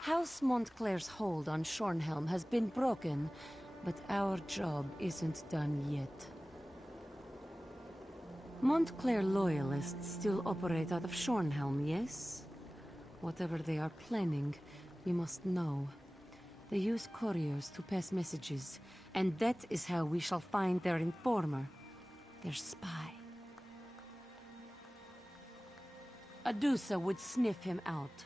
House Montclair's hold on Shornhelm has been broken, but our job isn't done yet. Montclair loyalists still operate out of Shornhelm, yes? Whatever they are planning, we must know. They use couriers to pass messages, and that is how we shall find their informer, their spy. Adusa would sniff him out,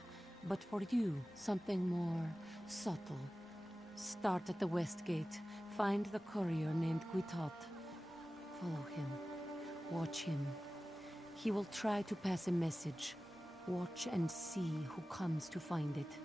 but for you, something more subtle. Start at the West Gate, find the courier named Guitot. Follow him. Watch him. He will try to pass a message. Watch and see who comes to find it.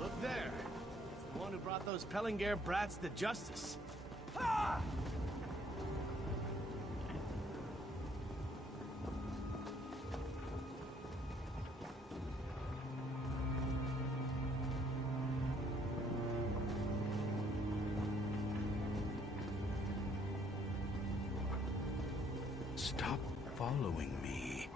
Look there. It's the one who brought those Pellinger brats to justice. Stop following me.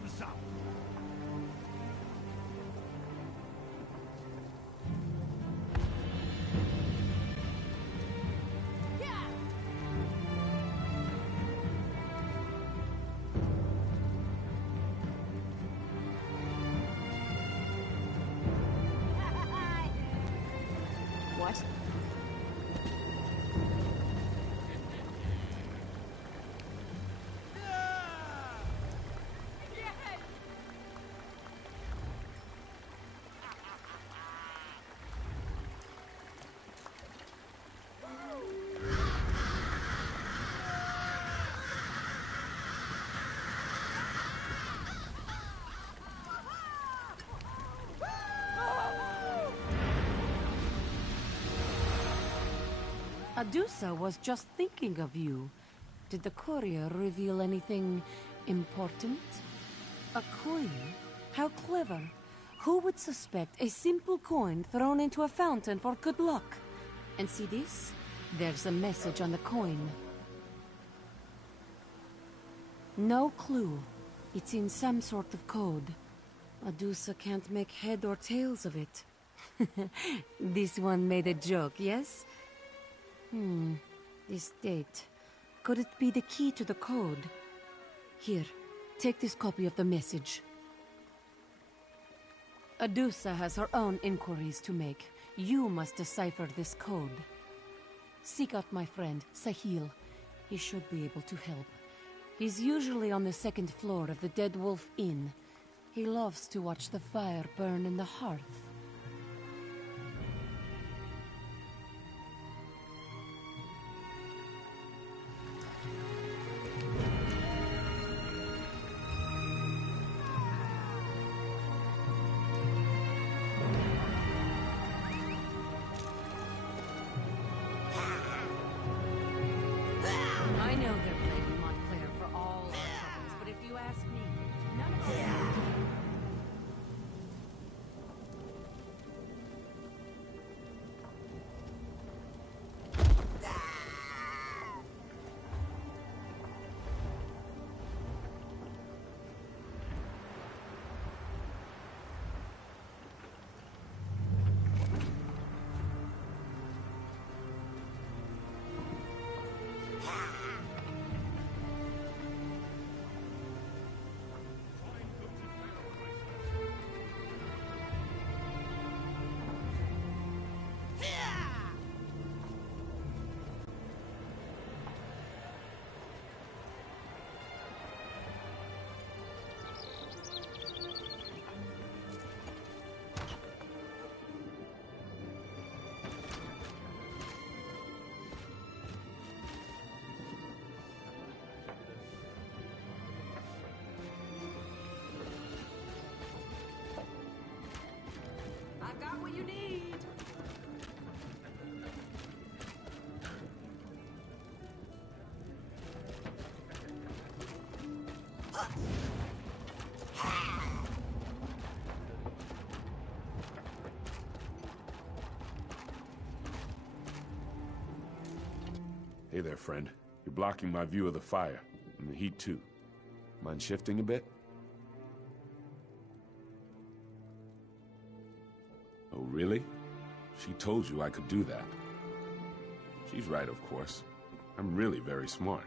bottoms up! What? Adusa was just thinking of you. Did the courier reveal anything important? A coin? How clever. Who would suspect a simple coin thrown into a fountain for good luck? And see this? There's a message on the coin. No clue. It's in some sort of code. Adusa can't make head or tails of it. This one made a joke, yes? This date. Could it be the key to the code? Here, take this copy of the message. Adusa has her own inquiries to make. You must decipher this code. Seek out my friend, Sahil. He should be able to help. He's usually on the second floor of the Dead Wolf Inn. He loves to watch the fire burn in the hearth. I know they're blaming Montclair for all our troubles, but if you ask me, none of them. I've got what you need. Hey there, friend. You're blocking my view of the fire, and the heat too. Mind shifting a bit? Oh, really? She told you I could do that. She's right, of course. I'm really very smart.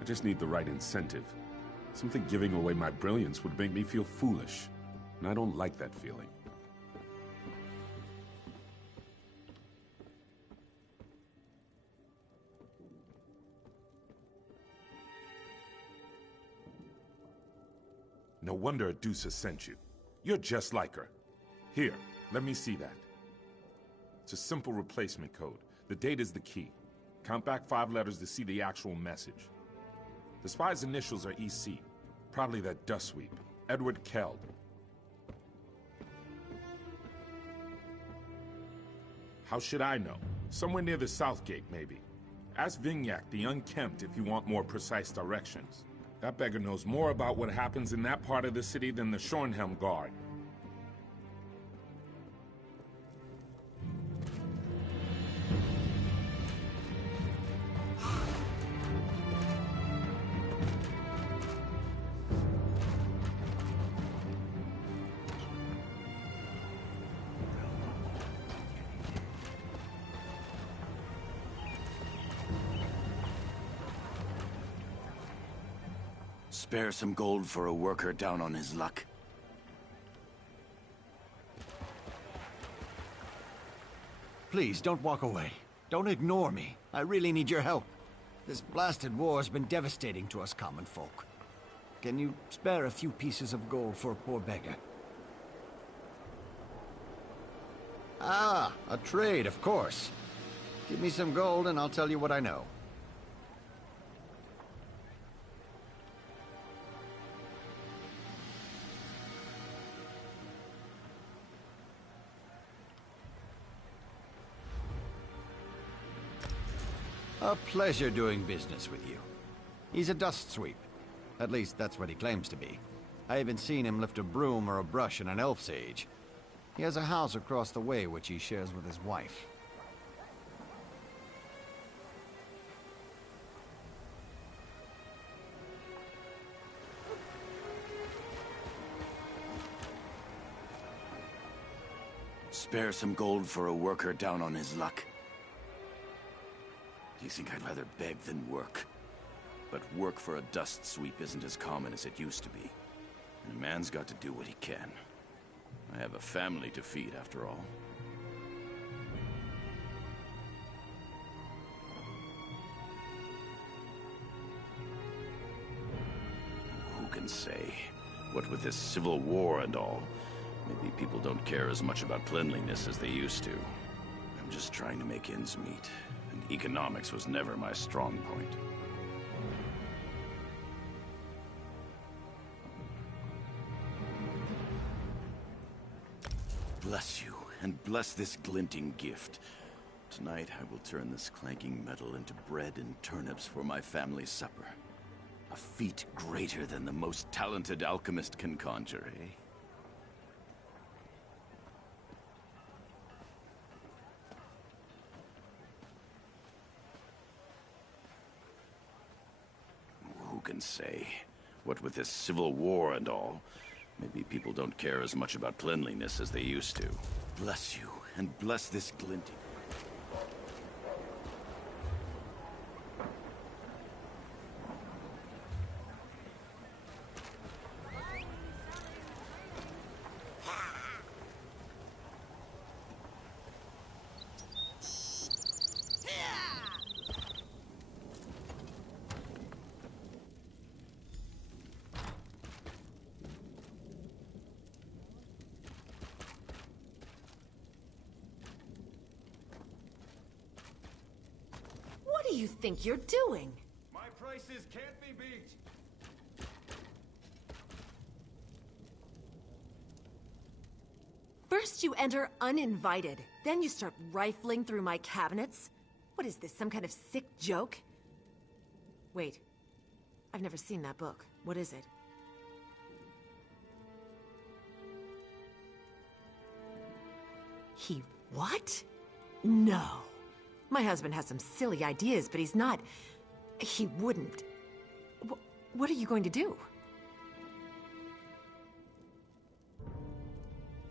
I just need the right incentive. Simply giving away my brilliance would make me feel foolish, and I don't like that feeling. No wonder Adusa sent you. You're just like her. Here, let me see that. It's a simple replacement code. The date is the key. Count back 5 letters to see the actual message. The spy's initials are EC. Probably that dust sweep. Edward Keld. How should I know? Somewhere near the south gate, maybe. Ask Vignac, the Unkempt, if you want more precise directions. That beggar knows more about what happens in that part of the city than the Schornhelm Guard. Spare some gold for a worker down on his luck. Please, don't walk away. Don't ignore me. I really need your help. This blasted war has been devastating to us common folk. Can you spare a few pieces of gold for a poor beggar? Ah, a trade, of course. Give me some gold and I'll tell you what I know. A pleasure doing business with you. He's a dust sweep. At least, that's what he claims to be. I haven't seen him lift a broom or a brush in an elf's age. He has a house across the way which he shares with his wife. Spare some gold for a worker down on his luck. Do you think I'd rather beg than work? But work for a dust sweep isn't as common as it used to be. And a man's got to do what he can. I have a family to feed, after all. Who can say? What with this civil war and all, maybe people don't care as much about cleanliness as they used to. I'm just trying to make ends meet, and economics was never my strong point. Bless you, and bless this glinting gift. Tonight I will turn this clanking metal into bread and turnips for my family's supper. A feat greater than the most talented alchemist can conjure, eh? Who can say? What with this civil war and all, maybe people don't care as much about cleanliness as they used to. Bless you, and bless this glinting. What do you think you're doing? My prices can't be beat. First you enter uninvited, then you start rifling through my cabinets. What is this, some kind of sick joke? Wait, I've never seen that book. What is it? He what? No. My husband has some silly ideas, but he's not... He wouldn't. What are you going to do?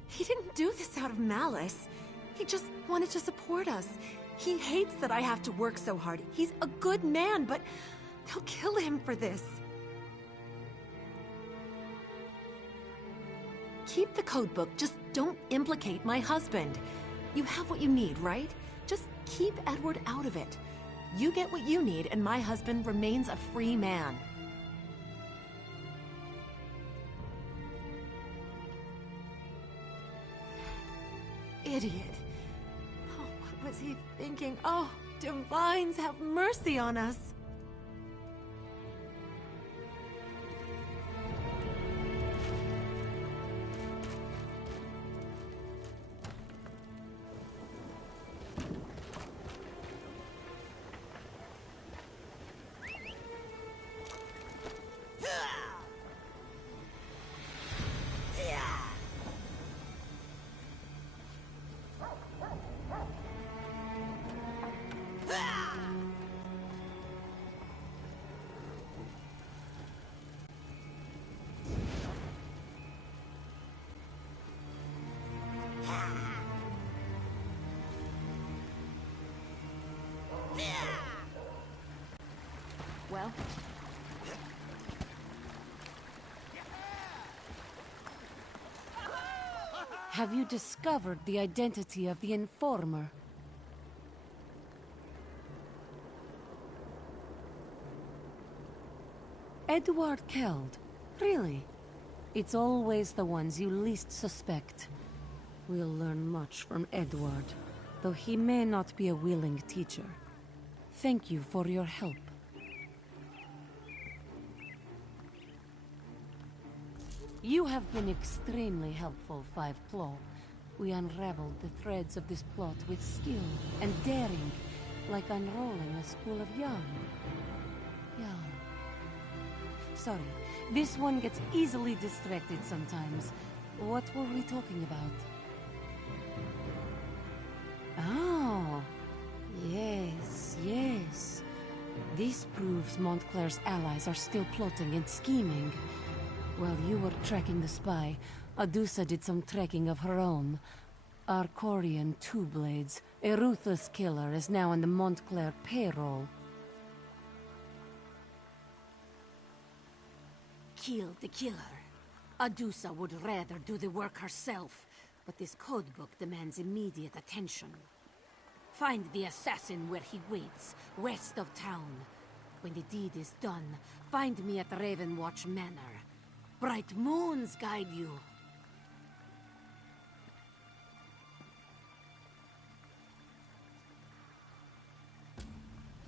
He didn't do this out of malice. He just wanted to support us. He hates that I have to work so hard. He's a good man, but they'll kill him for this. Keep the code book, just don't implicate my husband. You have what you need, right? Just keep Edward out of it. You get what you need, and my husband remains a free man. Idiot. Oh, what was he thinking? Oh, divines, have mercy on us. Well, Have you discovered the identity of the informer? Edward Keld. Really? It's always the ones you least suspect. We'll learn much from Edward, though he may not be a willing teacher. Thank you for your help. You have been extremely helpful, Five Claw. We unraveled the threads of this plot with skill and daring, like unrolling a spool of yarn. Sorry, this one gets easily distracted sometimes. What were we talking about? Oh, yes. This proves Montclair's allies are still plotting and scheming. While you were tracking the spy, Adusa did some tracking of her own. Arcorian Two Blades, a ruthless killer, is now on the Montclair payroll. Kill the killer. Adusa would rather do the work herself, but this codebook demands immediate attention. Find the assassin where he waits, west of town. When the deed is done, find me at Ravenwatch Manor. Bright moons guide you.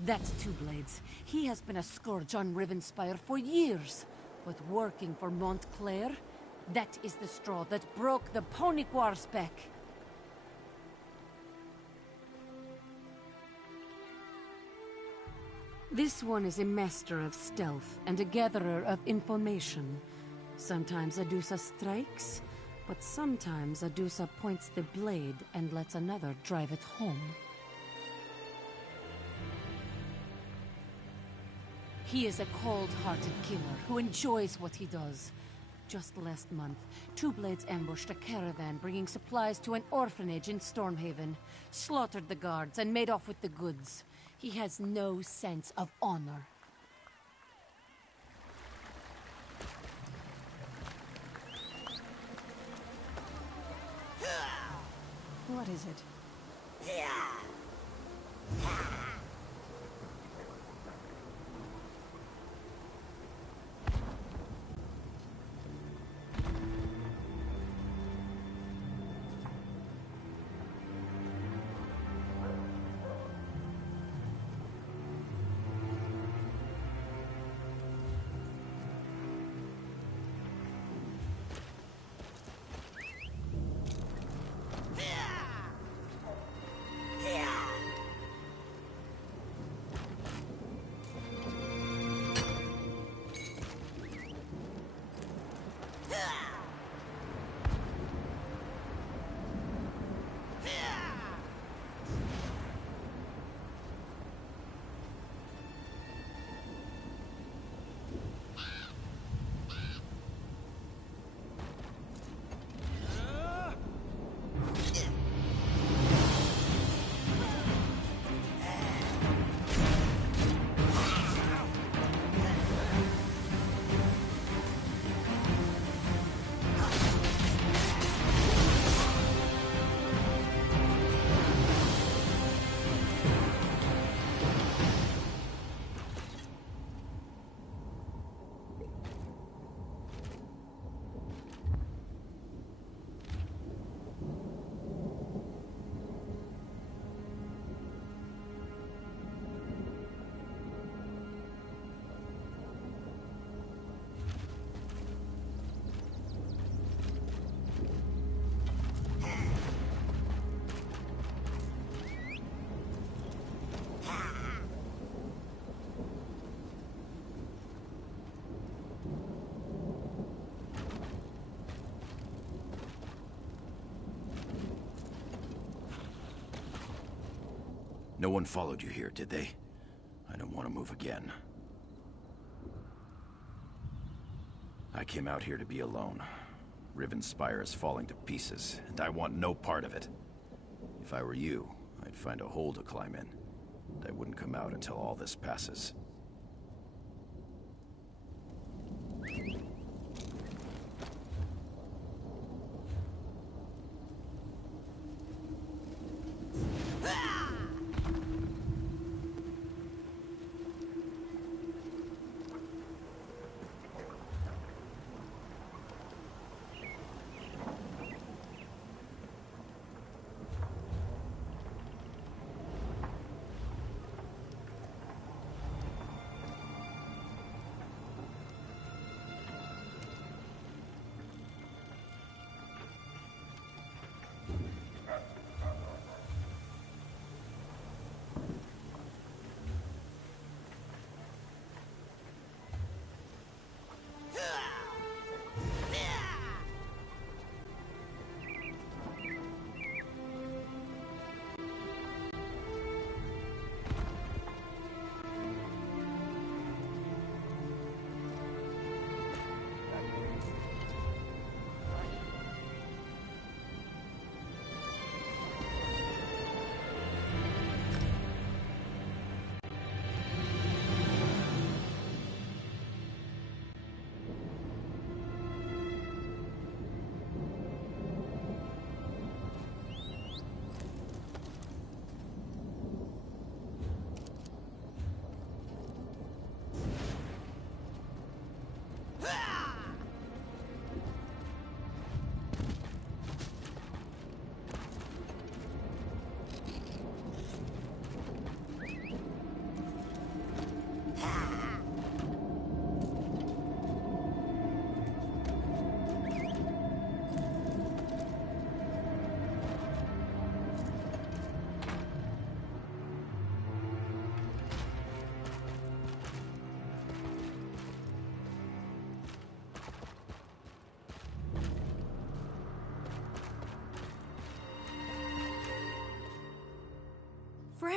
That's Two Blades. He has been a scourge on Rivenspire for years. But working for Montclair, that is the straw that broke the Poniquar's back. This one is a master of stealth and a gatherer of information. Sometimes Adusa strikes, but sometimes Adusa points the blade and lets another drive it home. He is a cold-hearted killer who enjoys what he does. Just last month, Two Blades ambushed a caravan bringing supplies to an orphanage in Stormhaven, slaughtered the guards, and made off with the goods. He has no sense of honor. What is it? No one followed you here, did they? I don't want to move again. I came out here to be alone. Rivenspire is falling to pieces, and I want no part of it. If I were you, I'd find a hole to climb in. And I wouldn't come out until all this passes.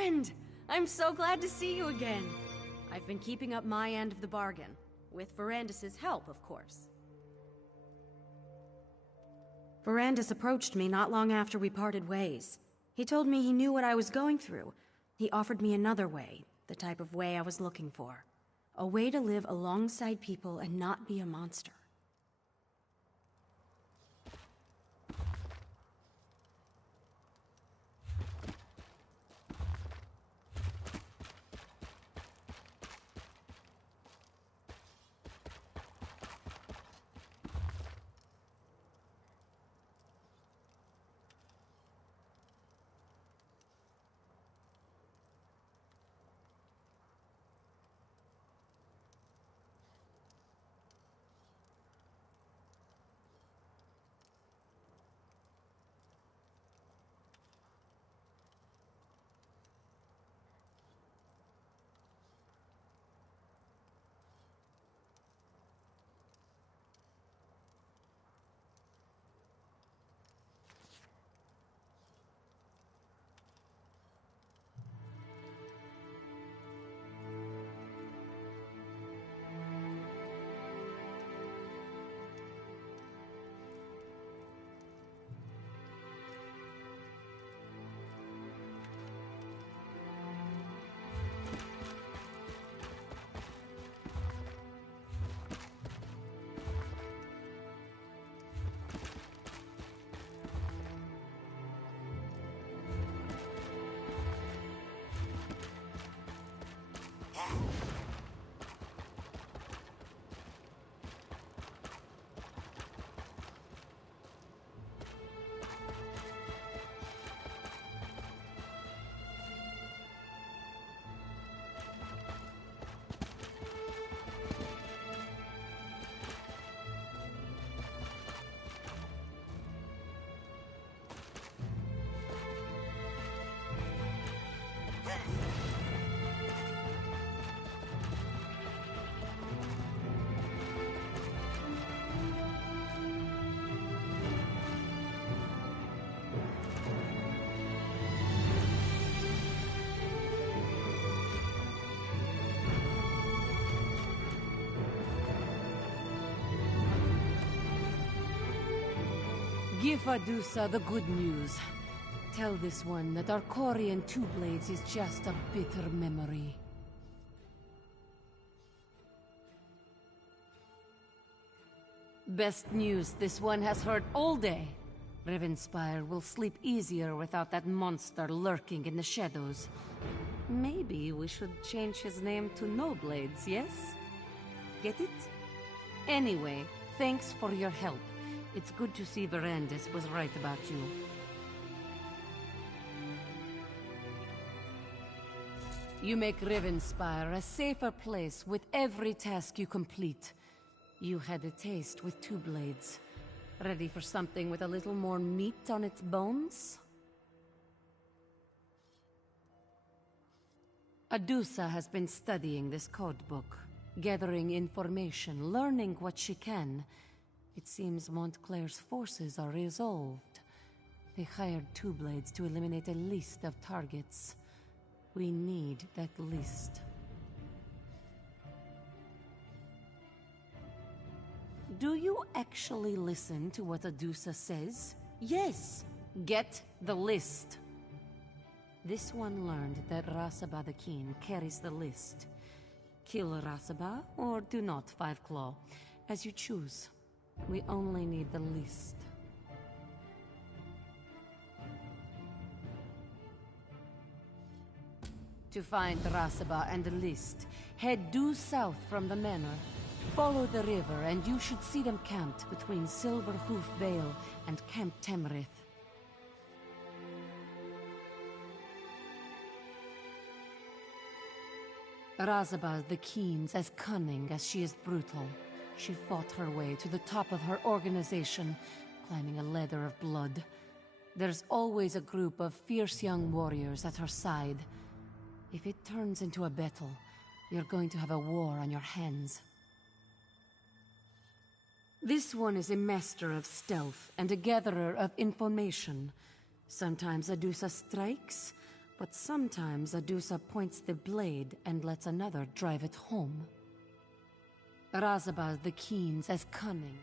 friend! I'm so glad to see you again. I've been keeping up my end of the bargain. With Verandis' help, of course. Verandis approached me not long after we parted ways. He told me he knew what I was going through. He offered me another way, the type of way I was looking for. A way to live alongside people and not be a monster. Give Adusa the good news. Tell this one that our Corian Two Blades is just a bitter memory. Best news this one has heard all day. Rivenspire will sleep easier without that monster lurking in the shadows. Maybe we should change his name to No Blades, yes? Get it? Anyway, thanks for your help. It's good to see Verandis was right about you. You make Rivenspire a safer place with every task you complete. You had a taste with Two Blades. Ready for something with a little more meat on its bones? Adusa has been studying this codebook, gathering information, learning what she can. It seems Montclair's forces are resolved. They hired Two Blades to eliminate a list of targets. We need that list. Do you actually listen to what Adusa says? Yes, get the list. This one learned that Rasaba the Keen carries the list. Kill Rasaba or do not, Five Claw, as you choose. We only need the list. To find Rasaba and the list, head due south from the manor. Follow the river and you should see them camped between Silver Hoof Vale and Camp Temrith. Rasaba the Keen's as cunning as she is brutal. She fought her way to the top of her organization, climbing a ladder of blood. There's always a group of fierce young warriors at her side. If it turns into a battle, you're going to have a war on your hands. This one is a master of stealth and a gatherer of information. Sometimes Adusa strikes, But sometimes Adusa points the blade and lets another drive it home. Razabaz the Keen's as cunning.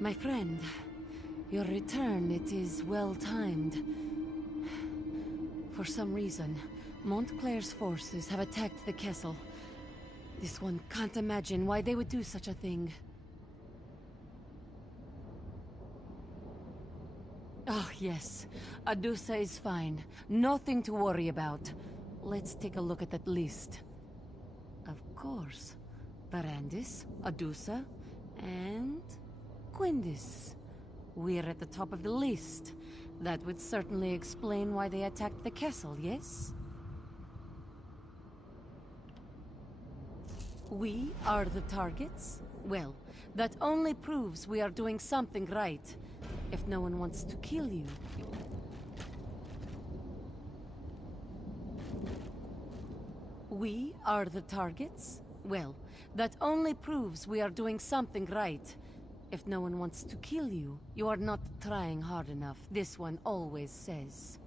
My friend, your return, it is well-timed. For some reason, Montclair's forces have attacked the castle. This one can't imagine why they would do such a thing. Oh, yes. Adusa is fine. Nothing to worry about. Let's take a look at that list. Of course. Barandis, Adusa, and Quindis. We're at the top of the list. That would certainly explain why they attacked the castle, yes? We are the targets? Well, that only proves we are doing something right. If no one wants to kill you... We are the targets? Well, that only proves we are doing something right. If no one wants to kill you, you are not trying hard enough, this one always says.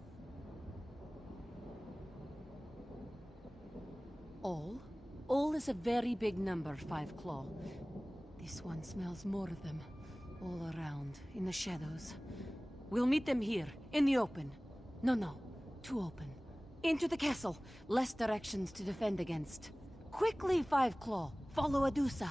All? All is a very big number, Five Claw. This one smells more of them. All around, in the shadows. We'll meet them here, in the open. No, too open. Into the castle. Less directions to defend against. Quickly, Five Claw. Follow Adusa.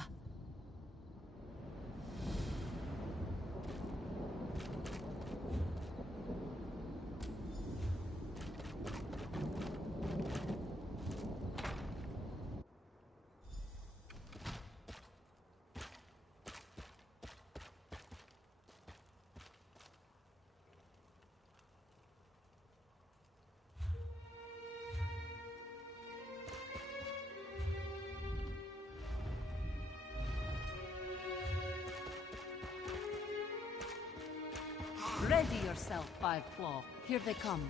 Ready yourself, Five Claw. Here they come.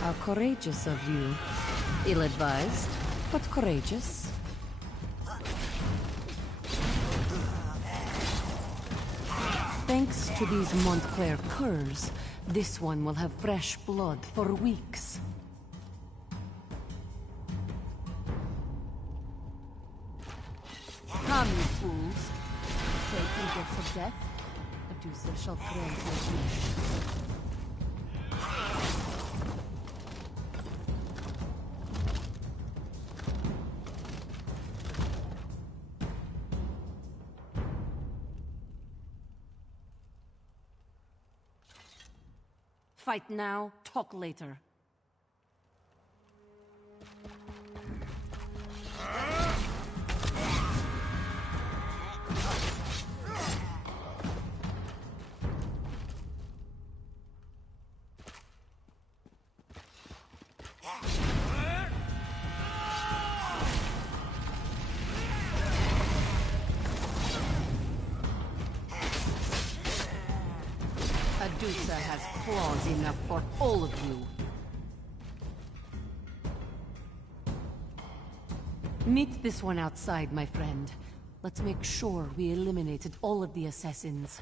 How courageous of you. Ill-advised, but courageous. Thanks to these Montclair curs, this one will have fresh blood for weeks. Come, you fools. Take eager for death. Medusa shall grant your wish. Fight now, talk later. Medusa has claws enough for all of you. Meet this one outside, my friend. Let's make sure we eliminated all of the assassins.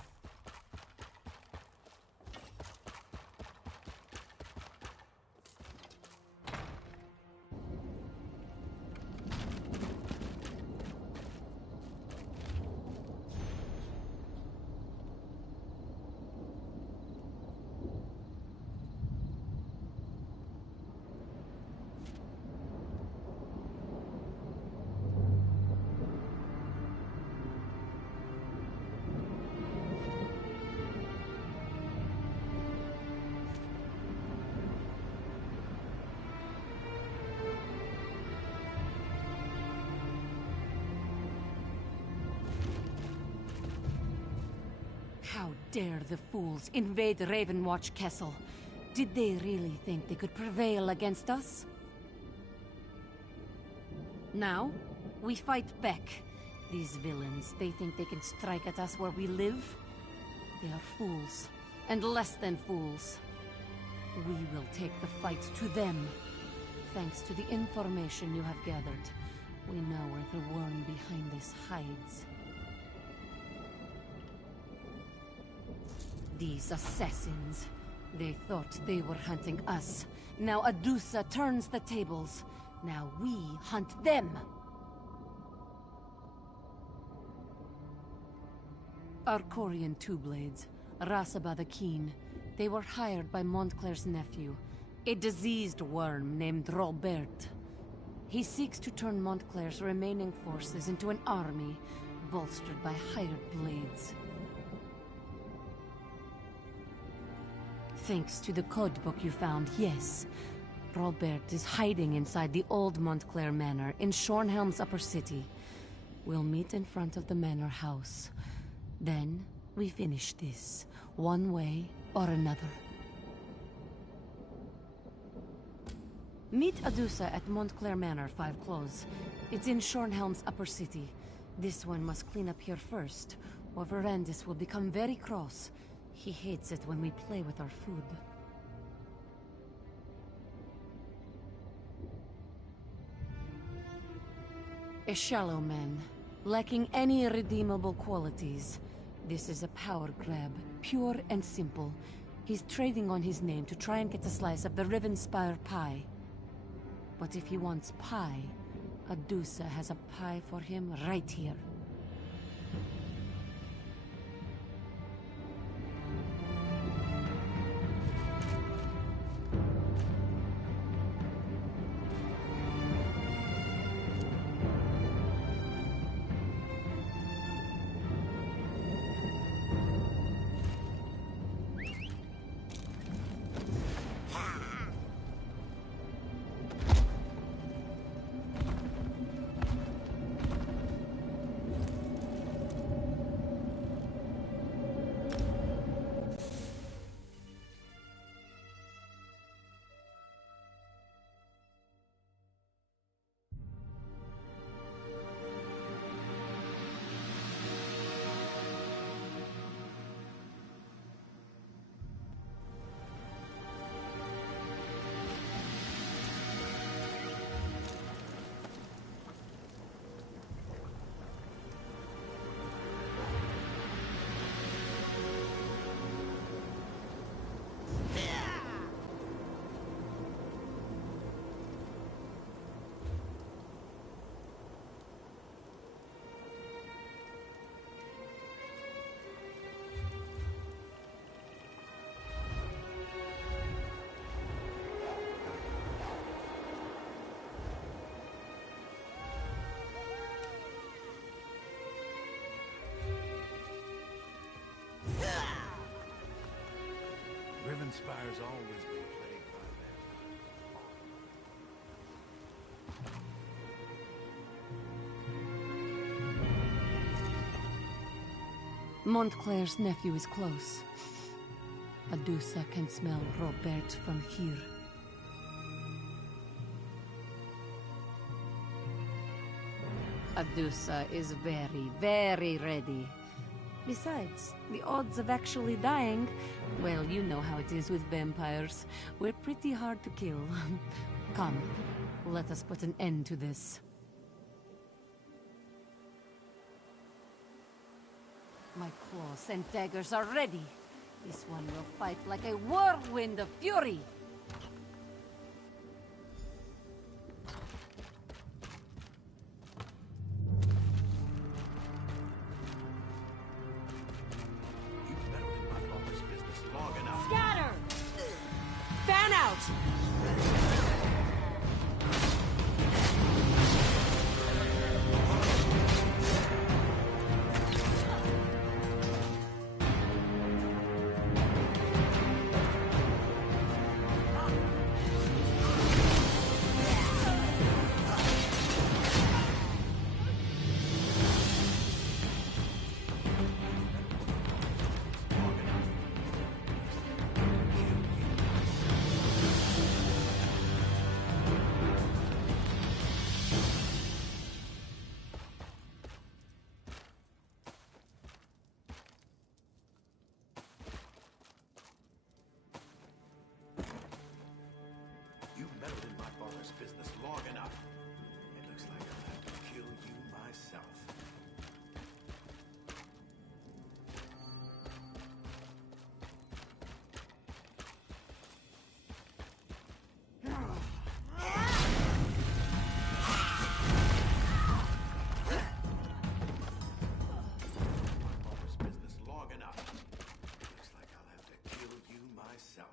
How dare the fools invade Ravenwatch Castle? Did they really think they could prevail against us? Now, we fight back. These villains, they think they can strike at us where we live? They are fools, and less than fools. We will take the fight to them. Thanks to the information you have gathered, we know where the worm behind this hides. These assassins. They thought they were hunting us. Now Adusa turns the tables. Now we hunt them. Arcorian Two-Blades, Rasaba the Keen. They were hired by Montclair's nephew, a diseased worm named Robert. He seeks to turn Montclair's remaining forces into an army, bolstered by hired blades. Thanks to the codebook you found, yes. Robert is hiding inside the old Montclair Manor in Shornhelm's upper city. We'll meet in front of the manor house. Then, we finish this, one way or another. Meet Adusa at Montclair Manor, 5 Close. It's in Shornhelm's upper city. This one must clean up here first, or Verandis will become very cross. He hates it when we play with our food. A shallow man, lacking any redeemable qualities. This is a power grab, pure and simple. He's trading on his name to try and get a slice of the Rivenspire pie. But if he wants pie, Adusa has a pie for him right here. Rivenspire's always been plagued by that. Montclair's nephew is close. Adusa can smell Robert from here. Adusa is very, very ready. Besides, the odds of actually dying, well, you know how it is with vampires. We're pretty hard to kill. Come, let us put an end to this. My claws and daggers are ready. This one will fight like a whirlwind of fury. Business long enough. It looks like I'll have to kill you myself. Business long enough. It looks like I'll have to kill you myself.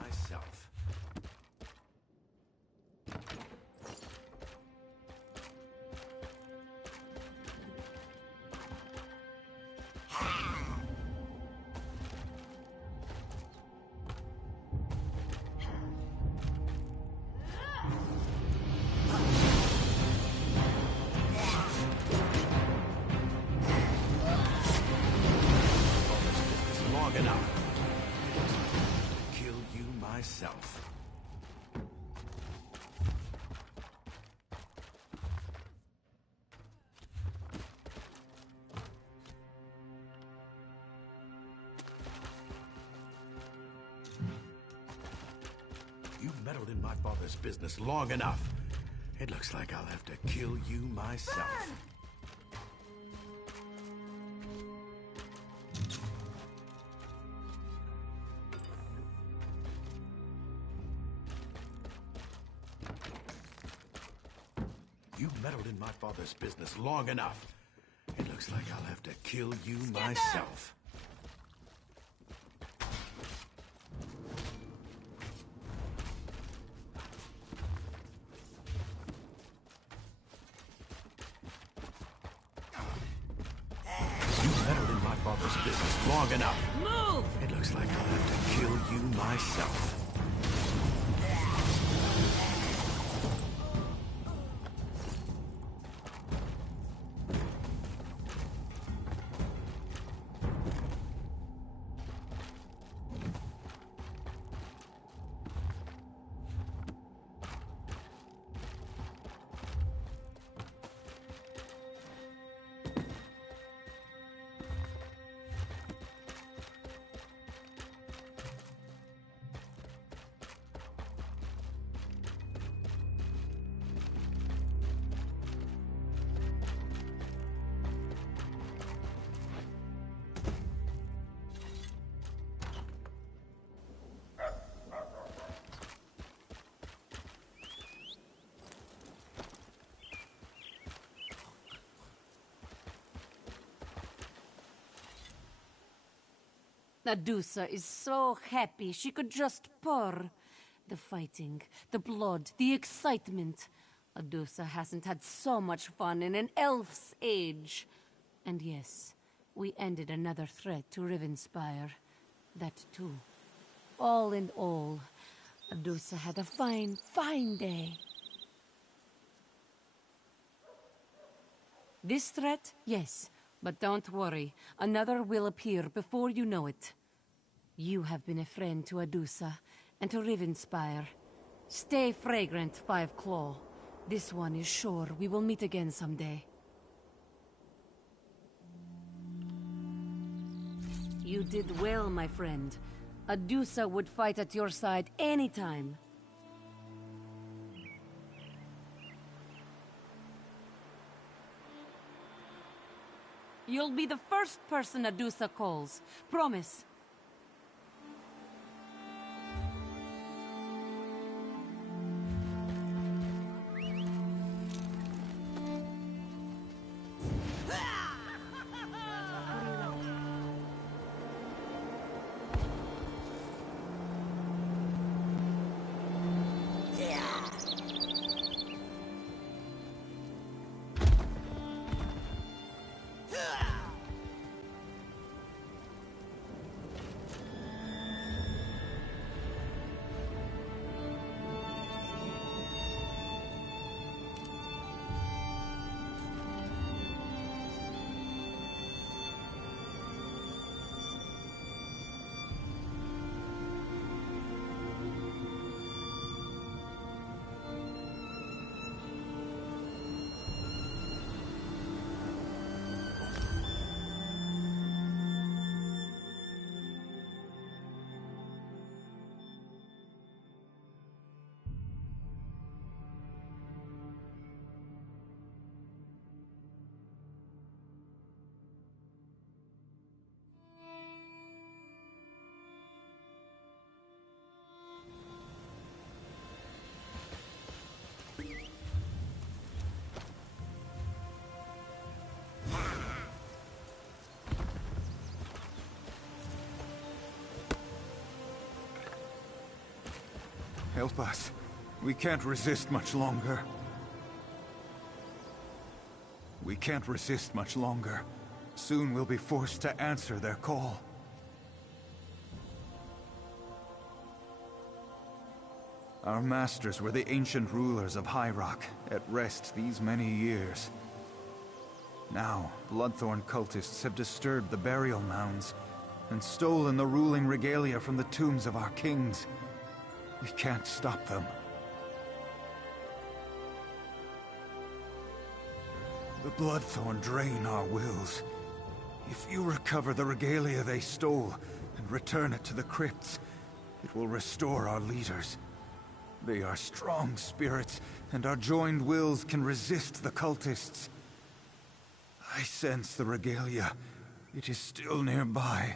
myself. Long enough. Kill you myself. You've meddled in my father's business long enough. It looks like I'll have to kill you myself. Burn! You've meddled in my father's business long enough. It looks like I'll have to kill you myself. You've meddled in my father's business long enough. Move! It looks like I'll have to kill you myself. Adusa is so happy she could just purr. The fighting, the blood, the excitement. Adusa hasn't had so much fun in an elf's age. And yes, we ended another threat to Rivenspire. That too. All in all, Adusa had a fine, fine day. This threat? Yes. But don't worry, another will appear before you know it. You have been a friend to Adusa, and to Rivenspire. Stay fragrant, Five Claw. This one is sure we will meet again someday. You did well, my friend. Adusa would fight at your side anytime. You'll be the first person Adusa calls. Promise. Help us. We can't resist much longer. We can't resist much longer. Soon we'll be forced to answer their call. Our masters were the ancient rulers of High Rock, at rest these many years. Now, Bloodthorn cultists have disturbed the burial mounds and stolen the ruling regalia from the tombs of our kings. We can't stop them. The Bloodthorn drain our wills. If you recover the regalia they stole and return it to the crypts, it will restore our leaders. They are strong spirits, and our joined wills can resist the cultists. I sense the regalia. It is still nearby.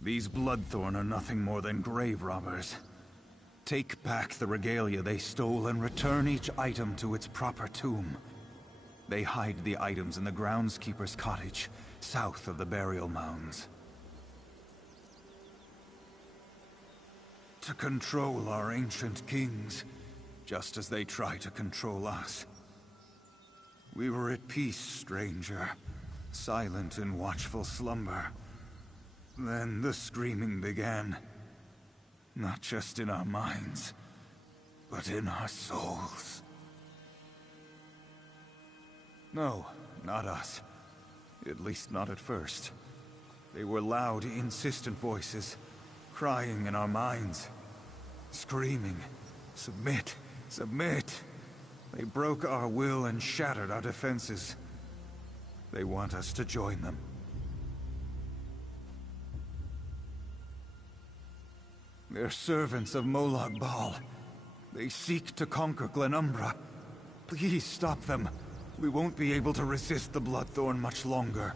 These Bloodthorn are nothing more than grave robbers. Take back the regalia they stole and return each item to its proper tomb. They hide the items in the groundskeeper's cottage, south of the burial mounds. To control our ancient kings, just as they try to control us. We were at peace, stranger, silent in watchful slumber. Then the screaming began. Not just in our minds, but in our souls. No, not us. At least not at first. They were loud, insistent voices, crying in our minds, screaming, "Submit, submit!" They broke our will and shattered our defenses. They want us to join them. They're servants of Molag Bal. They seek to conquer Glenumbra. Please stop them. We won't be able to resist the Bloodthorn much longer.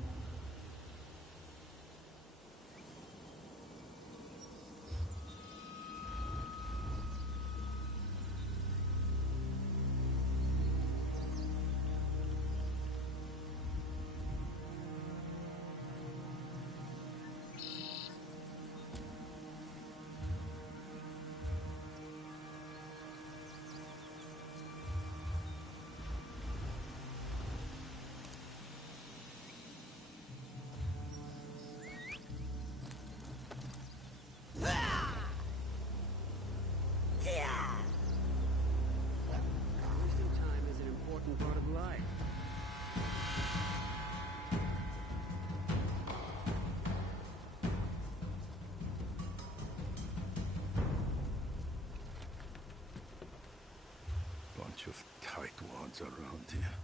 Of tightwads around here.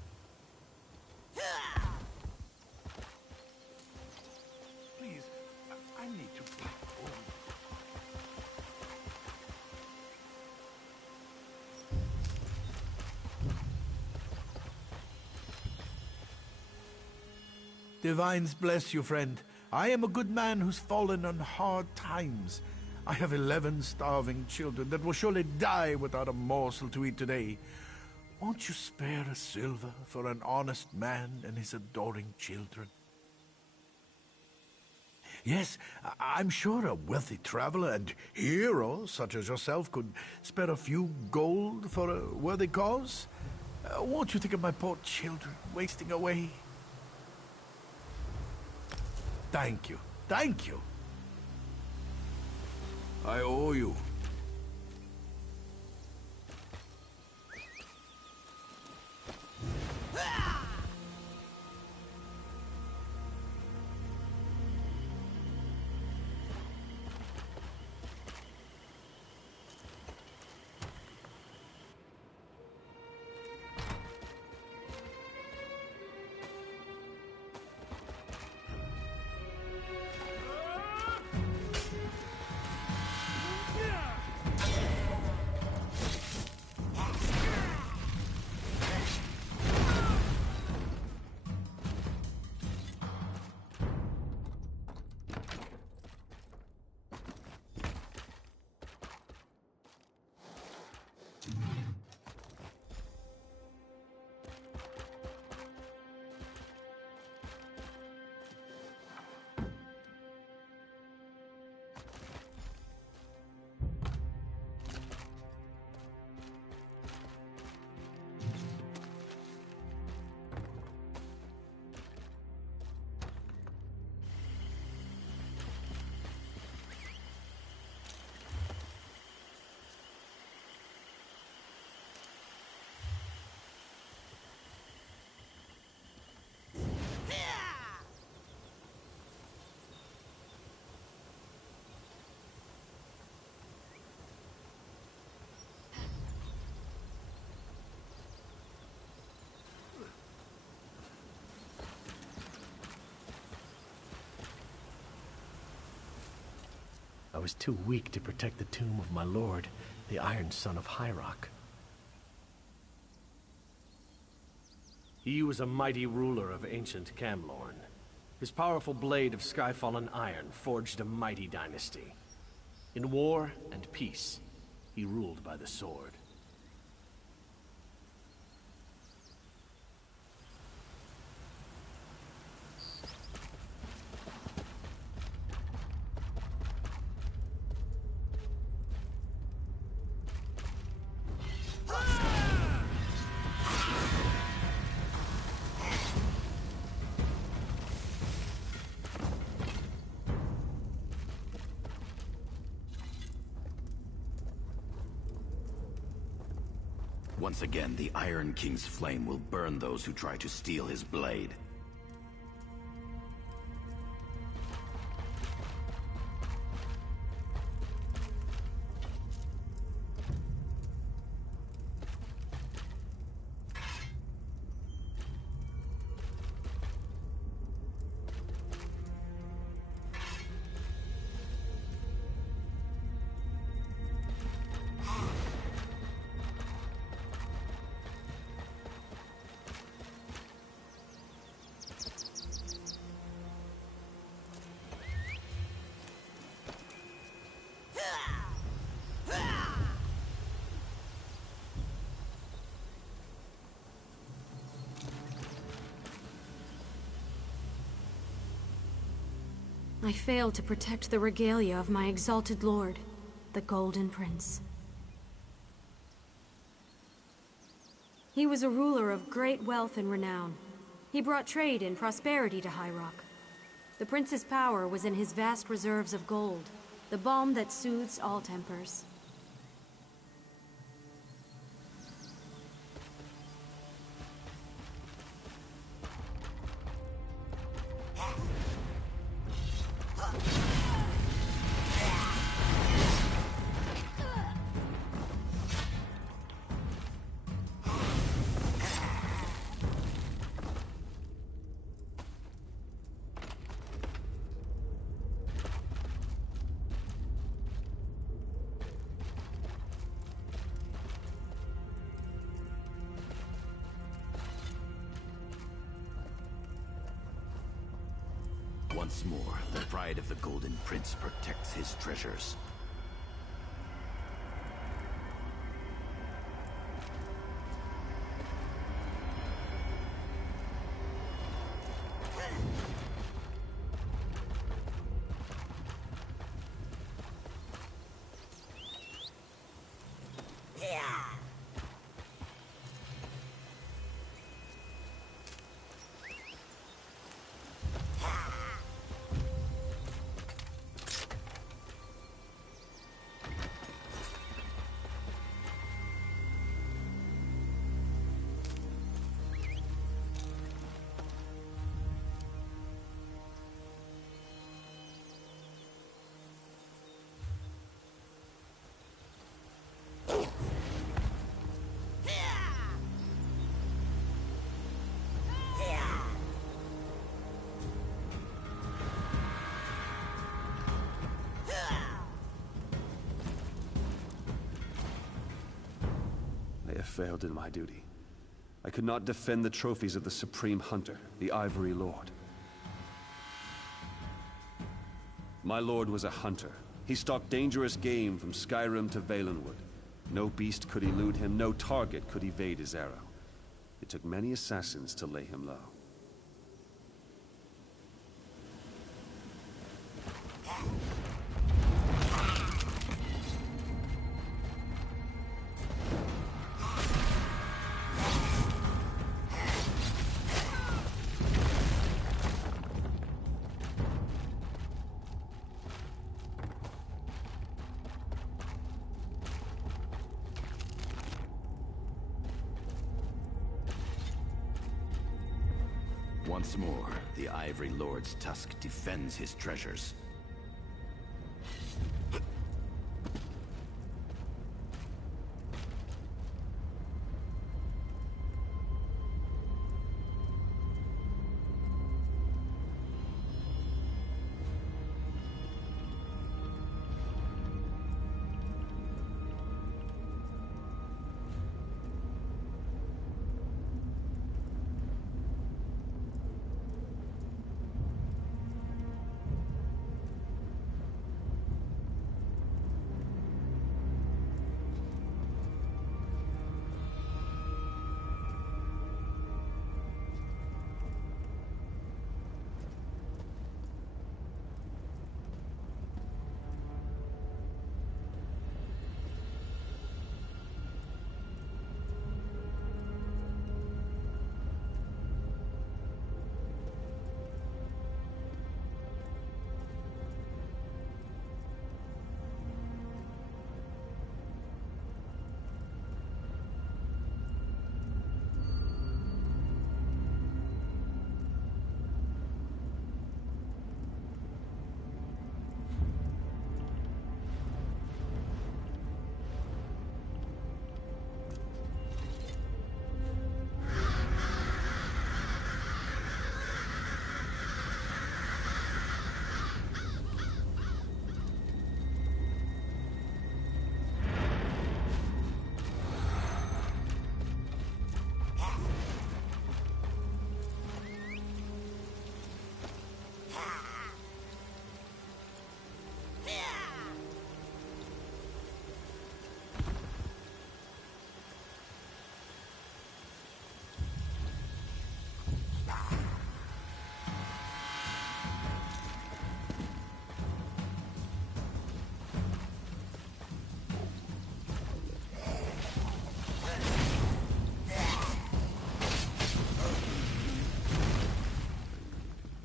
Please, I need to back home. Divines bless you, friend. I am a good man who's fallen on hard times. I have 11 starving children that will surely die without a morsel to eat today. Won't you spare a silver for an honest man and his adoring children? Yes, I'm sure a wealthy traveler and hero such as yourself could spare a few gold for a worthy cause. Won't you think of my poor children wasting away? Thank you. Thank you. I owe you. Yeah! I was too weak to protect the tomb of my lord, the Iron Son of Hyrok. He was a mighty ruler of ancient Camlorn. His powerful blade of sky-fallen iron forged a mighty dynasty. In war and peace, he ruled by the sword. Once again, the Iron King's flame will burn those who try to steal his blade. I failed to protect the regalia of my exalted lord, the Golden Prince. He was a ruler of great wealth and renown. He brought trade and prosperity to Hyrok. The prince's power was in his vast reserves of gold, the balm that soothes all tempers. Once more, the pride of the Golden Prince protects his treasures. I have failed in my duty. I could not defend the trophies of the Supreme Hunter, the Ivory Lord. My lord was a hunter. He stalked dangerous game from Skyrim to Valenwood. No beast could elude him, no target could evade his arrow. It took many assassins to lay him low. Once more, the Ivory Lord's tusk defends his treasures.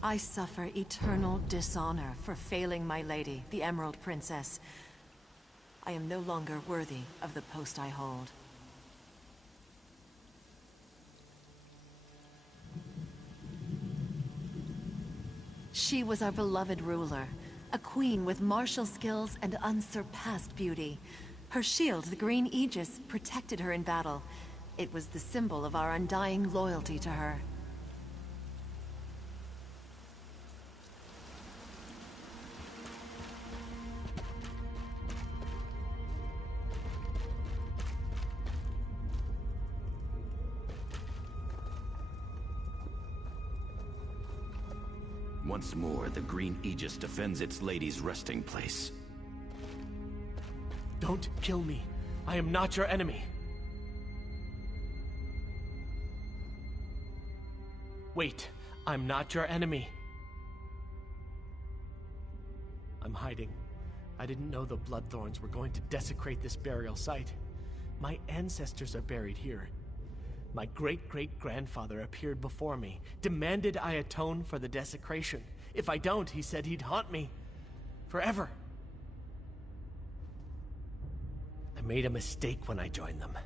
I suffer eternal dishonor for failing my lady, the Emerald Princess. I am no longer worthy of the post I hold. She was our beloved ruler, a queen with martial skills and unsurpassed beauty. Her shield, the green aegis, protected her in battle. It was the symbol of our undying loyalty to her. Once more, the green aegis defends its lady's resting place. Don't kill me. I am not your enemy. Wait, I'm not your enemy. I'm hiding. I didn't know the Bloodthorns were going to desecrate this burial site. My ancestors are buried here. My great-great-grandfather appeared before me, demanded I atone for the desecration. If I don't, he said he'd haunt me. Forever. I made a mistake when I joined them.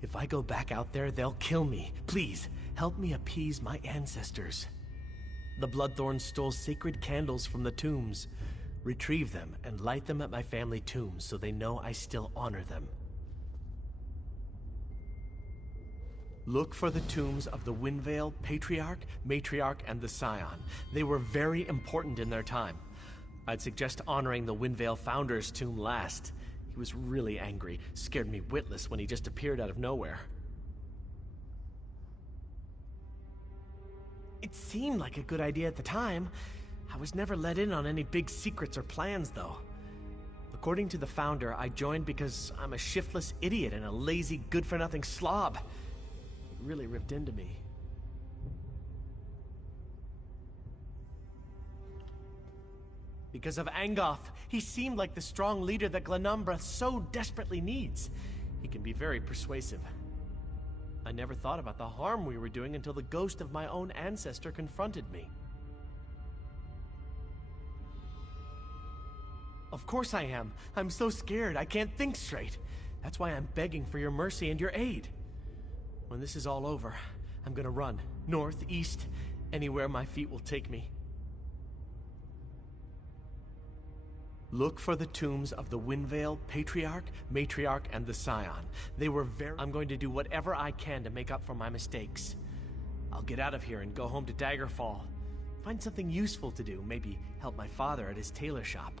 If I go back out there, they'll kill me. Please, help me appease my ancestors. The Bloodthorns stole sacred candles from the tombs. Retrieve them and light them at my family tombs so they know I still honor them. Look for the tombs of the Windvale Patriarch, Matriarch, and the Scion. They were very important in their time. I'd suggest honoring the Windvale Founder's tomb last. He was really angry, scared me witless when he just appeared out of nowhere. It seemed like a good idea at the time. I was never let in on any big secrets or plans, though. According to the Founder, I joined because I'm a shiftless idiot and a lazy, good-for-nothing slob. It really ripped into me. Because of Angoth, he seemed like the strong leader that Glenumbra so desperately needs. He can be very persuasive. I never thought about the harm we were doing until the ghost of my own ancestor confronted me. Of course I am. I'm so scared I can't think straight. That's why I'm begging for your mercy and your aid. When this is all over, I'm gonna run. North, east, anywhere my feet will take me. Look for the tombs of the Windvale Patriarch, Matriarch, and the Scion. They were I'm going to do whatever I can to make up for my mistakes. I'll get out of here and go home to Daggerfall. Find something useful to do, maybe help my father at his tailor shop.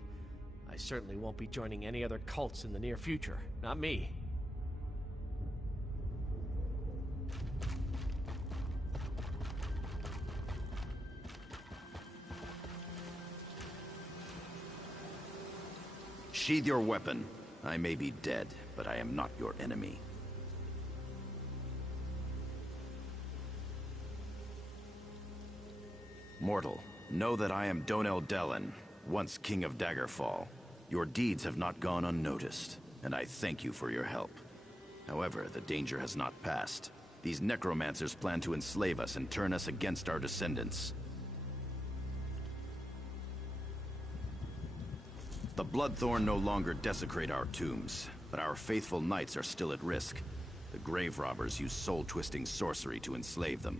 I certainly won't be joining any other cults in the near future. Not me. Sheathe your weapon. I may be dead, but I am not your enemy. Mortal, know that I am Donel Dellen, once King of Daggerfall. Your deeds have not gone unnoticed, and I thank you for your help. However, the danger has not passed. These necromancers plan to enslave us and turn us against our descendants. The Bloodthorn no longer desecrate our tombs, but our faithful knights are still at risk. The grave robbers use soul-twisting sorcery to enslave them.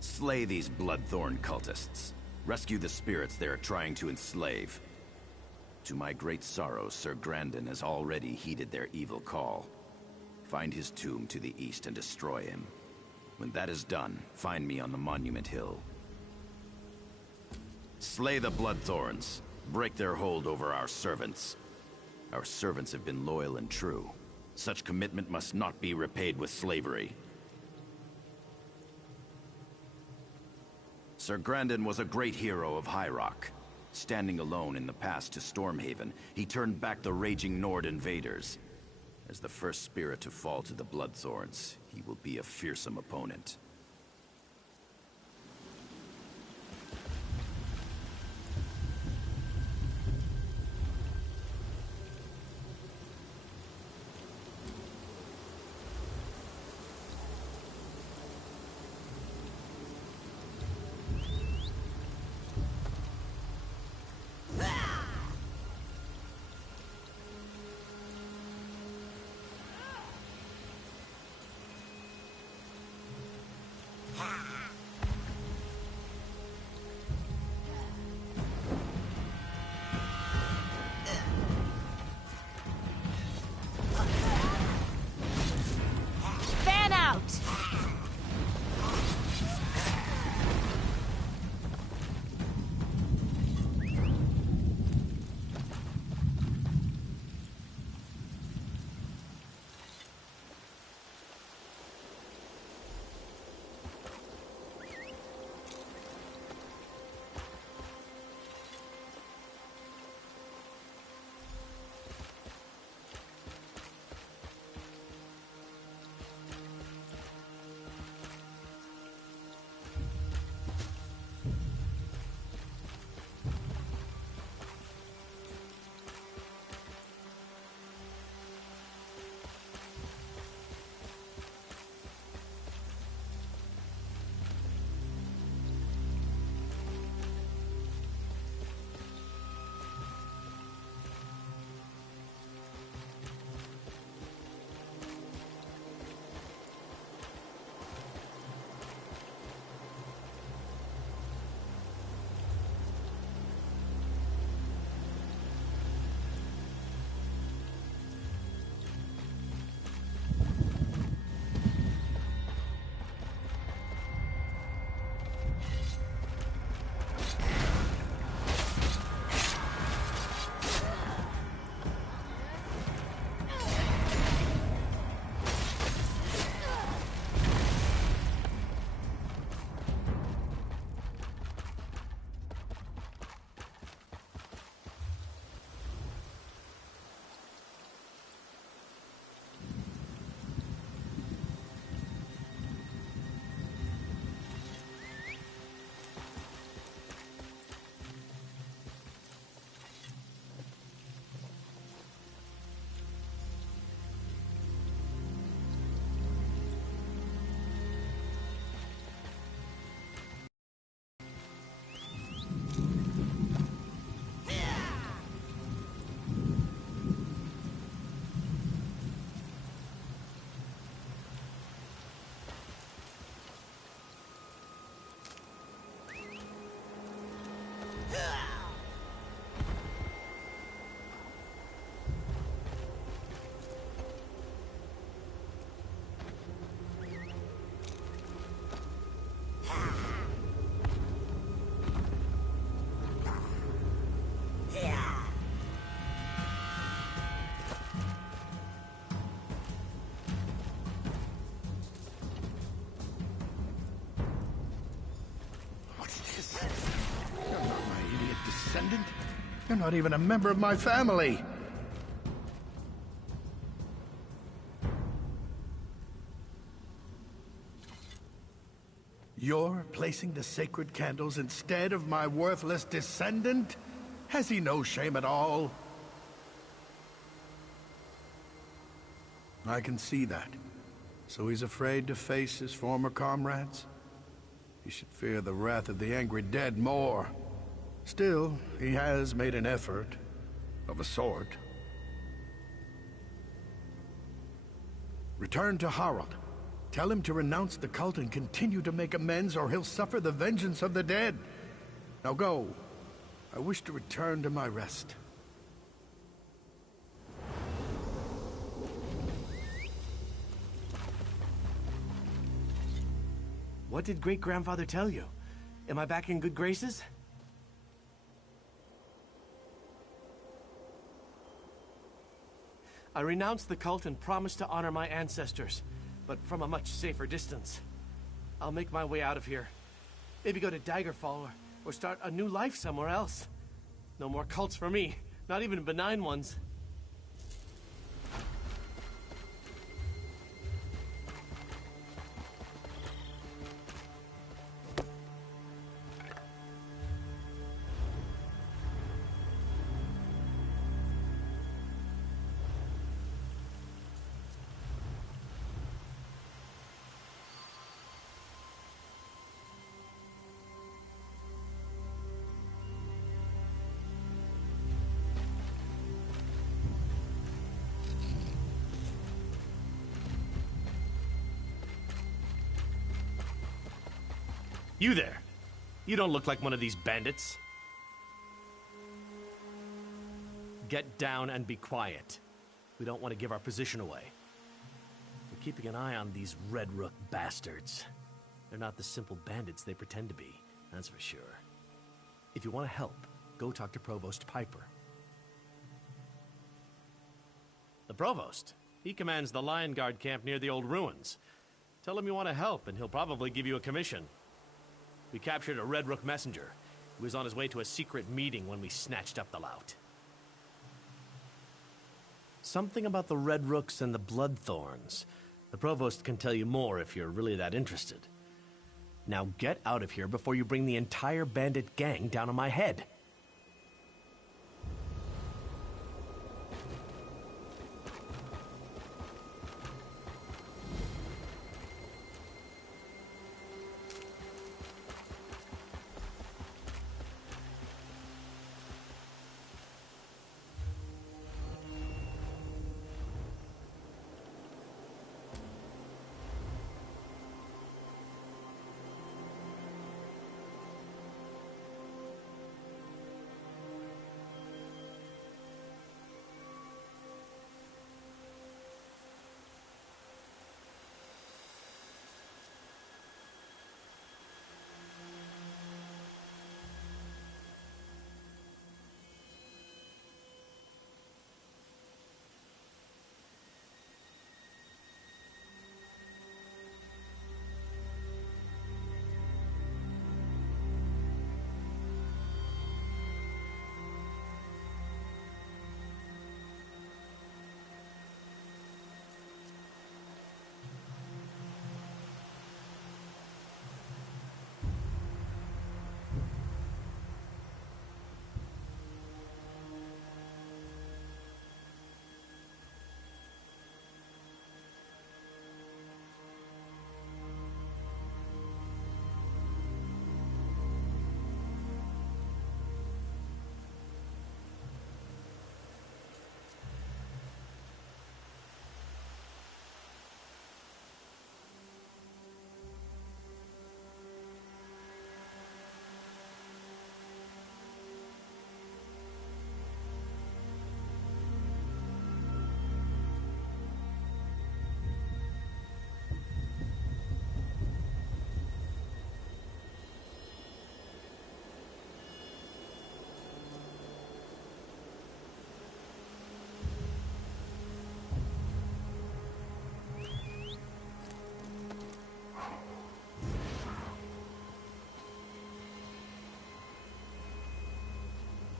Slay these Bloodthorn cultists. Rescue the spirits they are trying to enslave. To my great sorrow, Sir Grandin has already heeded their evil call. Find his tomb to the east and destroy him. When that is done, find me on the Monument Hill. Slay the Bloodthorns. Break their hold over our servants. Our servants have been loyal and true. Such commitment must not be repaid with slavery. Sir Grandin was a great hero of High Rock. Standing alone in the pass to Stormhaven, he turned back the raging Nord invaders. As the first spirit to fall to the Bloodthorns, he will be a fearsome opponent. You're not even a member of my family. You're placing the sacred candles instead of my worthless descendant? Has he no shame at all? I can see that. So he's afraid to face his former comrades? He should fear the wrath of the angry dead more. Still, he has made an effort, of a sort. Return to Harald. Tell him to renounce the cult and continue to make amends, or he'll suffer the vengeance of the dead. Now go. I wish to return to my rest. What did great-grandfather tell you? Am I back in good graces? I renounced the cult and promised to honor my ancestors, but from a much safer distance. I'll make my way out of here. Maybe go to Daggerfall or start a new life somewhere else. No more cults for me, not even benign ones. You there. You don't look like one of these bandits. Get down and be quiet. We don't want to give our position away. We're keeping an eye on these Red Rook bastards. They're not the simple bandits they pretend to be, that's for sure. If you want to help, go talk to Provost Piper. The Provost? He commands the Lion Guard camp near the old ruins. Tell him you want to help, and he'll probably give you a commission. We captured a Red Rook messenger. He was on his way to a secret meeting when we snatched up the lout. Something about the Red Rooks and the Bloodthorns. The Provost can tell you more if you're really that interested. Now get out of here before you bring the entire bandit gang down on my head.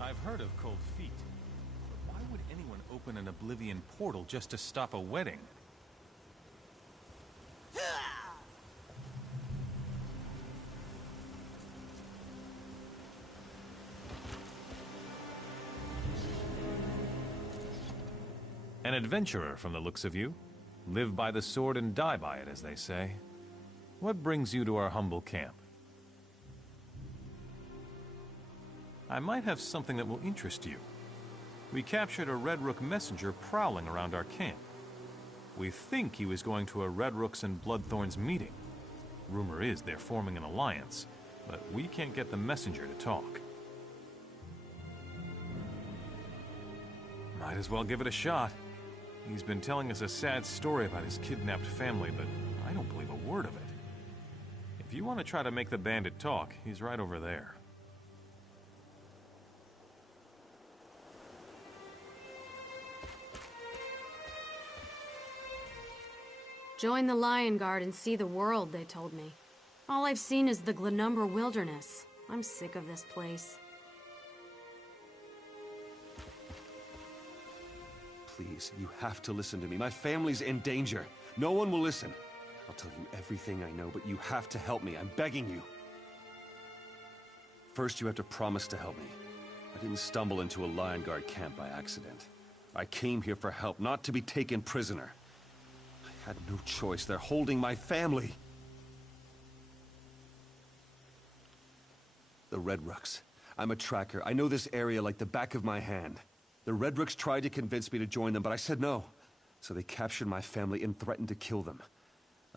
I've heard of cold feet. But why would anyone open an Oblivion portal just to stop a wedding? An adventurer from the looks of you. Live by the sword and die by it, as they say. What brings you to our humble camp? I might have something that will interest you. We captured a Red Rook messenger prowling around our camp. We think he was going to a Red Rook's and Bloodthorn's meeting. Rumor is they're forming an alliance, but we can't get the messenger to talk. Might as well give it a shot. He's been telling us a sad story about his kidnapped family, but I don't believe a word of it. If you want to try to make the bandit talk, he's right over there. Join the Lion Guard and see the world, they told me. All I've seen is the Glenumbra wilderness. I'm sick of this place. Please, you have to listen to me. My family's in danger. No one will listen. I'll tell you everything I know, but you have to help me. I'm begging you. First, you have to promise to help me. I didn't stumble into a Lion Guard camp by accident. I came here for help, not to be taken prisoner. I had no choice. They're holding my family. The Red Rooks. I'm a tracker. I know this area like the back of my hand. The Red Rooks tried to convince me to join them, but I said no. So they captured my family and threatened to kill them.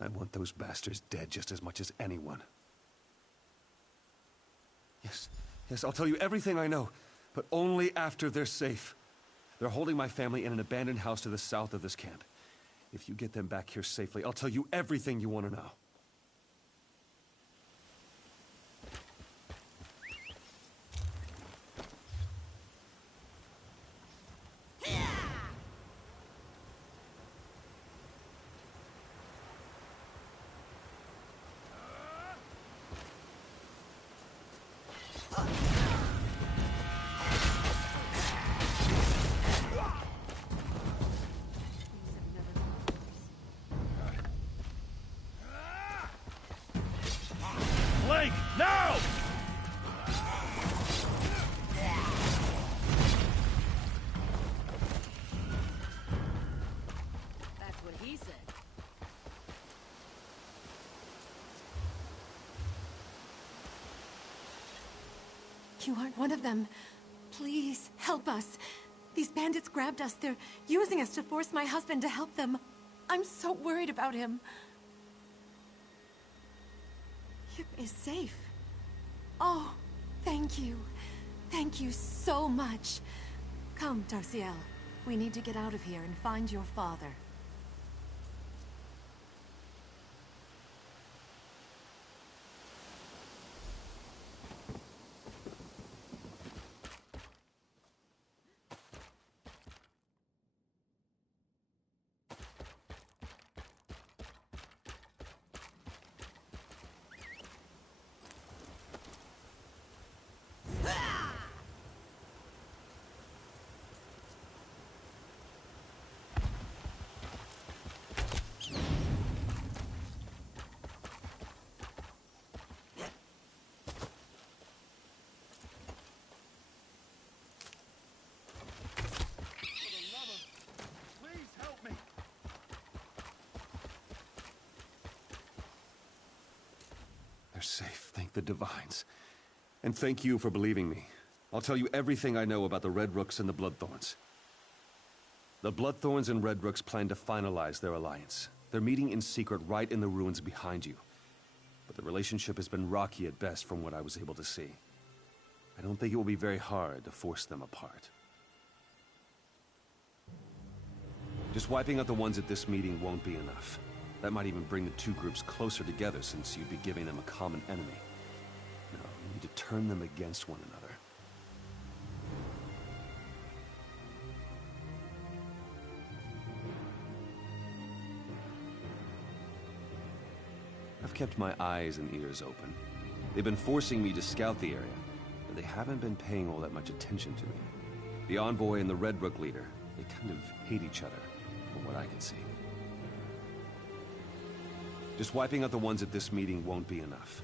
I want those bastards dead just as much as anyone. Yes, I'll tell you everything I know, but only after they're safe. They're holding my family in an abandoned house to the south of this camp. If you get them back here safely, I'll tell you everything you want to know. Now! That's what he said. You aren't one of them. Please, help us. These bandits grabbed us. They're using us to force my husband to help them. I'm so worried about him. Yip is safe. Oh, thank you. Thank you so much. Come, Darciel. We need to get out of here and find your father. They're safe, thank the Divines. And thank you for believing me. I'll tell you everything I know about the Red Rooks and the Bloodthorns. The Bloodthorns and Red Rooks plan to finalize their alliance. They're meeting in secret right in the ruins behind you. But the relationship has been rocky at best from what I was able to see. I don't think it will be very hard to force them apart. Just wiping out the ones at this meeting won't be enough. That might even bring the two groups closer together since you'd be giving them a common enemy. No, you need to turn them against one another. I've kept my eyes and ears open. They've been forcing me to scout the area, but they haven't been paying all that much attention to me. The envoy and the Red Rook leader, they kind of hate each other, from what I can see. Just wiping out the ones at this meeting won't be enough.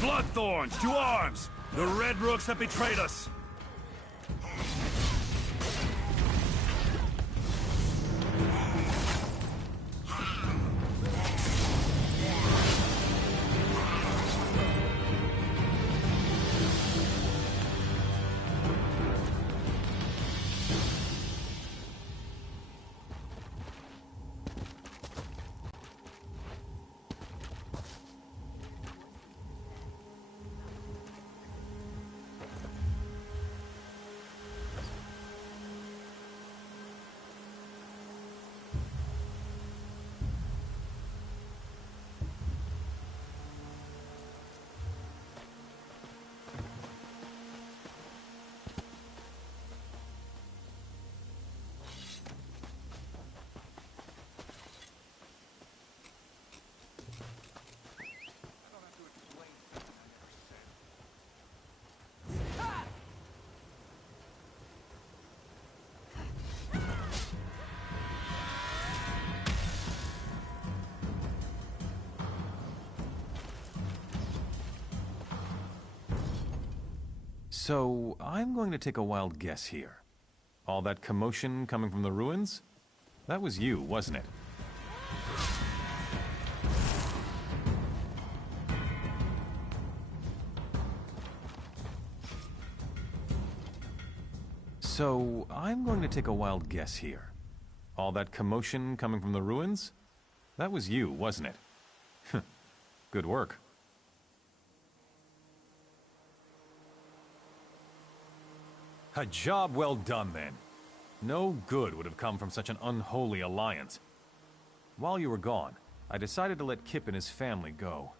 Bloodthorns, to arms! The Red Rooks have betrayed us! So, I'm going to take a wild guess here. All that commotion coming from the ruins? That was you, wasn't it? So, I'm going to take a wild guess here. All that commotion coming from the ruins? That was you, wasn't it? Good work. A job well done, then. No good would have come from such an unholy alliance. While you were gone, I decided to let Kip and his family go.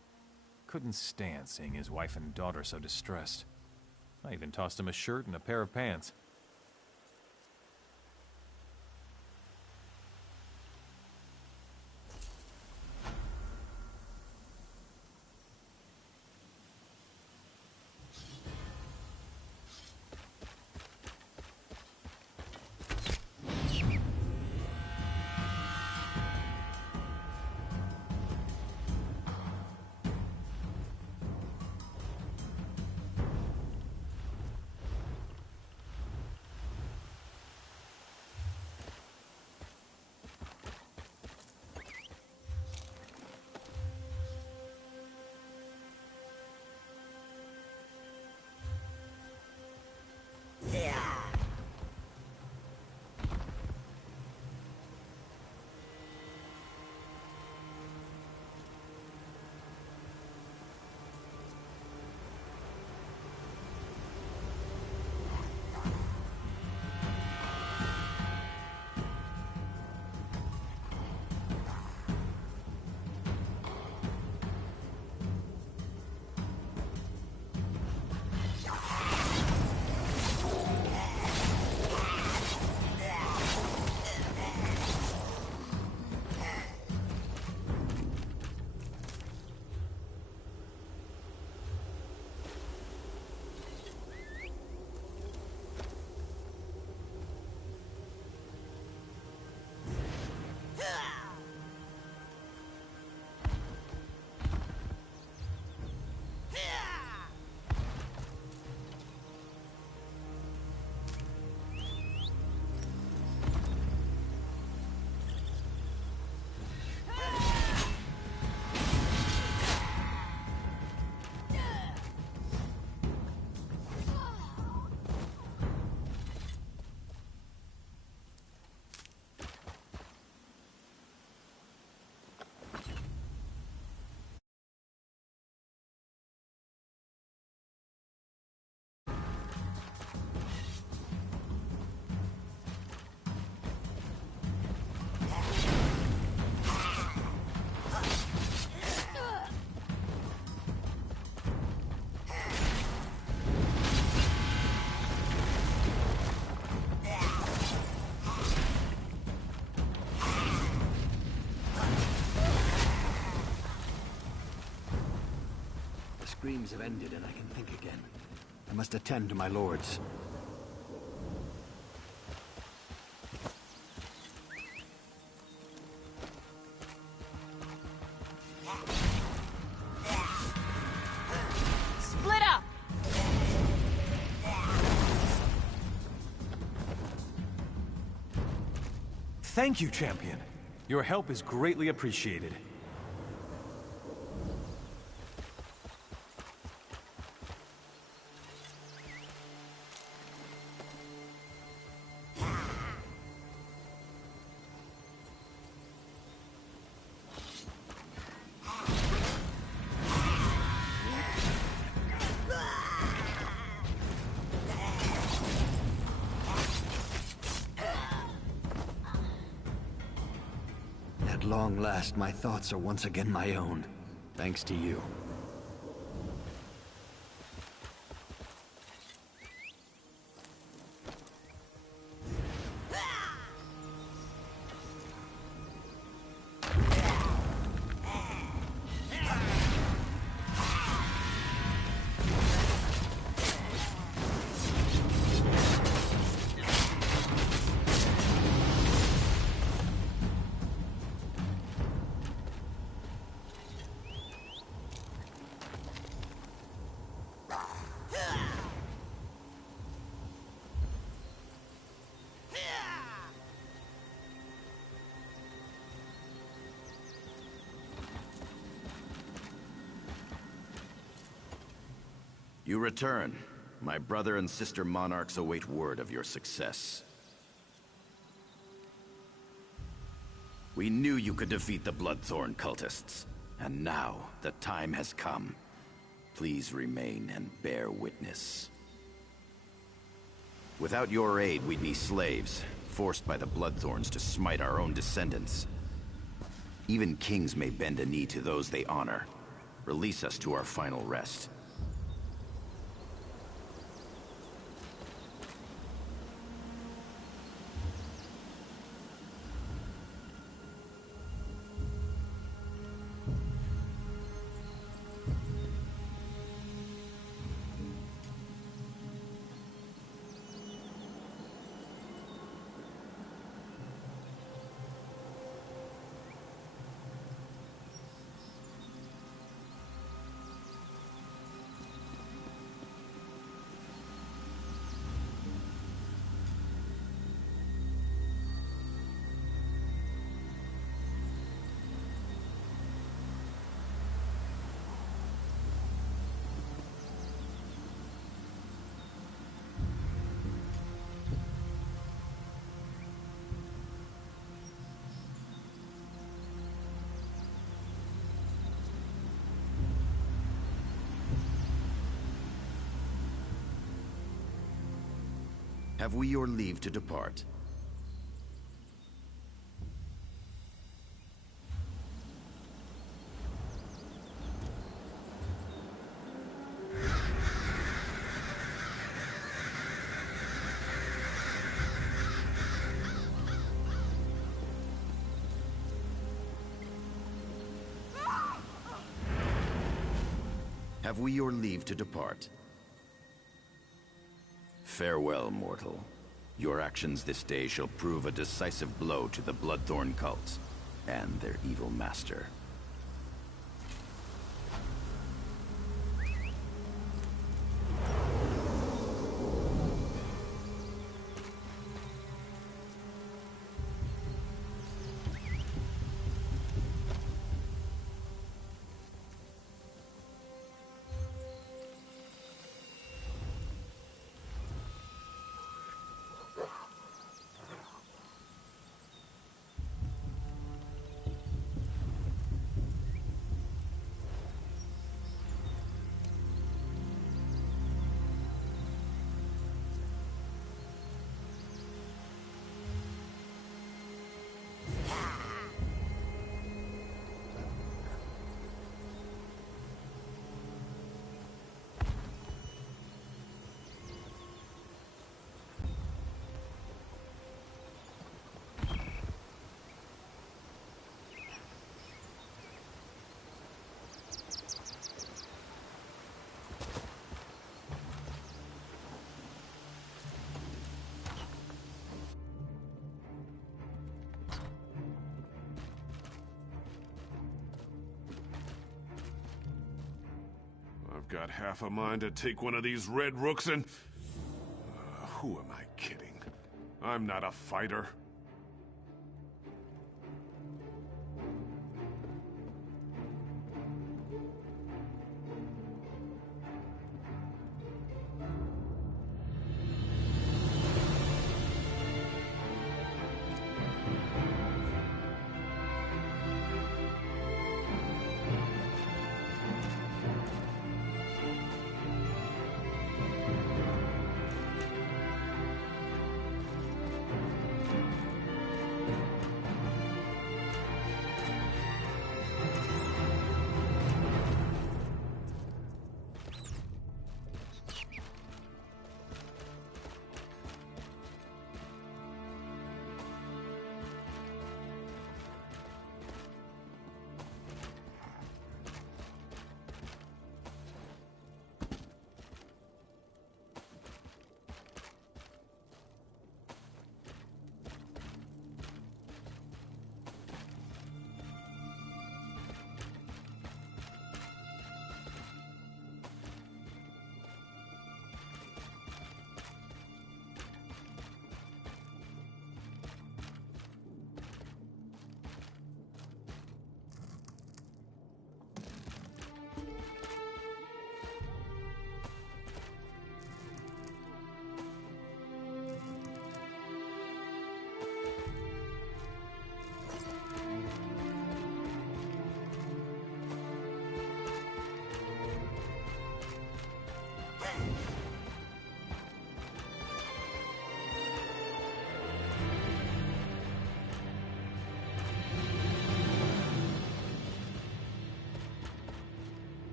Couldn't stand seeing his wife and daughter so distressed. I even tossed him a shirt and a pair of pants. screams have ended and I can think again. I must attend to my lords. Split up! Thank you, champion. Your help is greatly appreciated. At long last, my thoughts are once again my own, thanks to you. You return. My brother and sister monarchs await word of your success. We knew you could defeat the Bloodthorn cultists. And now, the time has come. Please remain and bear witness. Without your aid, we'd be slaves, forced by the Bloodthorns to smite our own descendants. Even kings may bend a knee to those they honor. Release us to our final rest. Have we your leave to depart? Have we your leave to depart? Farewell, mortal. Your actions this day shall prove a decisive blow to the Bloodthorn cult and their evil master. I've got half a mind to take one of these red rooks and... who am I kidding? I'm not a fighter.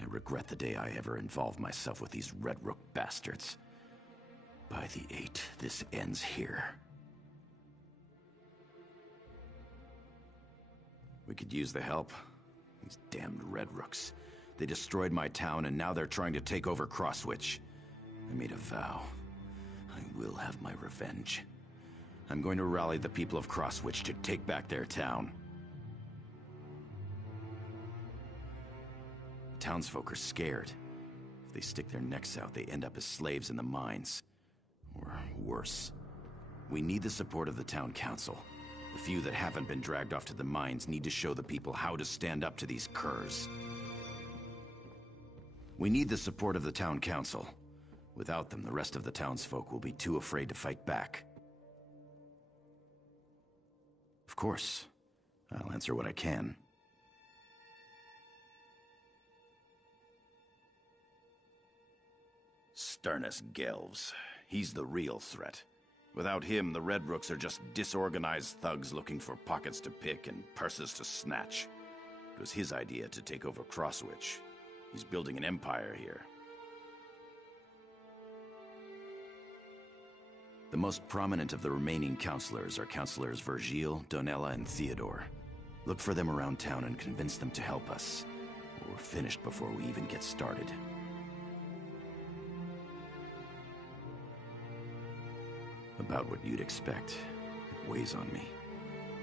I regret the day I ever involved myself with these Red Rook bastards. By the 8, this ends here. We could use the help. These damned Red Rooks. They destroyed my town, and now they're trying to take over Crosswitch. I made a vow. I will have my revenge. I'm going to rally the people of Crosswitch to take back their town. The townsfolk are scared. If they stick their necks out, they end up as slaves in the mines. Or worse. We need the support of the town council. The few that haven't been dragged off to the mines need to show the people how to stand up to these curs. We need the support of the town council. Without them, the rest of the townsfolk will be too afraid to fight back. Of course, I'll answer what I can. Sternus Gelves. He's the real threat. Without him, the Red Rooks are just disorganized thugs looking for pockets to pick and purses to snatch. It was his idea to take over Crosswitch. He's building an empire here. The most prominent of the remaining counselors are Counselors Virgil, Donella, and Theodore. Look for them around town and convince them to help us. Or we're finished before we even get started. About what you'd expect. It weighs on me.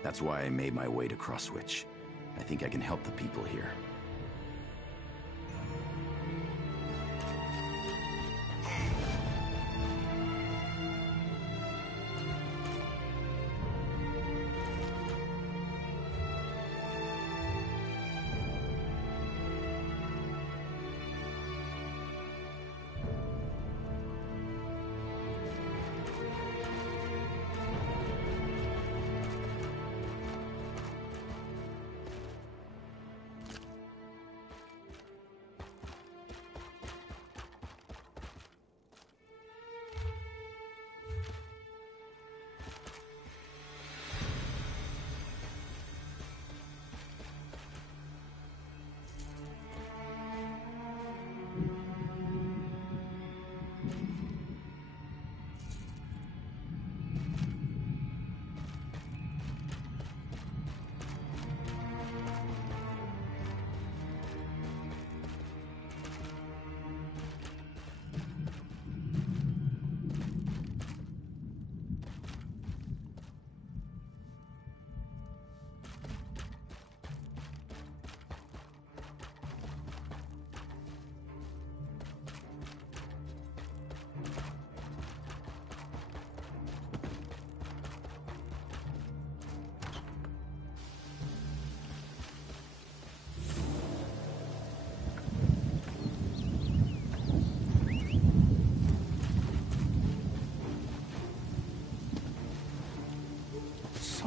That's why I made my way to Crosswitch. I think I can help the people here.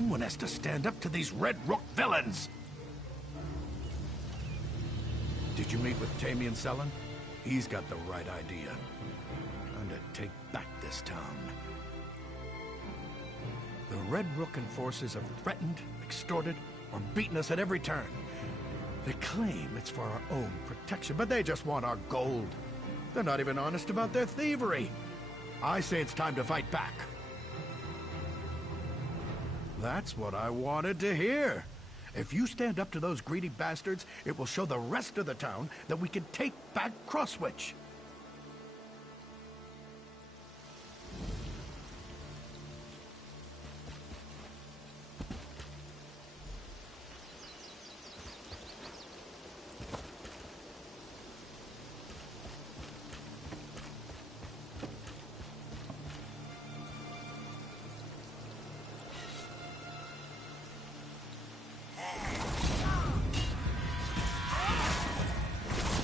Someone has to stand up to these Red Rook villains! Did you meet with Tamian Sellen? He's got the right idea. Time to take back this town. The Red Rookan forces have threatened, extorted, or beaten us at every turn. They claim it's for our own protection, but they just want our gold. They're not even honest about their thievery. I say it's time to fight back. That's what I wanted to hear. If you stand up to those greedy bastards, it will show the rest of the town that we can take back Crosswitch.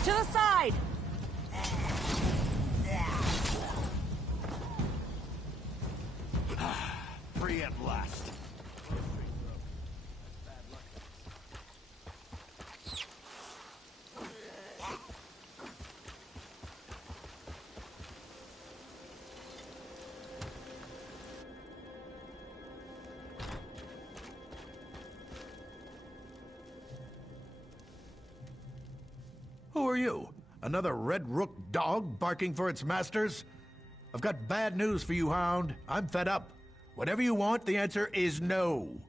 To the side! Free at last. Who are you? Another Red Rook dog barking for its masters? I've got bad news for you, Hound. I'm fed up. Whatever you want, the answer is no.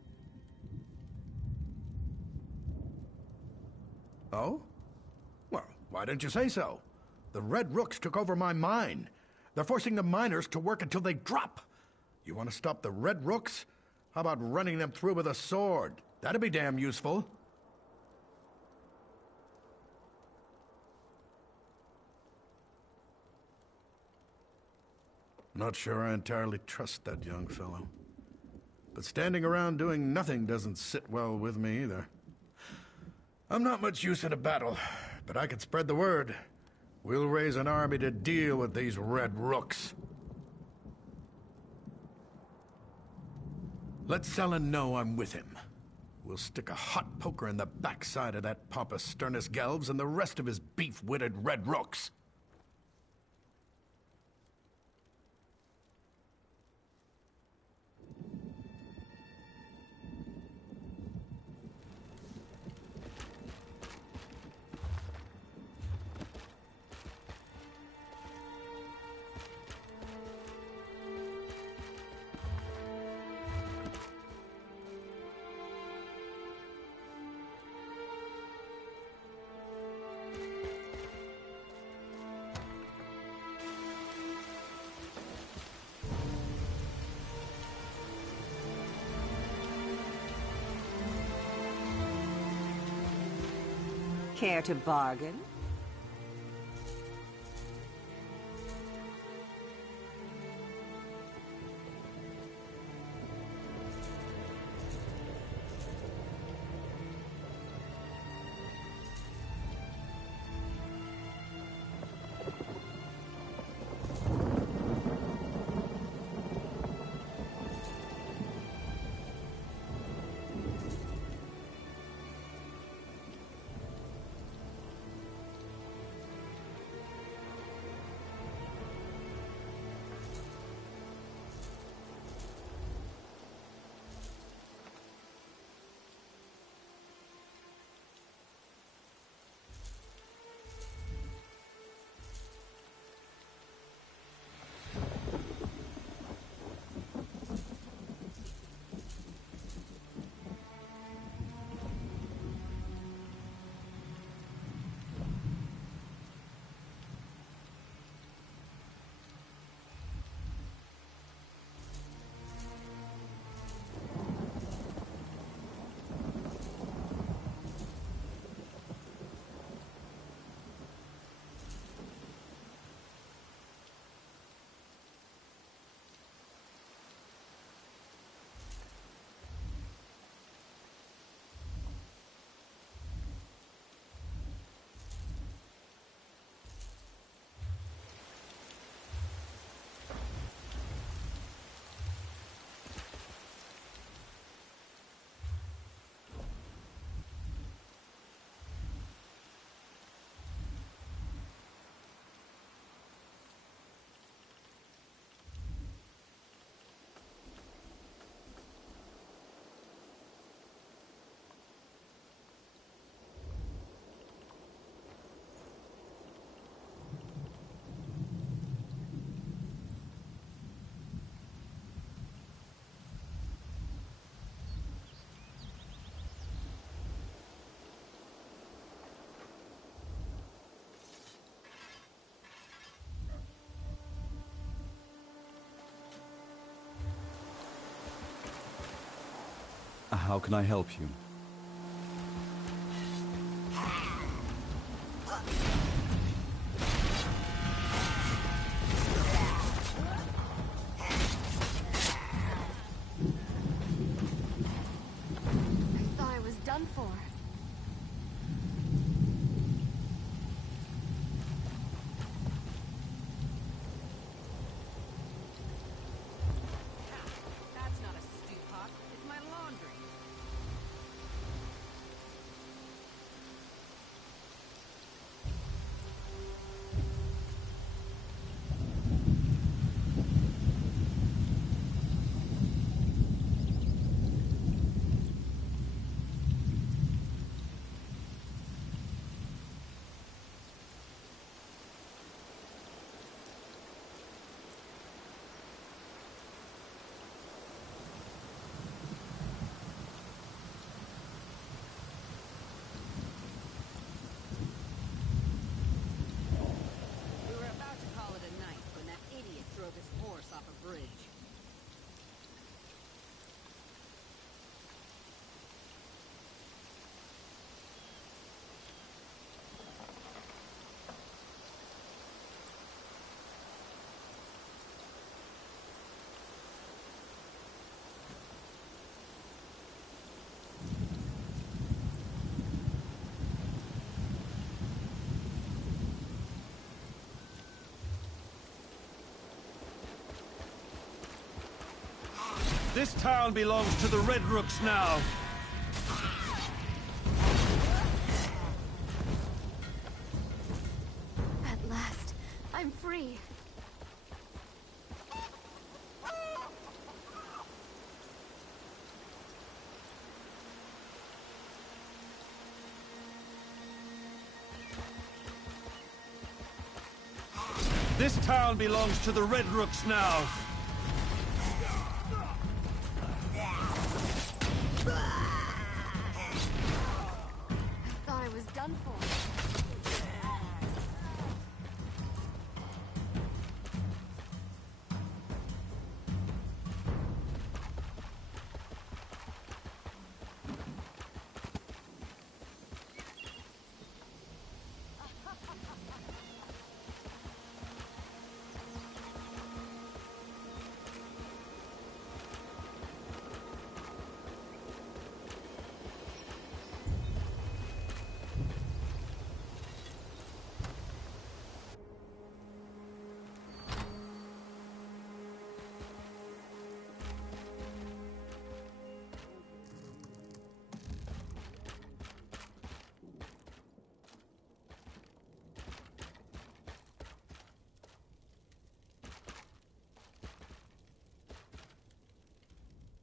Oh? Well, why didn't you say so? The Red Rooks took over my mine. They're forcing the miners to work until they drop. You want to stop the Red Rooks? How about running them through with a sword? That'd be damn useful. Not sure I entirely trust that young fellow. But standing around doing nothing doesn't sit well with me either. I'm not much use in a battle, but I can spread the word. We'll raise an army to deal with these Red Rooks. Let Sellen know I'm with him. We'll stick a hot poker in the backside of that pompous Sternus Gelves and the rest of his beef-witted Red Rooks. Care to bargain? How can I help you? I thought I was done for. That's not a stew pot. It's my laundry. We were about to call it a night when that idiot drove his horse off a bridge. This town belongs to the Red Rooks now. At last, I'm free. This town belongs to the Red Rooks now. I thought I was done for.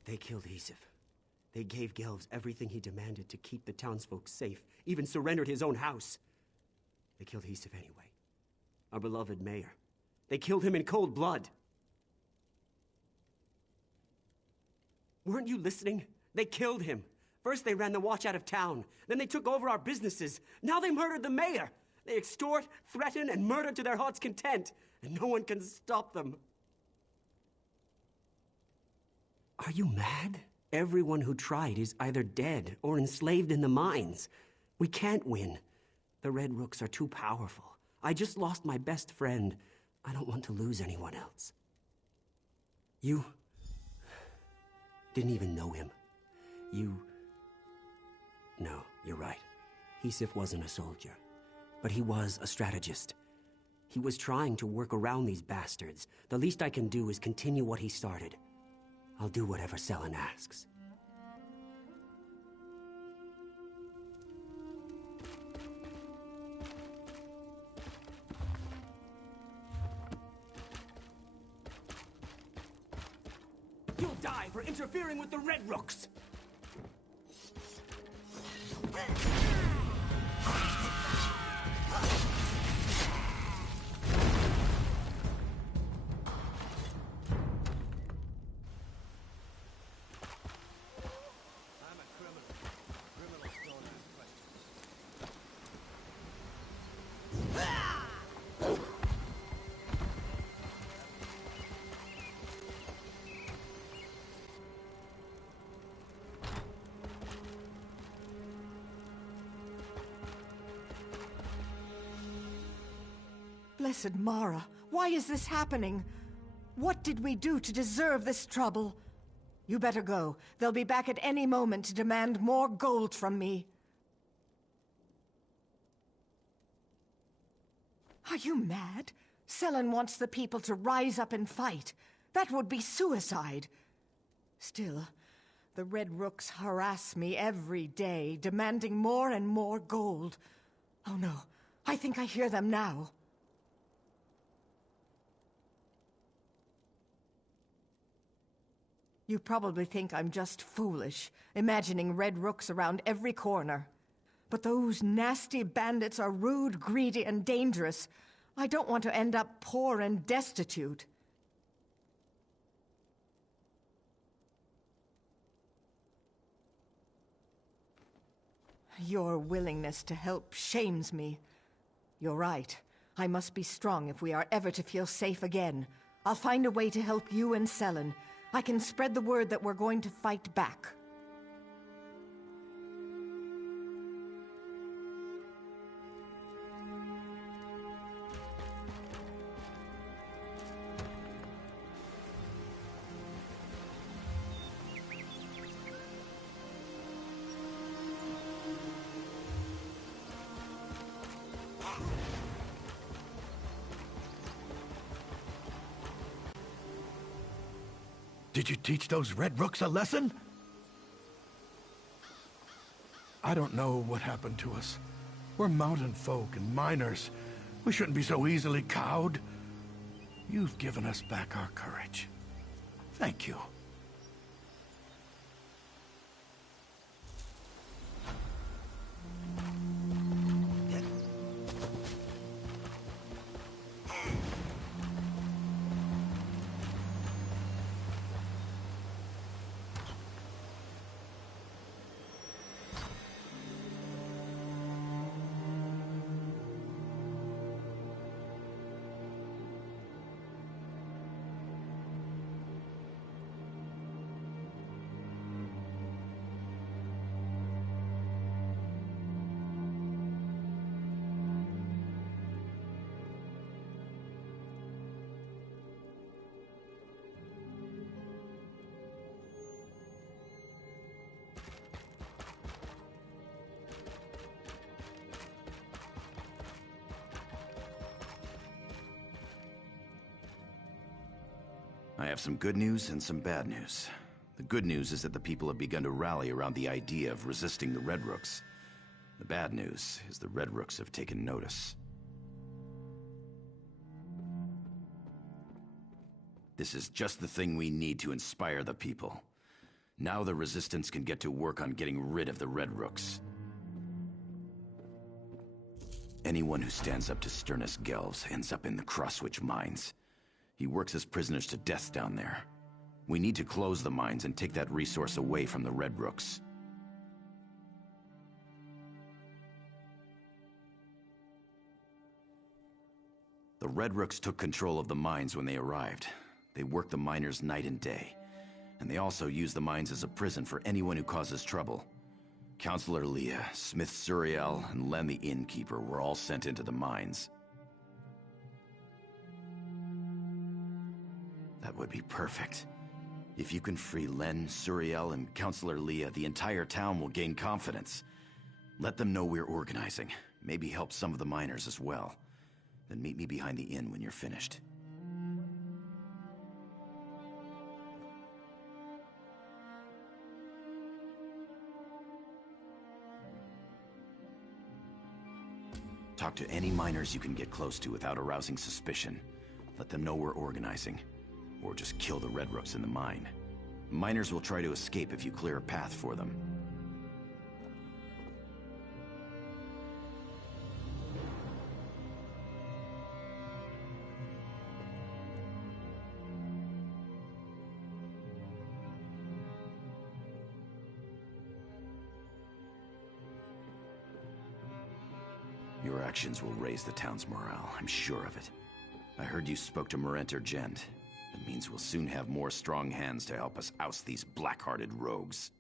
They killed Isif. They gave Gelvs everything he demanded to keep the townsfolk safe, even surrendered his own house. They killed Isif anyway. Our beloved mayor. They killed him in cold blood. Weren't you listening? They killed him. First they ran the watch out of town. Then they took over our businesses. Now they murdered the mayor. They extort, threaten, and murder to their heart's content. And no one can stop them. Are you mad? Everyone who tried is either dead or enslaved in the mines. We can't win. The Red Rooks are too powerful. I just lost my best friend. I don't want to lose anyone else. You didn't even know him. No, you're right. Isif wasn't a soldier, but he was a strategist. He was trying to work around these bastards. The least I can do is continue what he started. I'll do whatever Selen asks. You'll die for interfering with the Red Rooks! Blessed Mara, why is this happening? What did we do to deserve this trouble? You better go. They'll be back at any moment to demand more gold from me. Are you mad? Selen wants the people to rise up and fight. That would be suicide. Still, the Red Rooks harass me every day, demanding more and more gold. Oh no, I think I hear them now. You probably think I'm just foolish, imagining Red Rooks around every corner. But those nasty bandits are rude, greedy, and dangerous. I don't want to end up poor and destitute. Your willingness to help shames me. You're right. I must be strong if we are ever to feel safe again. I'll find a way to help you and Selen. I can spread the word that we're going to fight back. Did you teach those Red Rooks a lesson? I don't know what happened to us. We're mountain folk and miners. We shouldn't be so easily cowed. You've given us back our courage. Thank you. I have some good news and some bad news. The good news is that the people have begun to rally around the idea of resisting the Red Rooks. The bad news is the Red Rooks have taken notice. This is just the thing we need to inspire the people. Now the Resistance can get to work on getting rid of the Red Rooks. Anyone who stands up to Sternus Gelvs ends up in the Crosswitch mines. He works as prisoners to death down there. We need to close the mines and take that resource away from the Red Rooks. The Red Rooks took control of the mines when they arrived. They work the miners night and day. And they also use the mines as a prison for anyone who causes trouble. Counselor Leah, Smith Suriel, and Len the Innkeeper were all sent into the mines. That would be perfect. If you can free Len, Suriel, and Counselor Leah, the entire town will gain confidence. Let them know we're organizing. Maybe help some of the miners as well. Then meet me behind the inn when you're finished. Talk to any miners you can get close to without arousing suspicion. Let them know we're organizing. Or just kill the Red Rooks in the mine. Miners will try to escape if you clear a path for them. Your actions will raise the town's morale, I'm sure of it. I heard you spoke to Marenter Gent. That means we'll soon have more strong hands to help us oust these black-hearted rogues.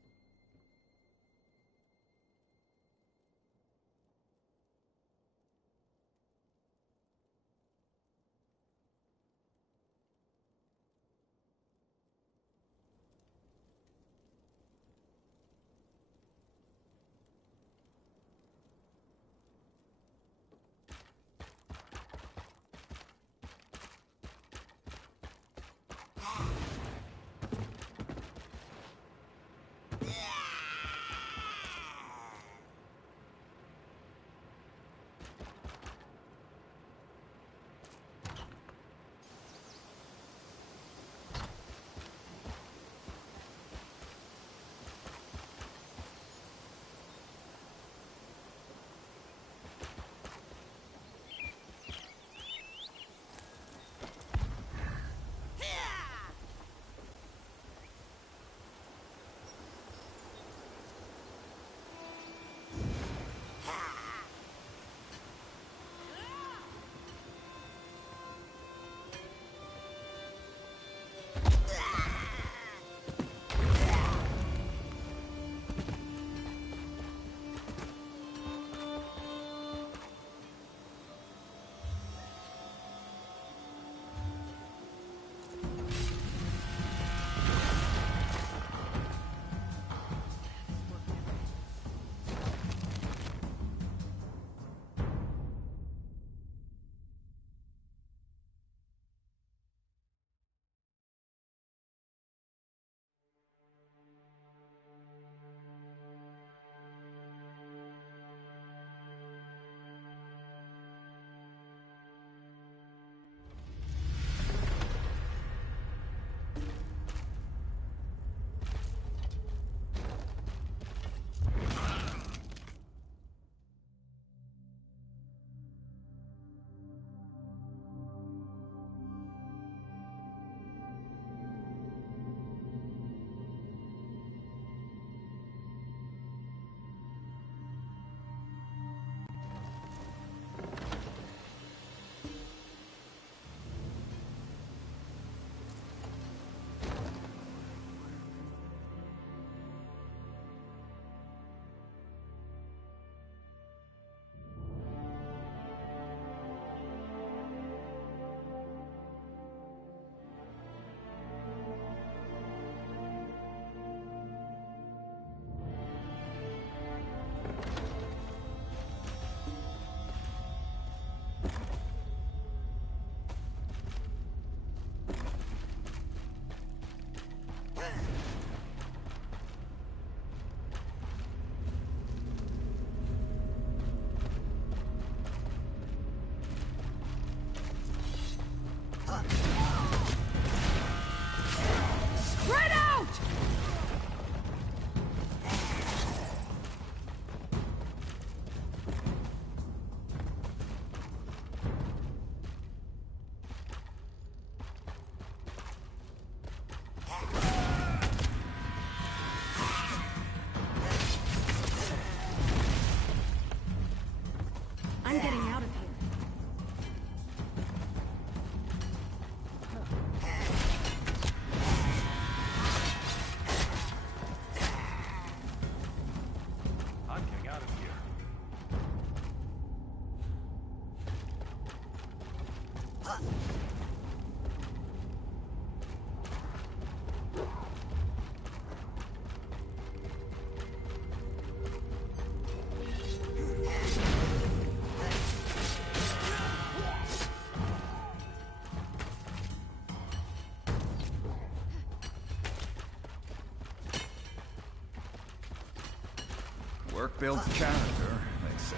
Work builds character, they say.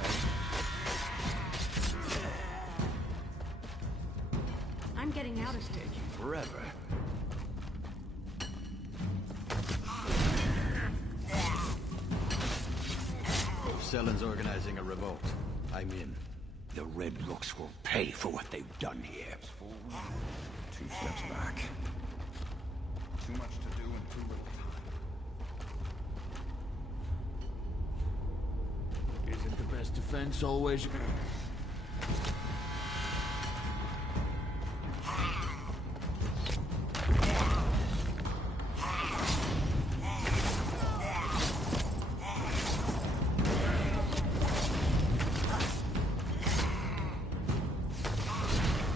I'm getting out of here. Taking forever. Selen's organizing a revolt. I'm in. The Red Rooks will pay for what they've done here. 2 steps back. Too much to do in too little time. Isn't the best defense always...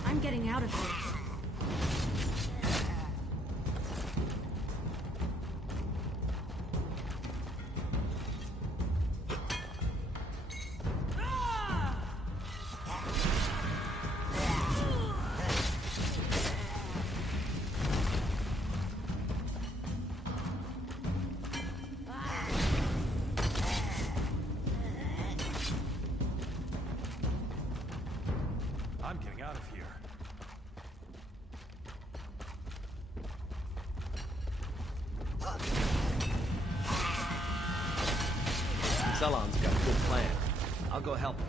I'm getting out of here. I'm getting out of here. Celon's got a good plan. I'll go help him.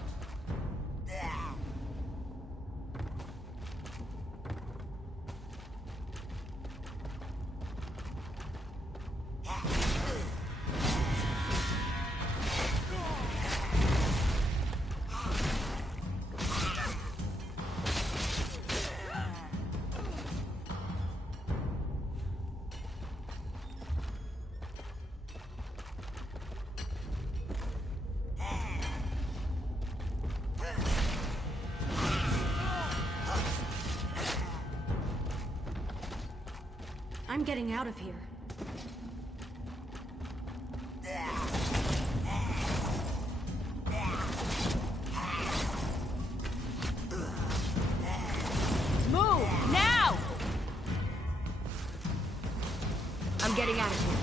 I'm getting out of here. Move, now! I'm getting out of here.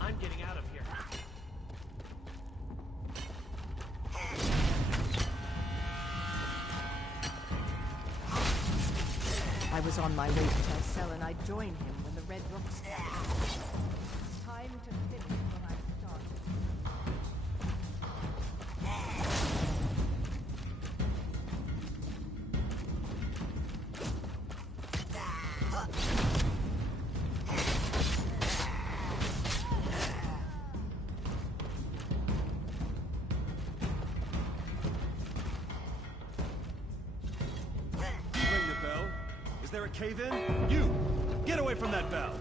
I'm getting out of here. I was on my way to tell Selen I'd join him when the Red Rooks gathered. Time to finish what I started. Ring the bell. Is there a cave-in? You! Get away from that bell!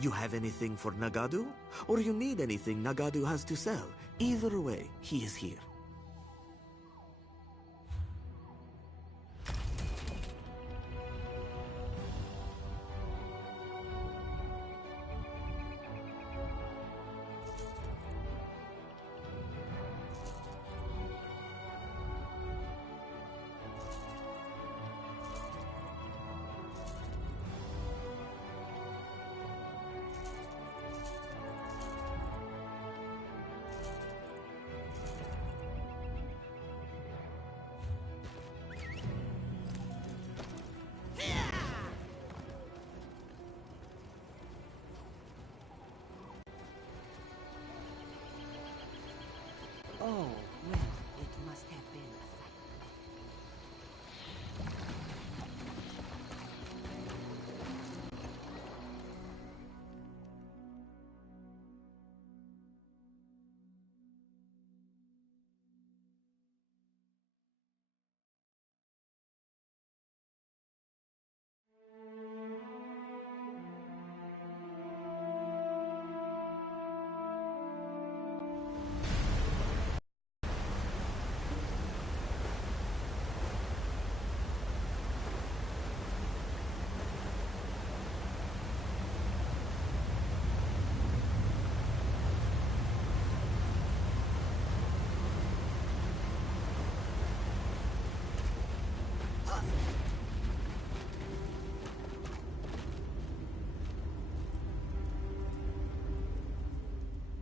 You have anything for Nagadu? Or you need anything Nagadu has to sell? Either way, he is here. Oh, well, it must have been a sight.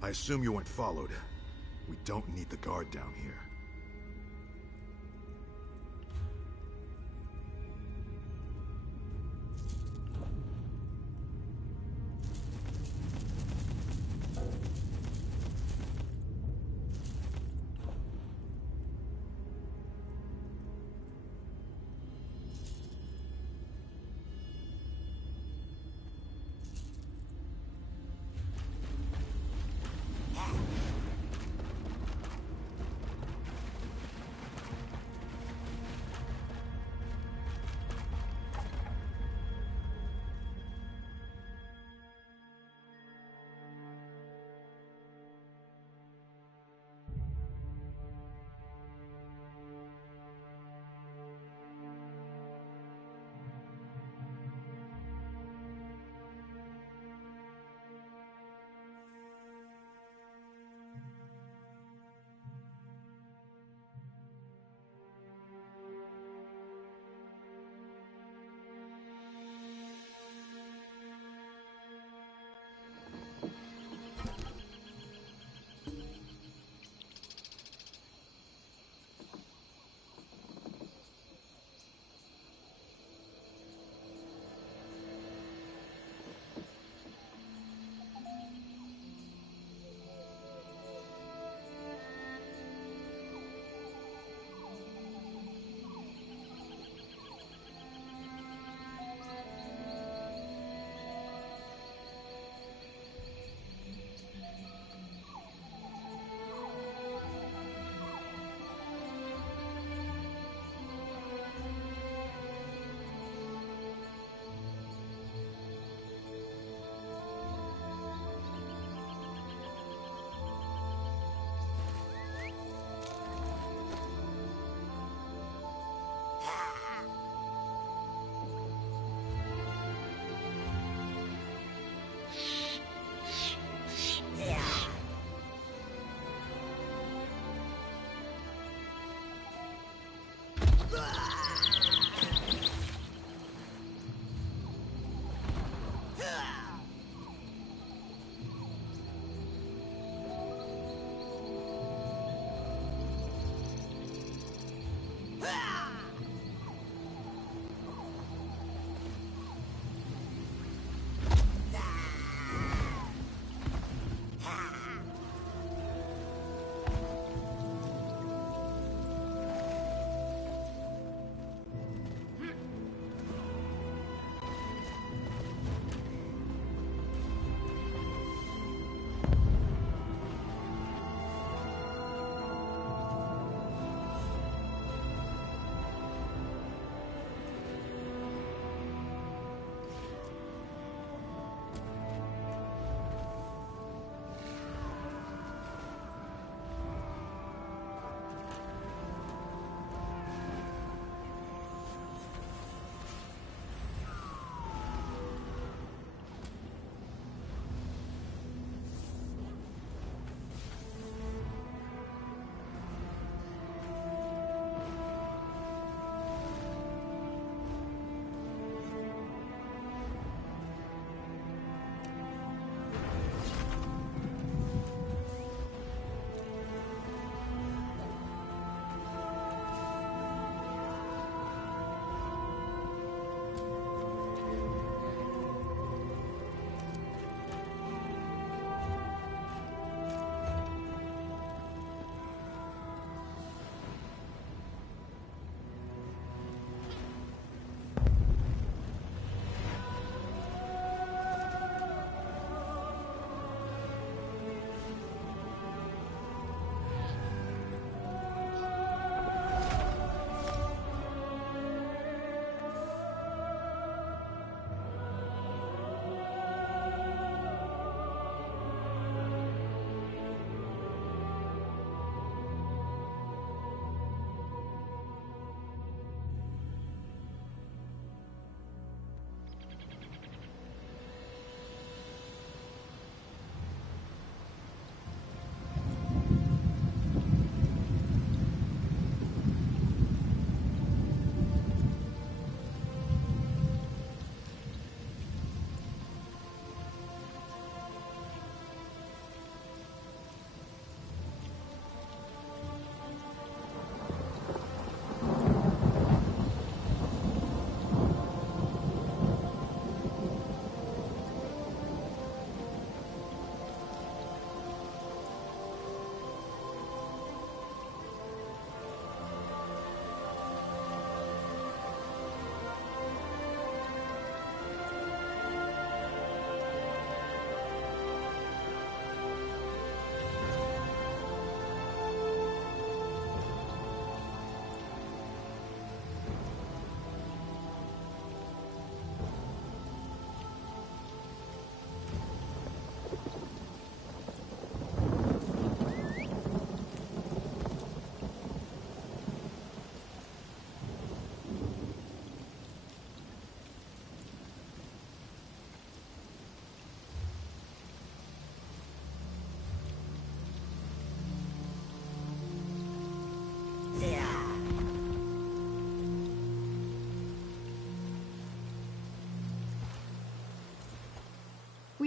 I assume you weren't followed. We don't need the guard down here.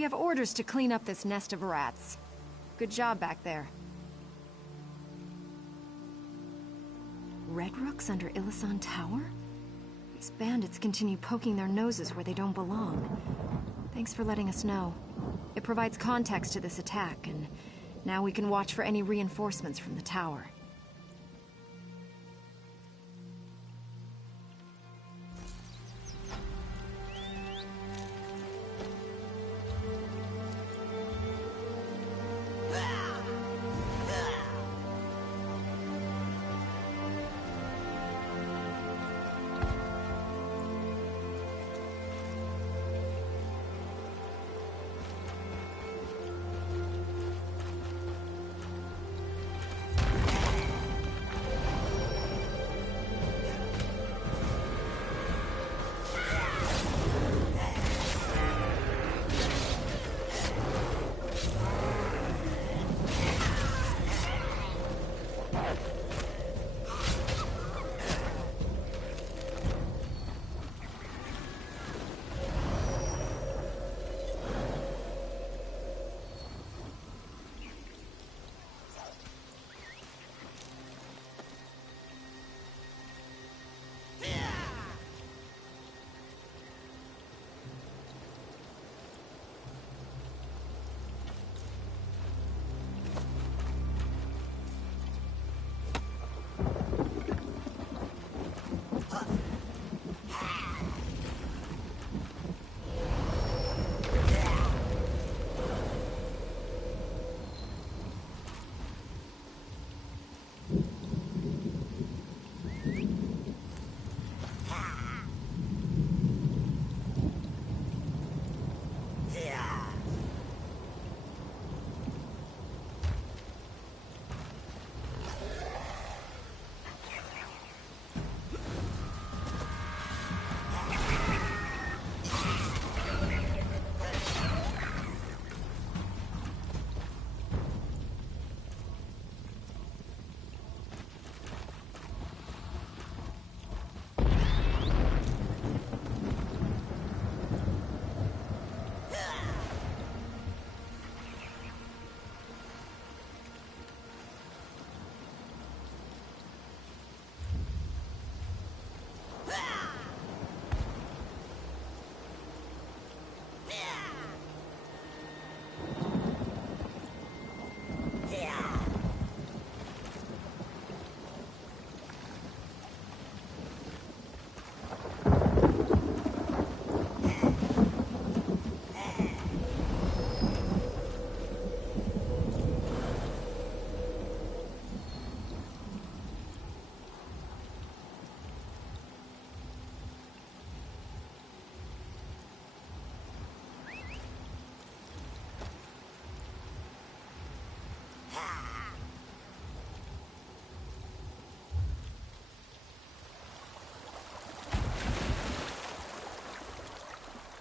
We have orders to clean up this nest of rats. Good job back there. Red Rooks under Illisan Tower? These bandits continue poking their noses where they don't belong. Thanks for letting us know. It provides context to this attack, and now we can watch for any reinforcements from the tower.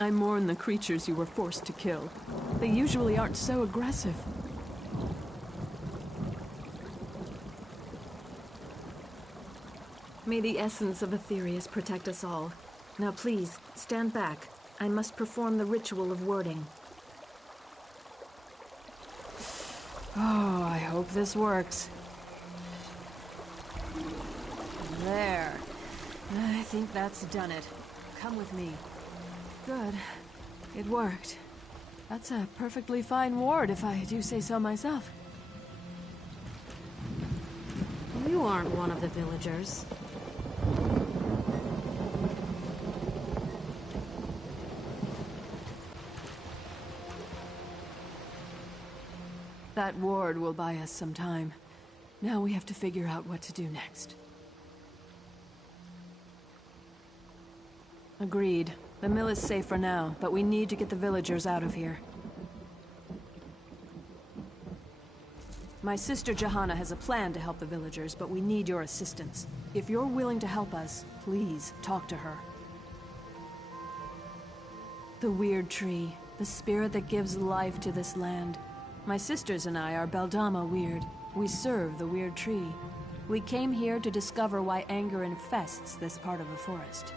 I mourn the creatures you were forced to kill. They usually aren't so aggressive. May the essence of Aetherius protect us all. Now please, stand back. I must perform the ritual of wording. Oh, I hope this works. There. I think that's done it. Come with me. Good. It worked. That's a perfectly fine ward, if I do say so myself. You aren't one of the villagers. That ward will buy us some time. Now we have to figure out what to do next. Agreed. The mill is safe for now, but we need to get the villagers out of here. My sister Johanna has a plan to help the villagers, but we need your assistance. If you're willing to help us, please talk to her. The weird tree, the spirit that gives life to this land. My sisters and I are Beldama Weird. We serve the weird tree. We came here to discover why anger infests this part of the forest.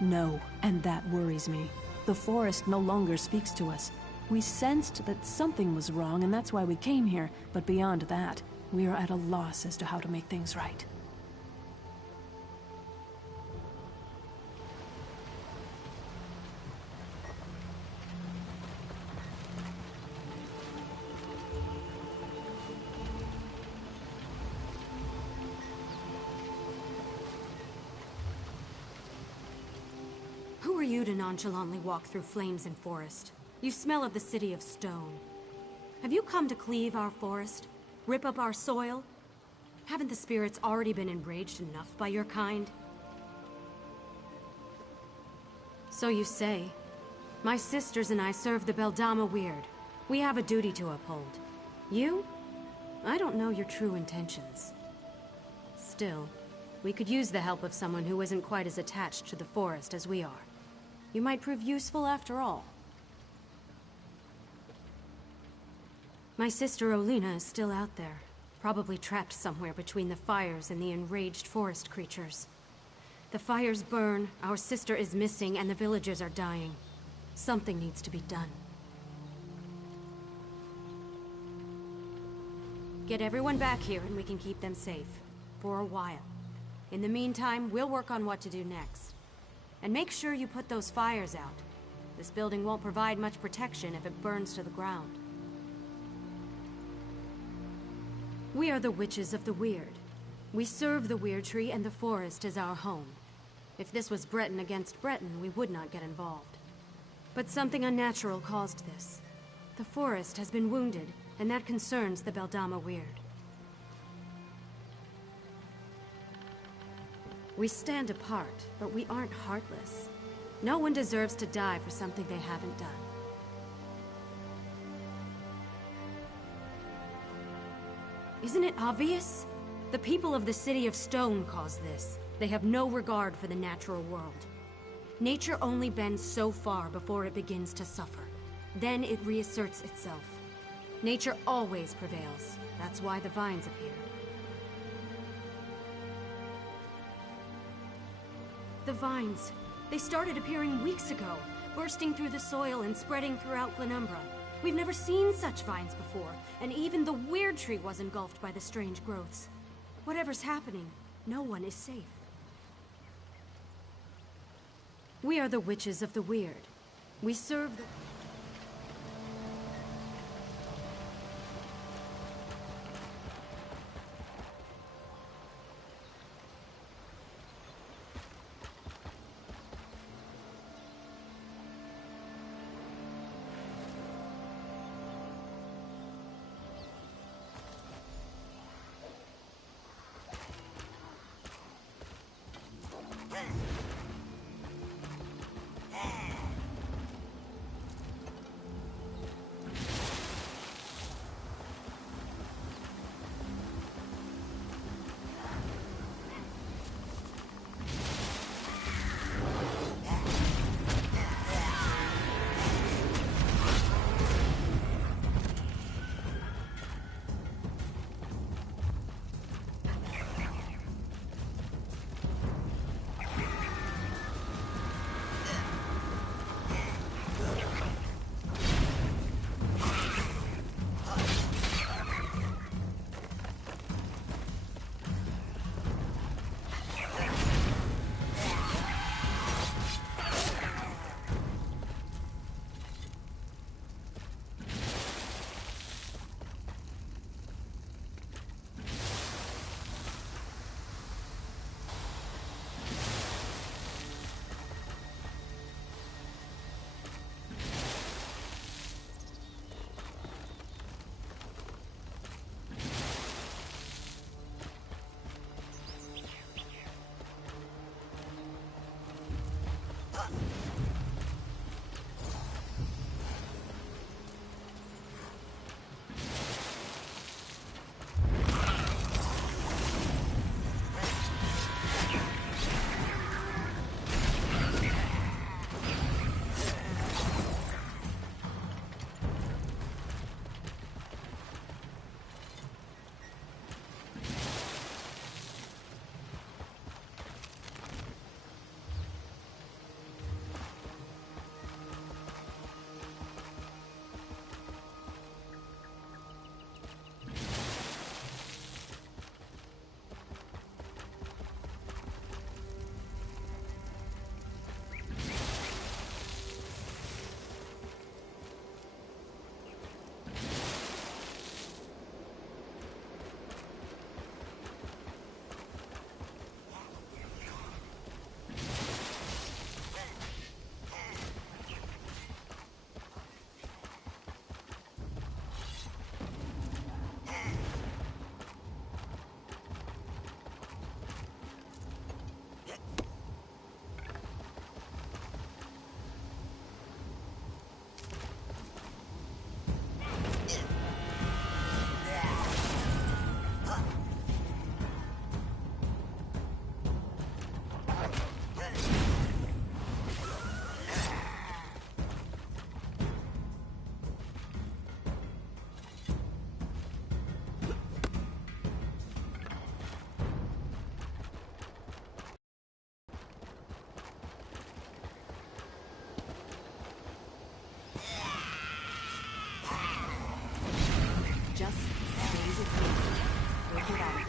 No, and that worries me. The forest no longer speaks to us. We sensed that something was wrong, and that's why we came here. But beyond that, we are at a loss as to how to make things right. Who are you to nonchalantly walk through flames and forest? You smell of the city of stone. Have you come to cleave our forest? Rip up our soil? Haven't the spirits already been enraged enough by your kind? So you say. My sisters and I serve the Beldama Weird. We have a duty to uphold. You? I don't know your true intentions. Still, we could use the help of someone who isn't quite as attached to the forest as we are. You might prove useful after all. My sister Olina is still out there, probably trapped somewhere between the fires and the enraged forest creatures. The fires burn, our sister is missing, and the villagers are dying. Something needs to be done. Get everyone back here and we can keep them safe. For a while. In the meantime, we'll work on what to do next. And make sure you put those fires out. This building won't provide much protection if it burns to the ground. We are the Witches of the Weird. We serve the Weird Tree and the forest as our home. If this was Breton against Breton, we would not get involved. But something unnatural caused this. The forest has been wounded, and that concerns the Beldama Weird. We stand apart, but we aren't heartless. No one deserves to die for something they haven't done. Isn't it obvious? The people of the City of Stone caused this. They have no regard for the natural world. Nature only bends so far before it begins to suffer. Then it reasserts itself. Nature always prevails. That's why the vines appeared. The vines. They started appearing weeks ago, bursting through the soil and spreading throughout Glenumbra. We've never seen such vines before, and even the Weird Tree was engulfed by the strange growths. Whatever's happening, no one is safe. We are the Witches of the Weird. We serve the...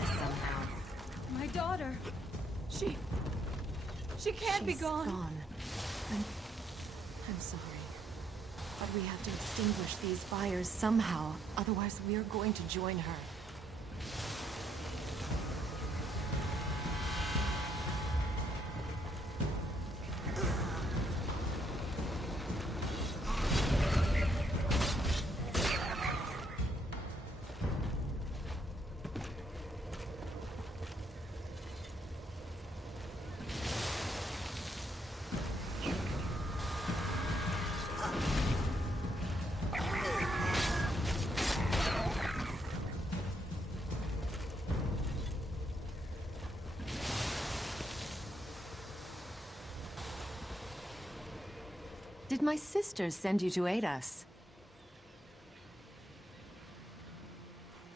this somehow. My daughter. She can't be gone. Gone. I'm sorry. But we have to extinguish these fires somehow. Otherwise, we're going to join her. Did my sisters send you to aid us?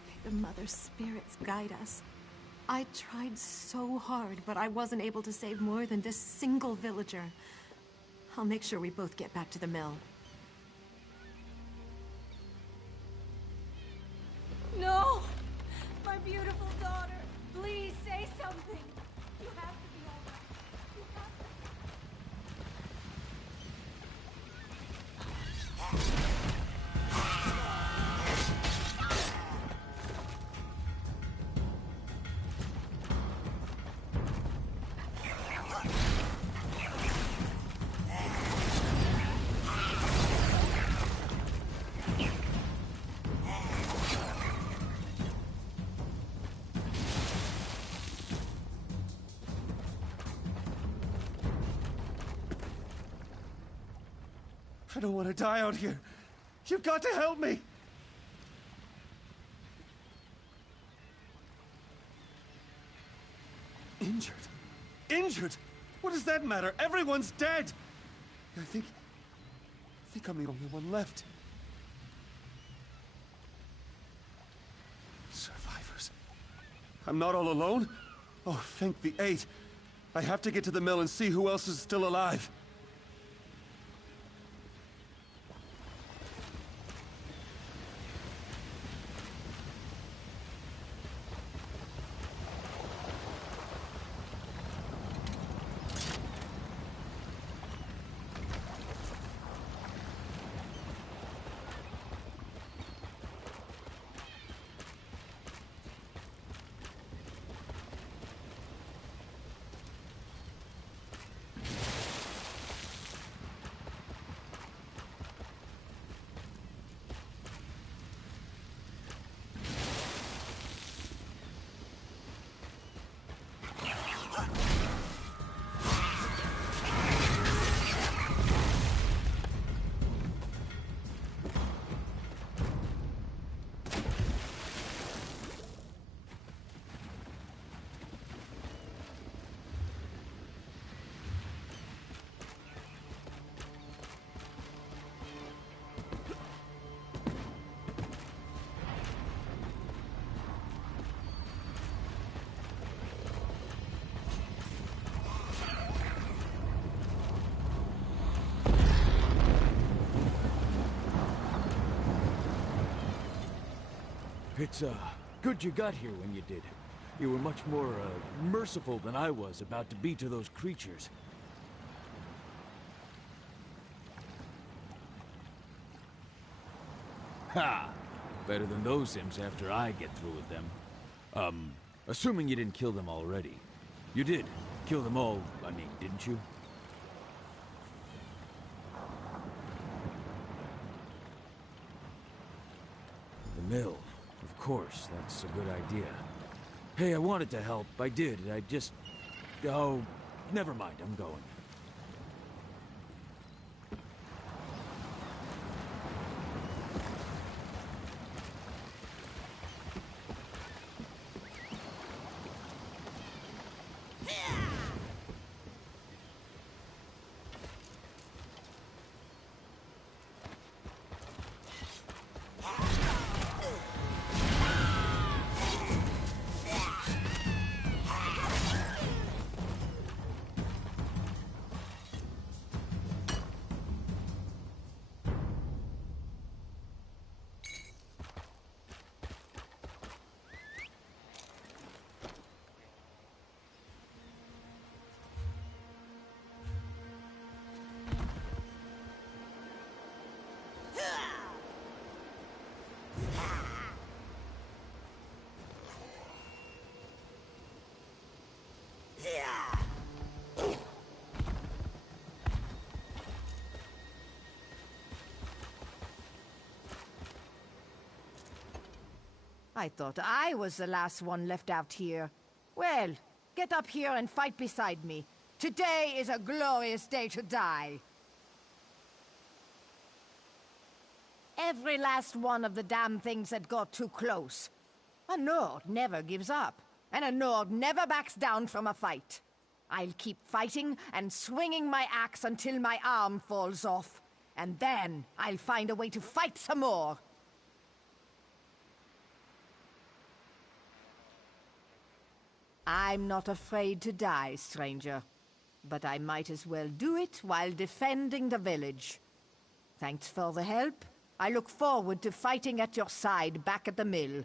May the Mother Spirits guide us. I tried so hard, but I wasn't able to save more than this single villager. I'll make sure we both get back to the mill. No! My beautiful daughter! Please say something! You have to be all right. You have to... I don't want to die out here. You've got to help me! Injured? Injured? What does that matter? Everyone's dead! I think I'm the only one left. Survivors. I'm not all alone? Oh, thank the eight. I have to get to the mill and see who else is still alive. It's, good you got here when you did. You were much more, merciful than I was about to be to those creatures. Ha! Better than those imps after I get through with them. Assuming you didn't kill them already. You did. Kill them all, I mean, didn't you? The mill. Of course, that's a good idea. Hey, I wanted to help. I did. I just... Oh, never mind. I'm going. I thought I was the last one left out here. Well, get up here and fight beside me. Today is a glorious day to die. Every last one of the damn things that got too close. A Nord never gives up, and a Nord never backs down from a fight. I'll keep fighting and swinging my axe until my arm falls off. And then I'll find a way to fight some more. I'm not afraid to die, stranger. But I might as well do it while defending the village. Thanks for the help. I look forward to fighting at your side back at the mill.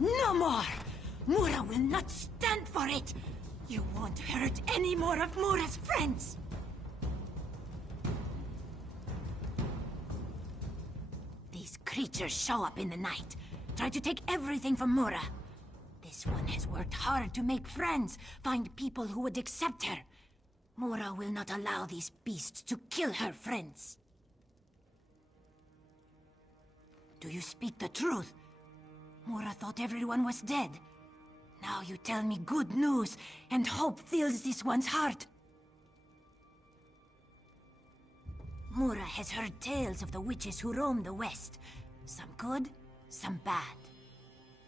No more! Mura will not stand for it! You won't hurt any more of Mura's friends! These creatures show up in the night, try to take everything from Mura. This one has worked hard to make friends, find people who would accept her. Mura will not allow these beasts to kill her friends. Do you speak the truth? Mura thought everyone was dead. Now you tell me good news, and hope fills this one's heart. Mura has heard tales of the witches who roam the west. Some good, some bad.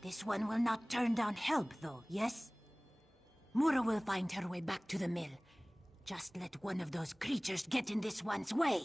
This one will not turn down help, though, yes? Mura will find her way back to the mill. Just let one of those creatures get in this one's way.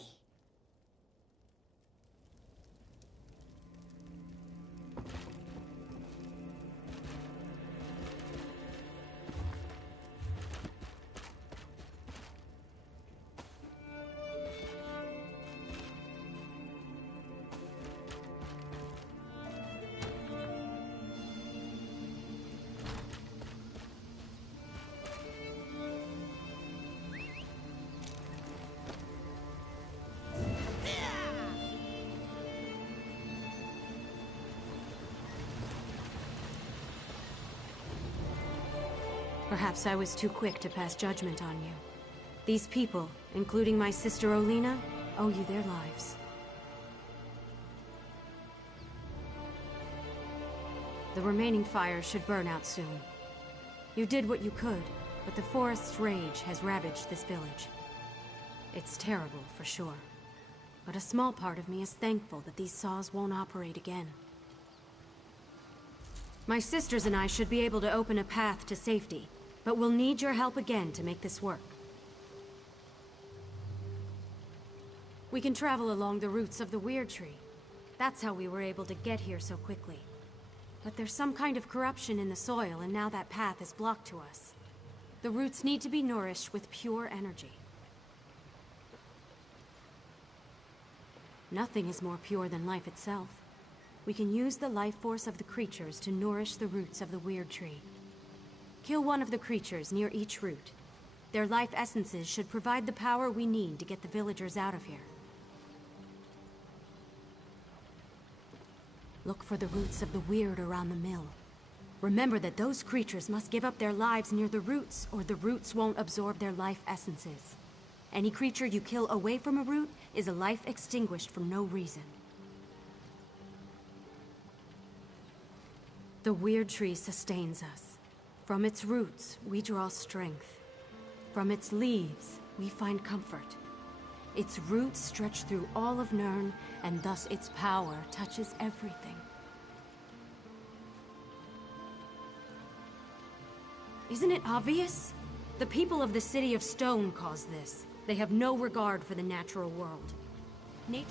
Perhaps I was too quick to pass judgment on you. These people, including my sister Olina, owe you their lives. The remaining fires should burn out soon. You did what you could, but the forest's rage has ravaged this village. It's terrible, for sure. But a small part of me is thankful that these saws won't operate again. My sisters and I should be able to open a path to safety, but we'll need your help again to make this work. We can travel along the roots of the Weird Tree. That's how we were able to get here so quickly. But there's some kind of corruption in the soil, and now that path is blocked to us. The roots need to be nourished with pure energy. Nothing is more pure than life itself. We can use the life force of the creatures to nourish the roots of the Weird Tree. Kill one of the creatures near each root. Their life essences should provide the power we need to get the villagers out of here. Look for the roots of the weird around the mill. Remember that those creatures must give up their lives near the roots, or the roots won't absorb their life essences. Any creature you kill away from a root is a life extinguished for no reason. The Weird Tree sustains us. From its roots, we draw strength. From its leaves, we find comfort. Its roots stretch through all of Nirn, and thus its power touches everything. Isn't it obvious? The people of the City of Stone cause this. They have no regard for the natural world. Nature...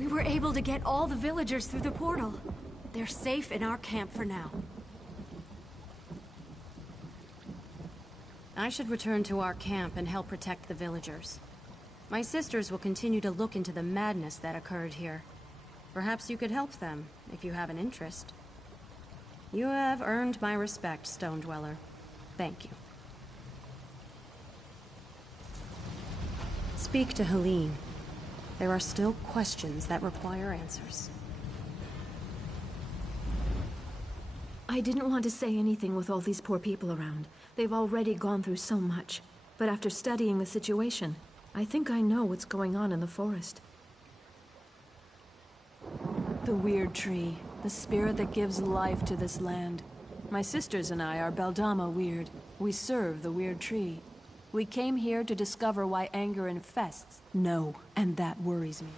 We were able to get all the villagers through the portal. They're safe in our camp for now. I should return to our camp and help protect the villagers. My sisters will continue to look into the madness that occurred here. Perhaps you could help them, if you have an interest. You have earned my respect, Stone Dweller. Thank you. Speak to Helene. There are still questions that require answers. I didn't want to say anything with all these poor people around. They've already gone through so much. But after studying the situation, I think I know what's going on in the forest. The weird tree. The spirit that gives life to this land. My sisters and I are Beldama Weird. We serve the weird tree. We came here to discover why anger infests. No, and that worries me.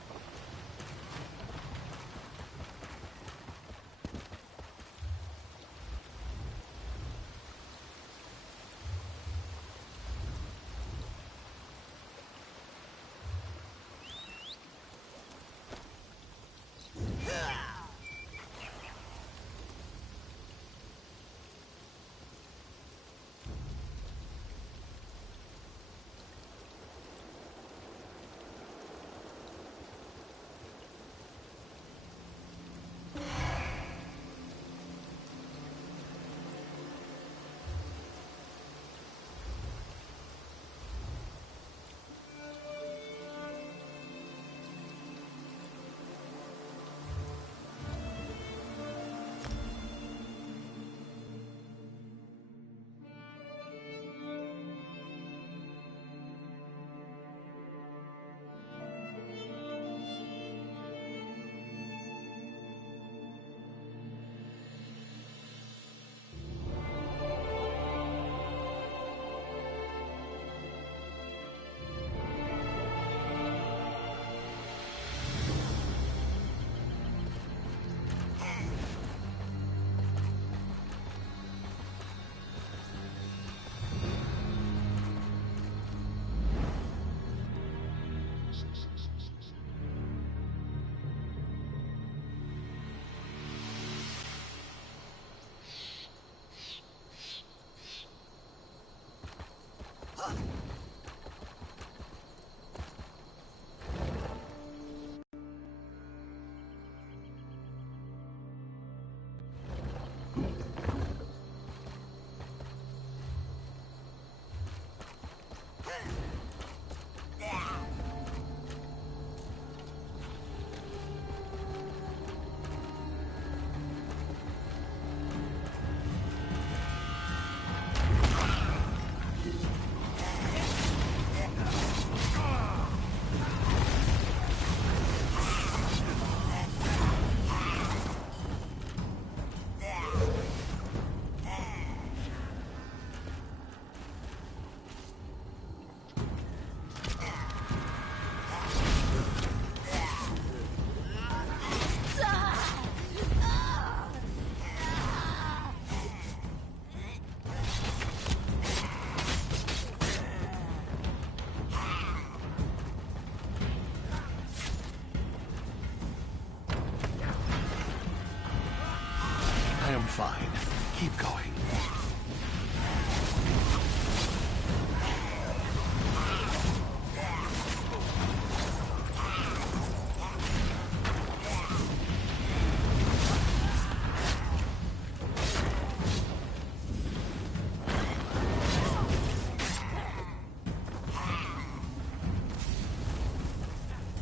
am fine. Keep going.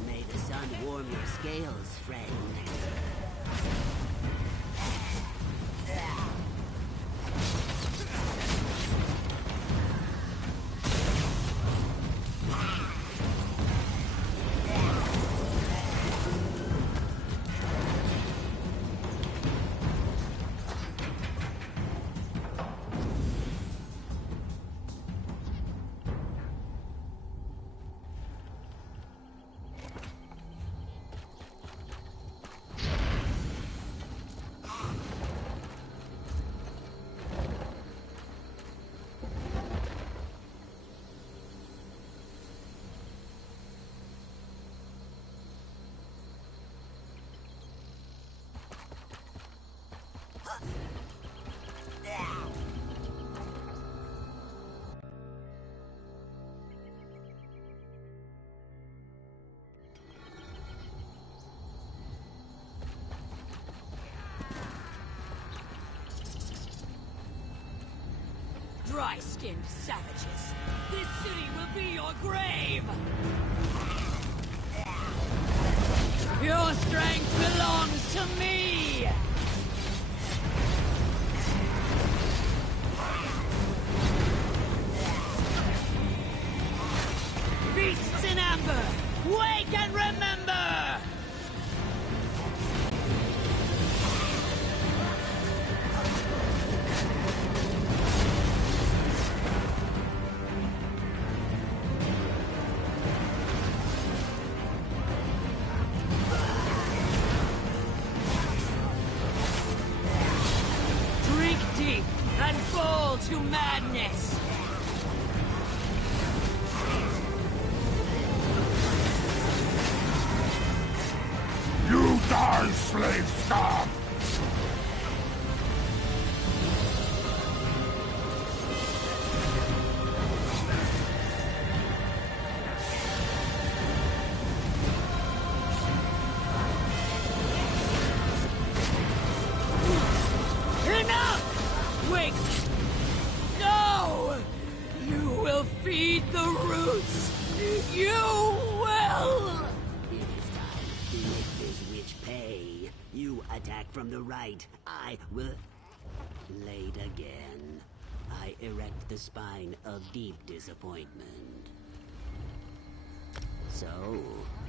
May the sun warm your scales, friend. Dry-skinned savages. This city will be your grave! Your strength belongs to me! Beasts in amber! Wake and remember! And fall to madness! You die, slave scum! Enough! Wait! No! You will feed the roots! You will! It is time to make this witch pay. You attack from the right. I will... Late again. I erect the spine of deep disappointment. So,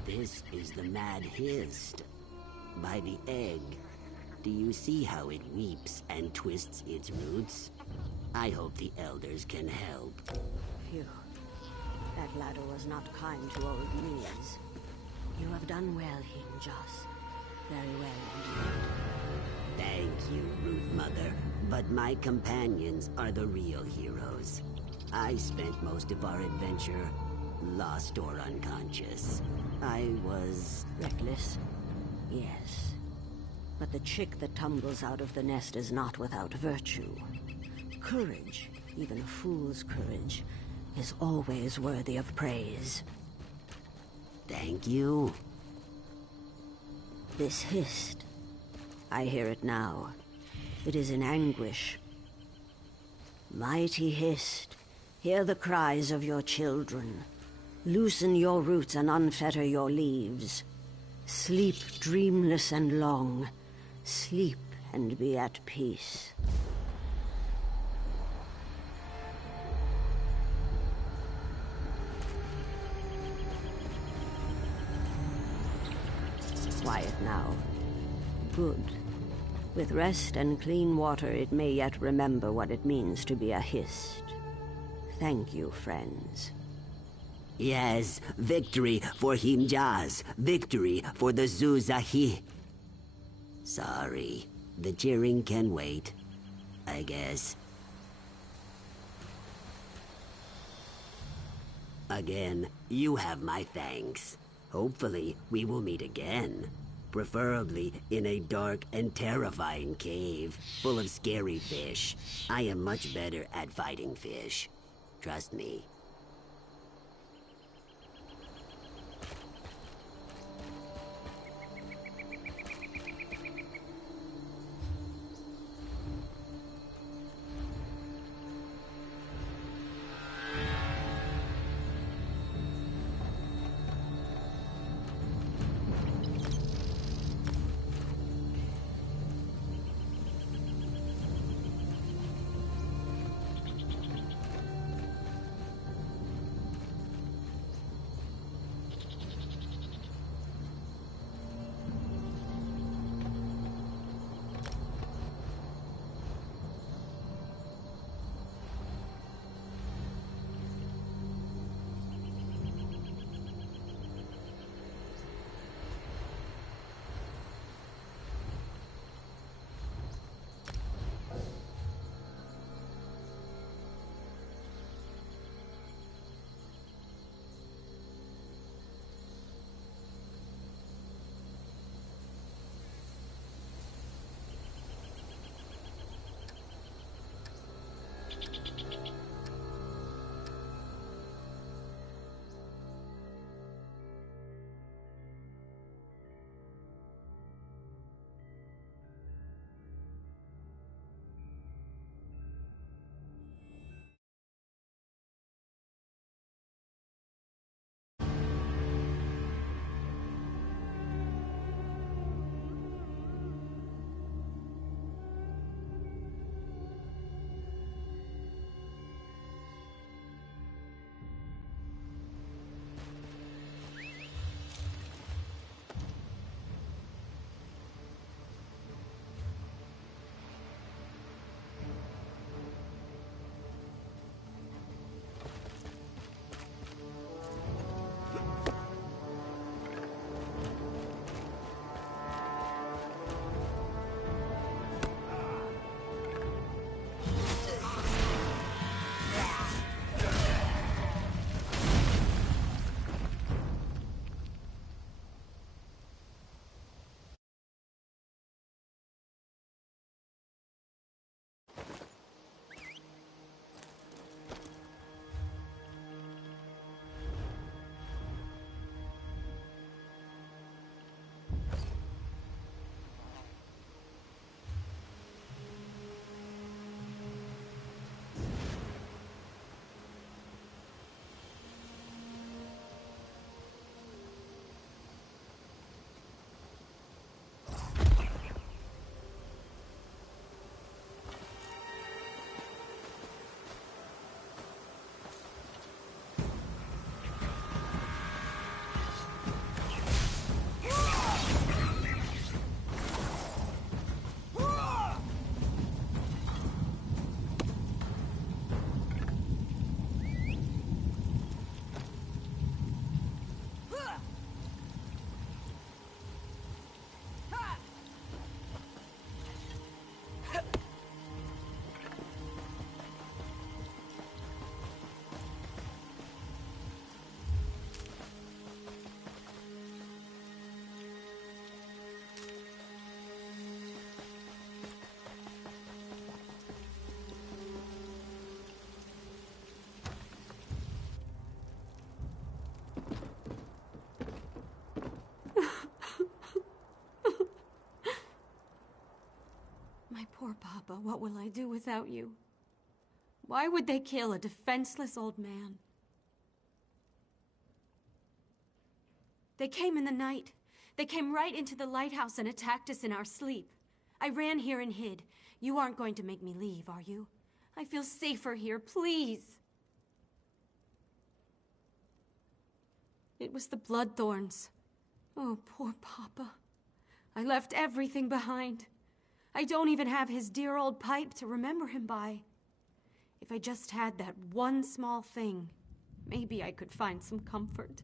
this is the mad hist. By the egg. Do you see how it weeps and twists its roots? I hope the elders can help. Phew. That ladder was not kind to old knees. You have done well, Hinjas. Very well indeed. Thank you, Root Mother. But my companions are the real heroes. I spent most of our adventure lost or unconscious. I was... reckless? Yes. But the chick that tumbles out of the nest is not without virtue. Courage, even a fool's courage, is always worthy of praise. Thank you. This hist. I hear it now. It is in anguish. Mighty hist, hear the cries of your children. Loosen your roots and unfetter your leaves. Sleep dreamless and long. Sleep and be at peace. Quiet now. Good. With rest and clean water, it may yet remember what it means to be a hist. Thank you, friends. Yes, victory for Hinjas. Victory for the Zuzahi. Sorry, the cheering can wait, I guess. Again, you have my thanks. Hopefully, we will meet again. Preferably in a dark and terrifying cave full of scary fish. I am much better at fighting fish. Trust me. My poor Papa, what will I do without you? Why would they kill a defenseless old man? They came in the night. They came right into the lighthouse and attacked us in our sleep. I ran here and hid. You aren't going to make me leave, are you? I feel safer here, please. It was the Bloodthorns. Oh, poor Papa. I left everything behind. I don't even have his dear old pipe to remember him by. If I just had that one small thing, maybe I could find some comfort.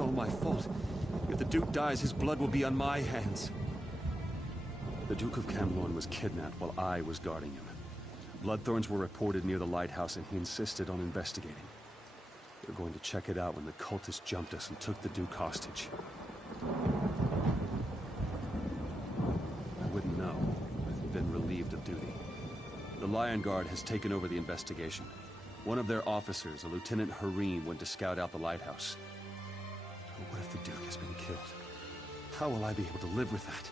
It's all my fault. If the Duke dies, his blood will be on my hands. The Duke of Camlorn was kidnapped while I was guarding him. Bloodthorns were reported near the lighthouse, and he insisted on investigating. They were going to check it out when the cultists jumped us and took the Duke hostage. I wouldn't know. I've been relieved of duty. The Lion Guard has taken over the investigation. One of their officers, a Lieutenant Harim, went to scout out the lighthouse. What if the Duke has been killed? How will I be able to live with that?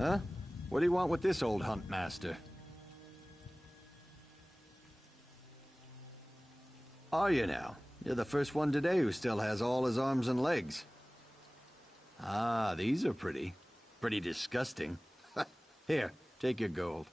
Huh? What do you want with this old hunt master? Are you now? You're the first one today who still has all his arms and legs. Ah, these are pretty. Pretty disgusting. Here, take your gold.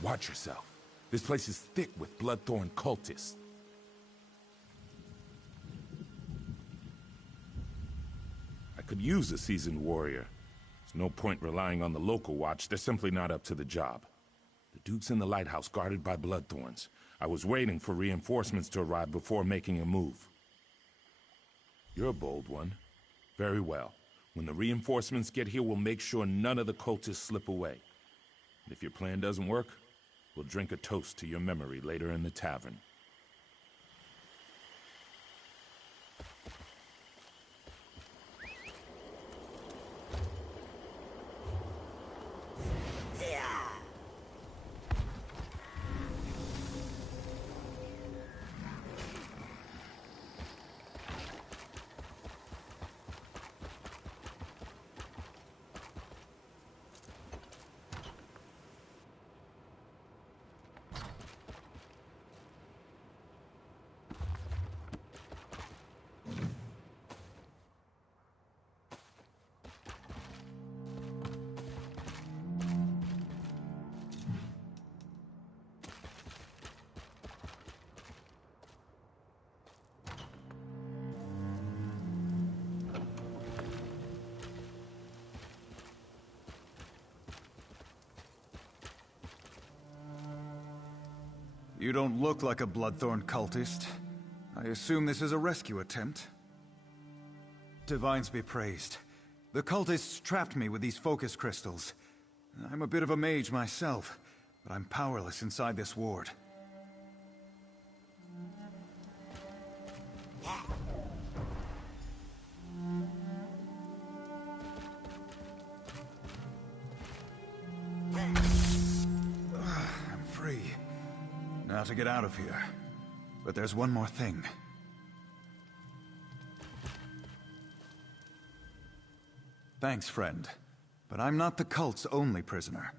Watch yourself. This place is thick with Bloodthorn cultists. I could use a seasoned warrior. There's no point relying on the local watch. They're simply not up to the job. The Duke's in the lighthouse guarded by Bloodthorns. I was waiting for reinforcements to arrive before making a move. You're a bold one. Very well. When the reinforcements get here, we'll make sure none of the cultists slip away. And if your plan doesn't work, we'll drink a toast to your memory later in the tavern. You don't look like a Bloodthorn cultist. I assume this is a rescue attempt. Divines be praised. The cultists trapped me with these focus crystals. I'm a bit of a mage myself, but I'm powerless inside this ward. I'm free. Now to get out of here. But there's one more thing. Thanks, friend. But I'm not the cult's only prisoner.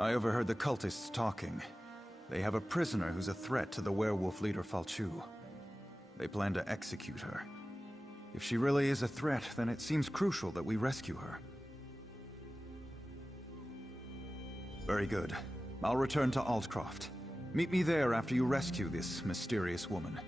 I overheard the cultists talking. They have a prisoner who's a threat to the werewolf leader Falchu. They plan to execute her. If she really is a threat, then it seems crucial that we rescue her. Very good. I'll return to Altcroft. Meet me there after you rescue this mysterious woman.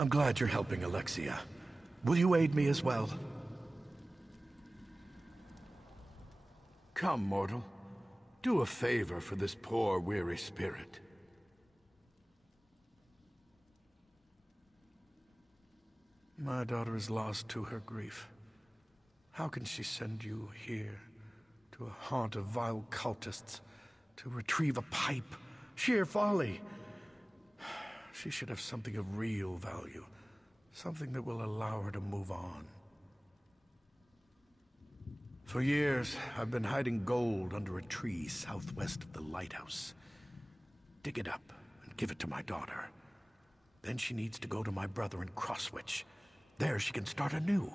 I'm glad you're helping, Alexia. Will you aid me as well? Come, mortal. Do a favor for this poor, weary spirit. My daughter is lost to her grief. How can she send you here, to a haunt of vile cultists, to retrieve a pipe? Sheer folly! She should have something of real value, something that will allow her to move on. For years, I've been hiding gold under a tree southwest of the lighthouse. Dig it up and give it to my daughter. Then she needs to go to my brother in Crosswich. There she can start anew.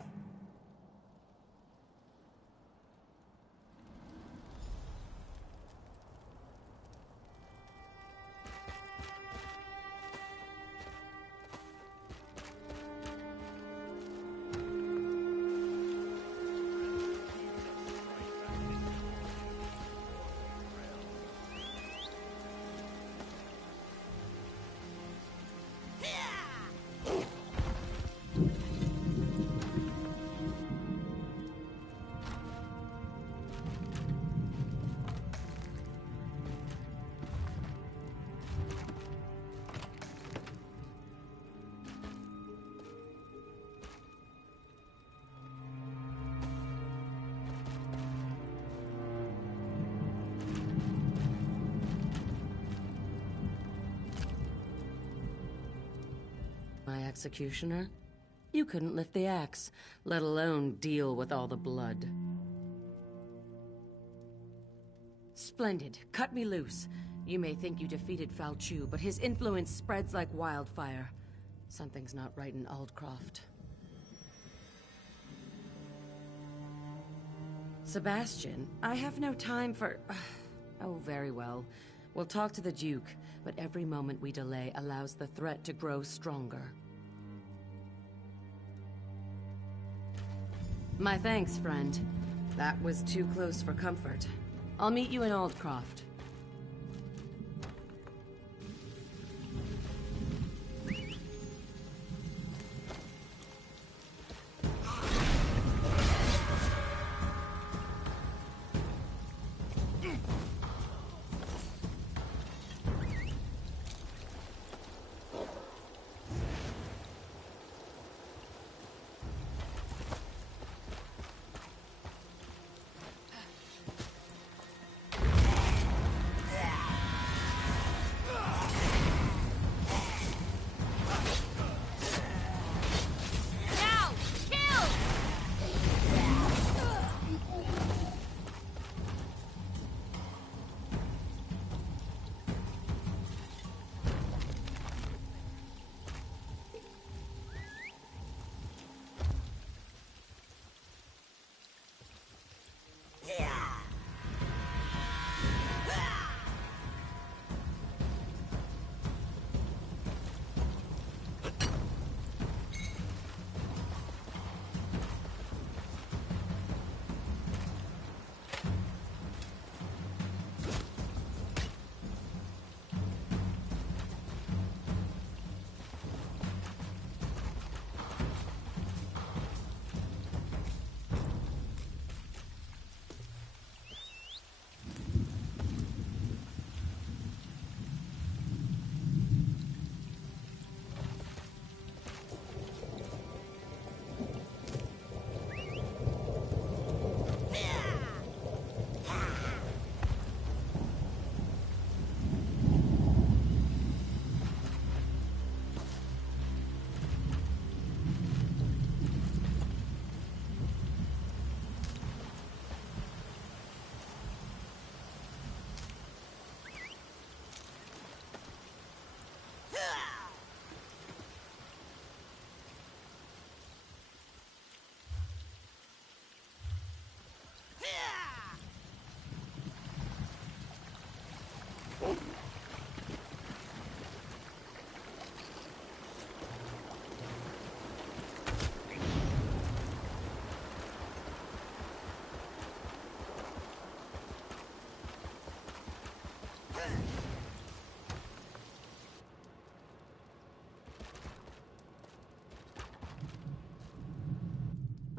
My executioner? You couldn't lift the axe, let alone deal with all the blood. Splendid. Cut me loose. You may think you defeated Falchu, but his influence spreads like wildfire. Something's not right in Aldcroft. Sebastian, I have no time for... Oh, very well. We'll talk to the Duke, but every moment we delay allows the threat to grow stronger. My thanks, friend. That was too close for comfort. I'll meet you in Aldcroft.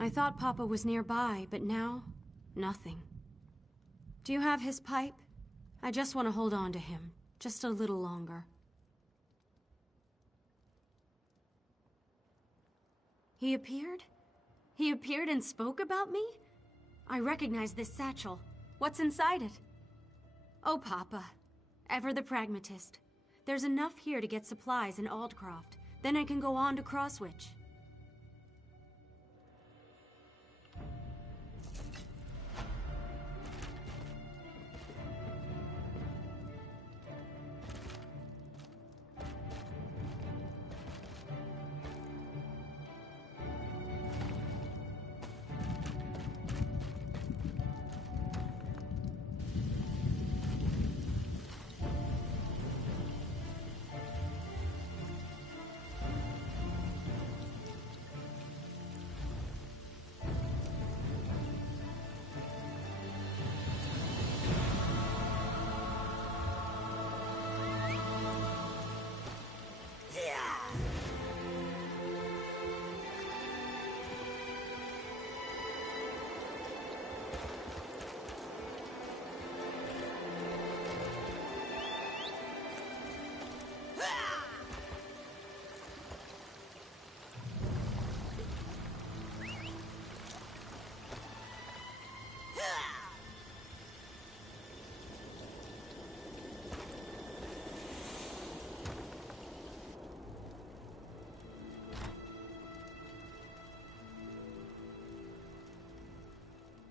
I thought Papa was nearby, but now, nothing. Do you have his pipe? I just want to hold on to him, just a little longer. He appeared? He appeared and spoke about me? I recognize this satchel. What's inside it? Oh, Papa. Ever the pragmatist. There's enough here to get supplies in Aldcroft. Then I can go on to Crosswitch.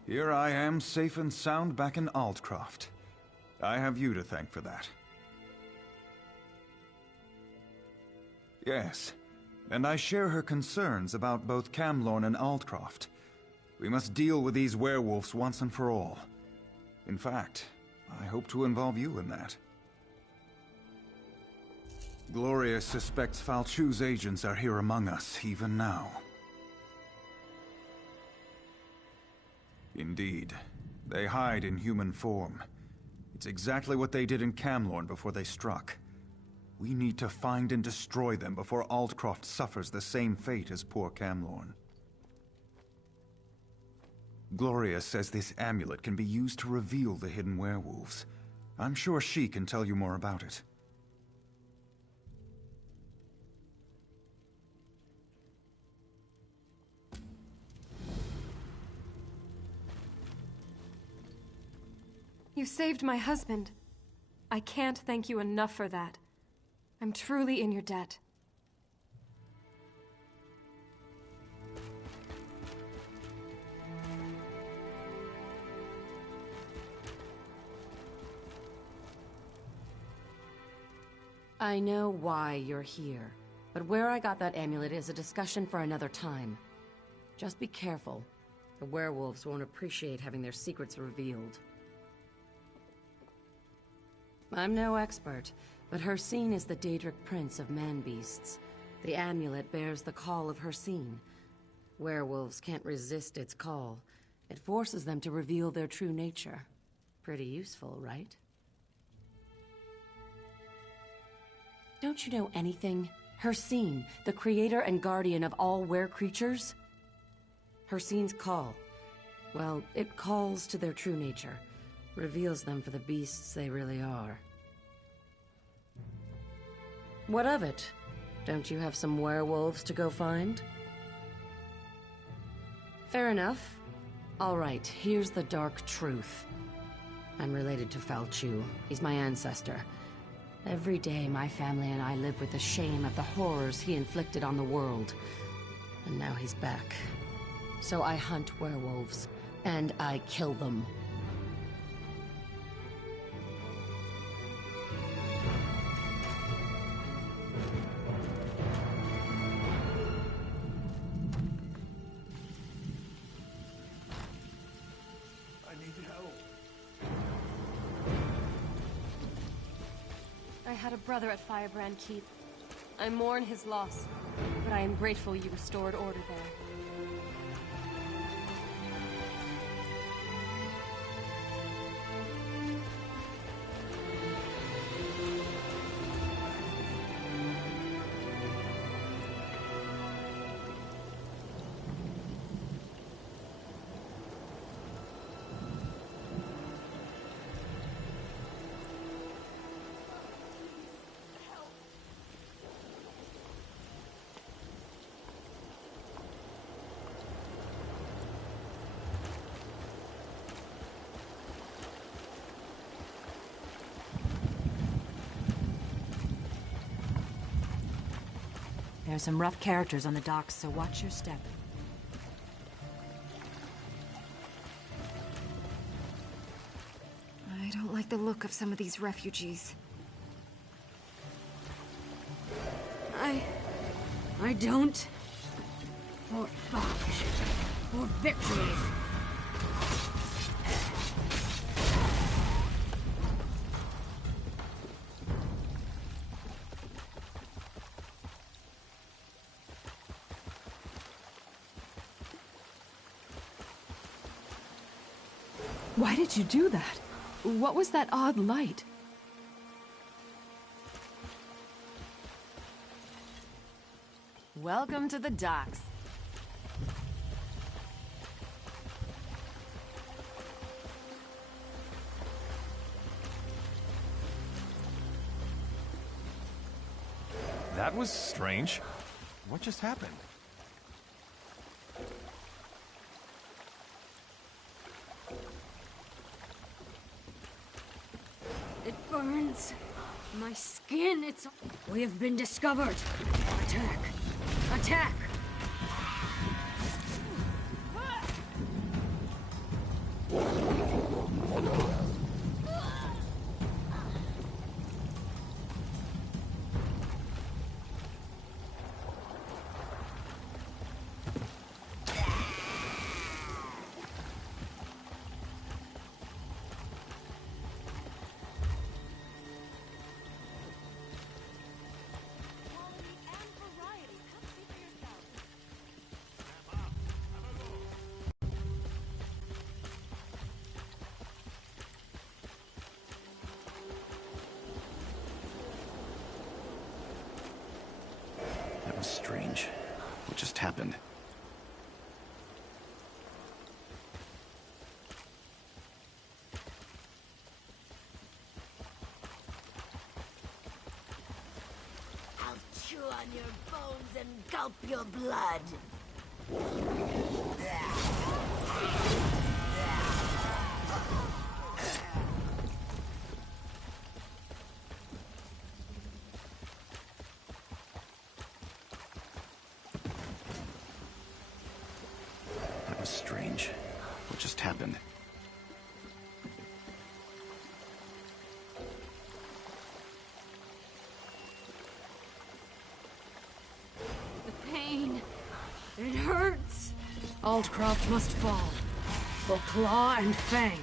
Here I am, safe and sound back in Aldcroft. I have you to thank for that. Yes, and I share her concerns about both Camlorn and Aldcroft. We must deal with these werewolves once and for all. In fact, I hope to involve you in that. Gloria suspects Falchu's agents are here among us, even now. Indeed. They hide in human form. It's exactly what they did in Camlorn before they struck. We need to find and destroy them before Aldcroft suffers the same fate as poor Camlorn. Gloria says this amulet can be used to reveal the hidden werewolves. I'm sure she can tell you more about it. You saved my husband. I can't thank you enough for that. I'm truly in your debt. I know why you're here, but where I got that amulet is a discussion for another time. Just be careful. The werewolves won't appreciate having their secrets revealed. I'm no expert, but Hircine is the Daedric prince of man-beasts. The amulet bears the call of Hircine. Werewolves can't resist its call. It forces them to reveal their true nature. Pretty useful, right? Don't you know anything? Hircine, the creator and guardian of all were-creatures? Hircine's call. Well, it calls to their true nature. Reveals them for the beasts they really are. What of it? Don't you have some werewolves to go find? Fair enough. All right, here's the dark truth. I'm related to Falchu. He's my ancestor. Every day, my family and I live with the shame of the horrors he inflicted on the world. And now he's back. So I hunt werewolves, and I kill them. I had a brother at Firebrand Keep. I mourn his loss, but I am grateful you restored order there. There are some rough characters on the docks, so watch your step. I don't like the look of some of these refugees. I don't. For fuck. For victory. Why did you do that? What was that odd light? Welcome to the docks. That was strange. What just happened? It burns. My skin, it's... We have been discovered. Attack. Attack! That was strange. What just happened? I'll chew on your bones and gulp your blood. That was strange. What just happened? The pain. It hurts. Aldcroft must fall. For claw and fang.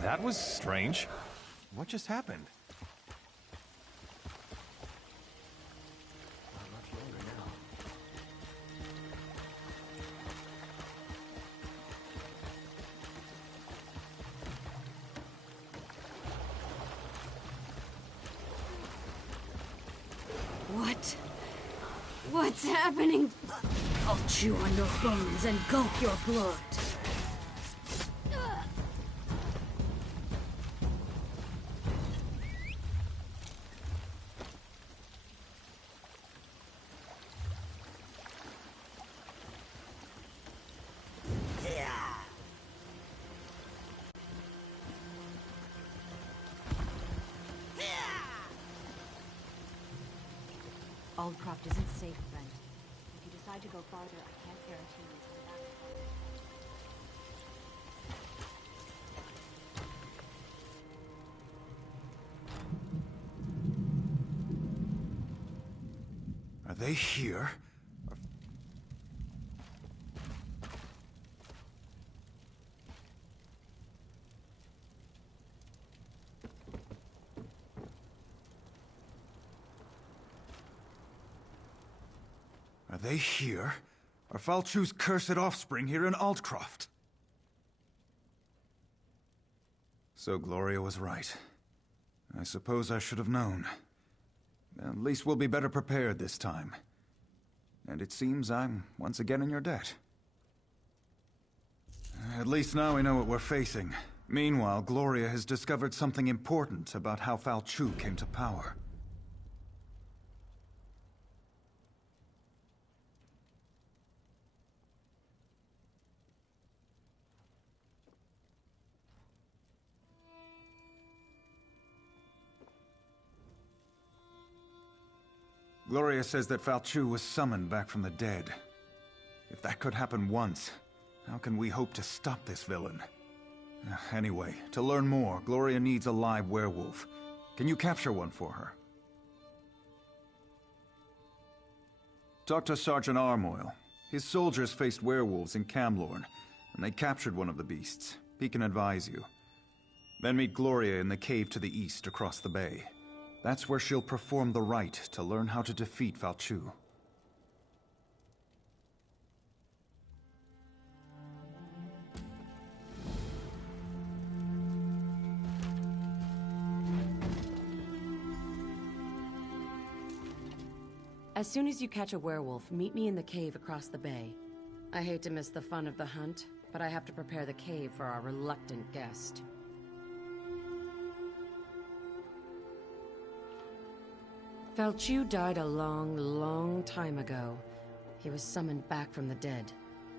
That was strange. What just happened? What's happening? I'll chew on your bones and gulp your blood. Aldcroft isn't safe, friend. If you decide to go farther, I can't guarantee you come back. Are they here? Are they here? Are Falchu's cursed offspring here in Aldcroft? So Gloria was right. I suppose I should have known. At least we'll be better prepared this time. And it seems I'm once again in your debt. At least now we know what we're facing. Meanwhile, Gloria has discovered something important about how Falchu came to power. Gloria says that Falchu was summoned back from the dead. If that could happen once, how can we hope to stop this villain? Anyway, to learn more, Gloria needs a live werewolf. Can you capture one for her? Talk to Sergeant Armoil. His soldiers faced werewolves in Camlorn, and they captured one of the beasts. He can advise you. Then meet Gloria in the cave to the east across the bay. That's where she'll perform the rite to learn how to defeat Falchu. As soon as you catch a werewolf, meet me in the cave across the bay. I hate to miss the fun of the hunt, but I have to prepare the cave for our reluctant guest. Falchu died a long, long time ago. He was summoned back from the dead.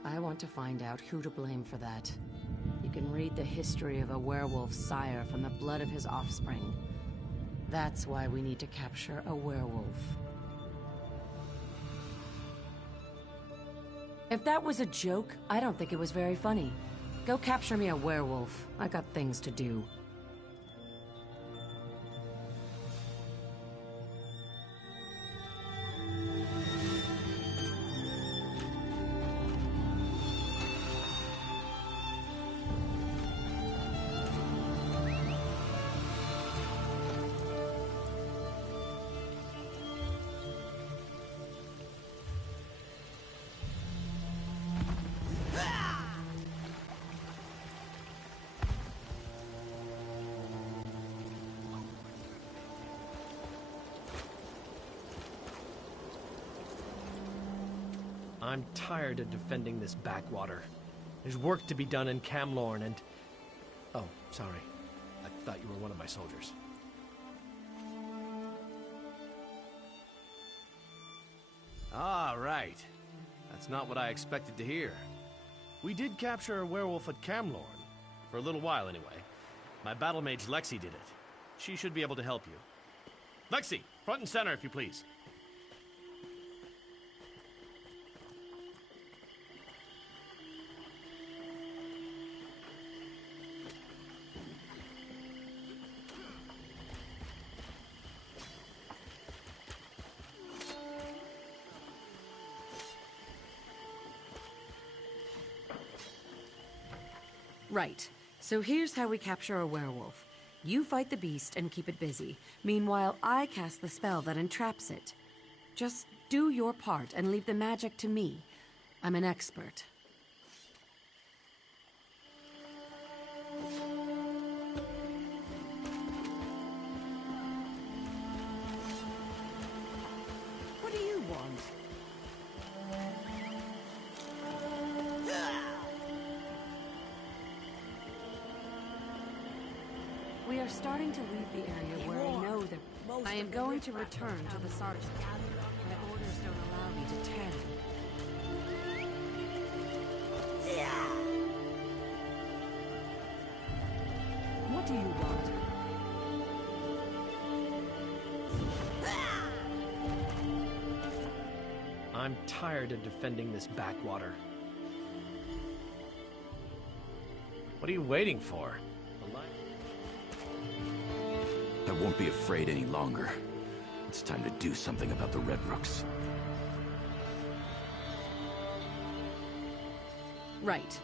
I want to find out who to blame for that. You can read the history of a werewolf's sire from the blood of his offspring. That's why we need to capture a werewolf. If that was a joke, I don't think it was very funny. Go capture me a werewolf. I got things to do. I'm tired of defending this backwater. There's work to be done in Camlorn and... Oh, sorry. I thought you were one of my soldiers. Ah, right. That's not what I expected to hear. We did capture a werewolf at Camlorn. For a little while, anyway. My battle mage Lexi did it. She should be able to help you. Lexi, front and center, if you please. Right. So here's how we capture a werewolf. You fight the beast and keep it busy. Meanwhile, I cast the spell that entraps it. Just do your part and leave the magic to me. I'm an expert. What do you want? We are starting to leave the area where I know that I am going to return to the sergeant. My orders don't allow me to tarry. What do you want? I'm tired of defending this backwater. What are you waiting for? I won't be afraid any longer. It's time to do something about the Red Rooks. Right.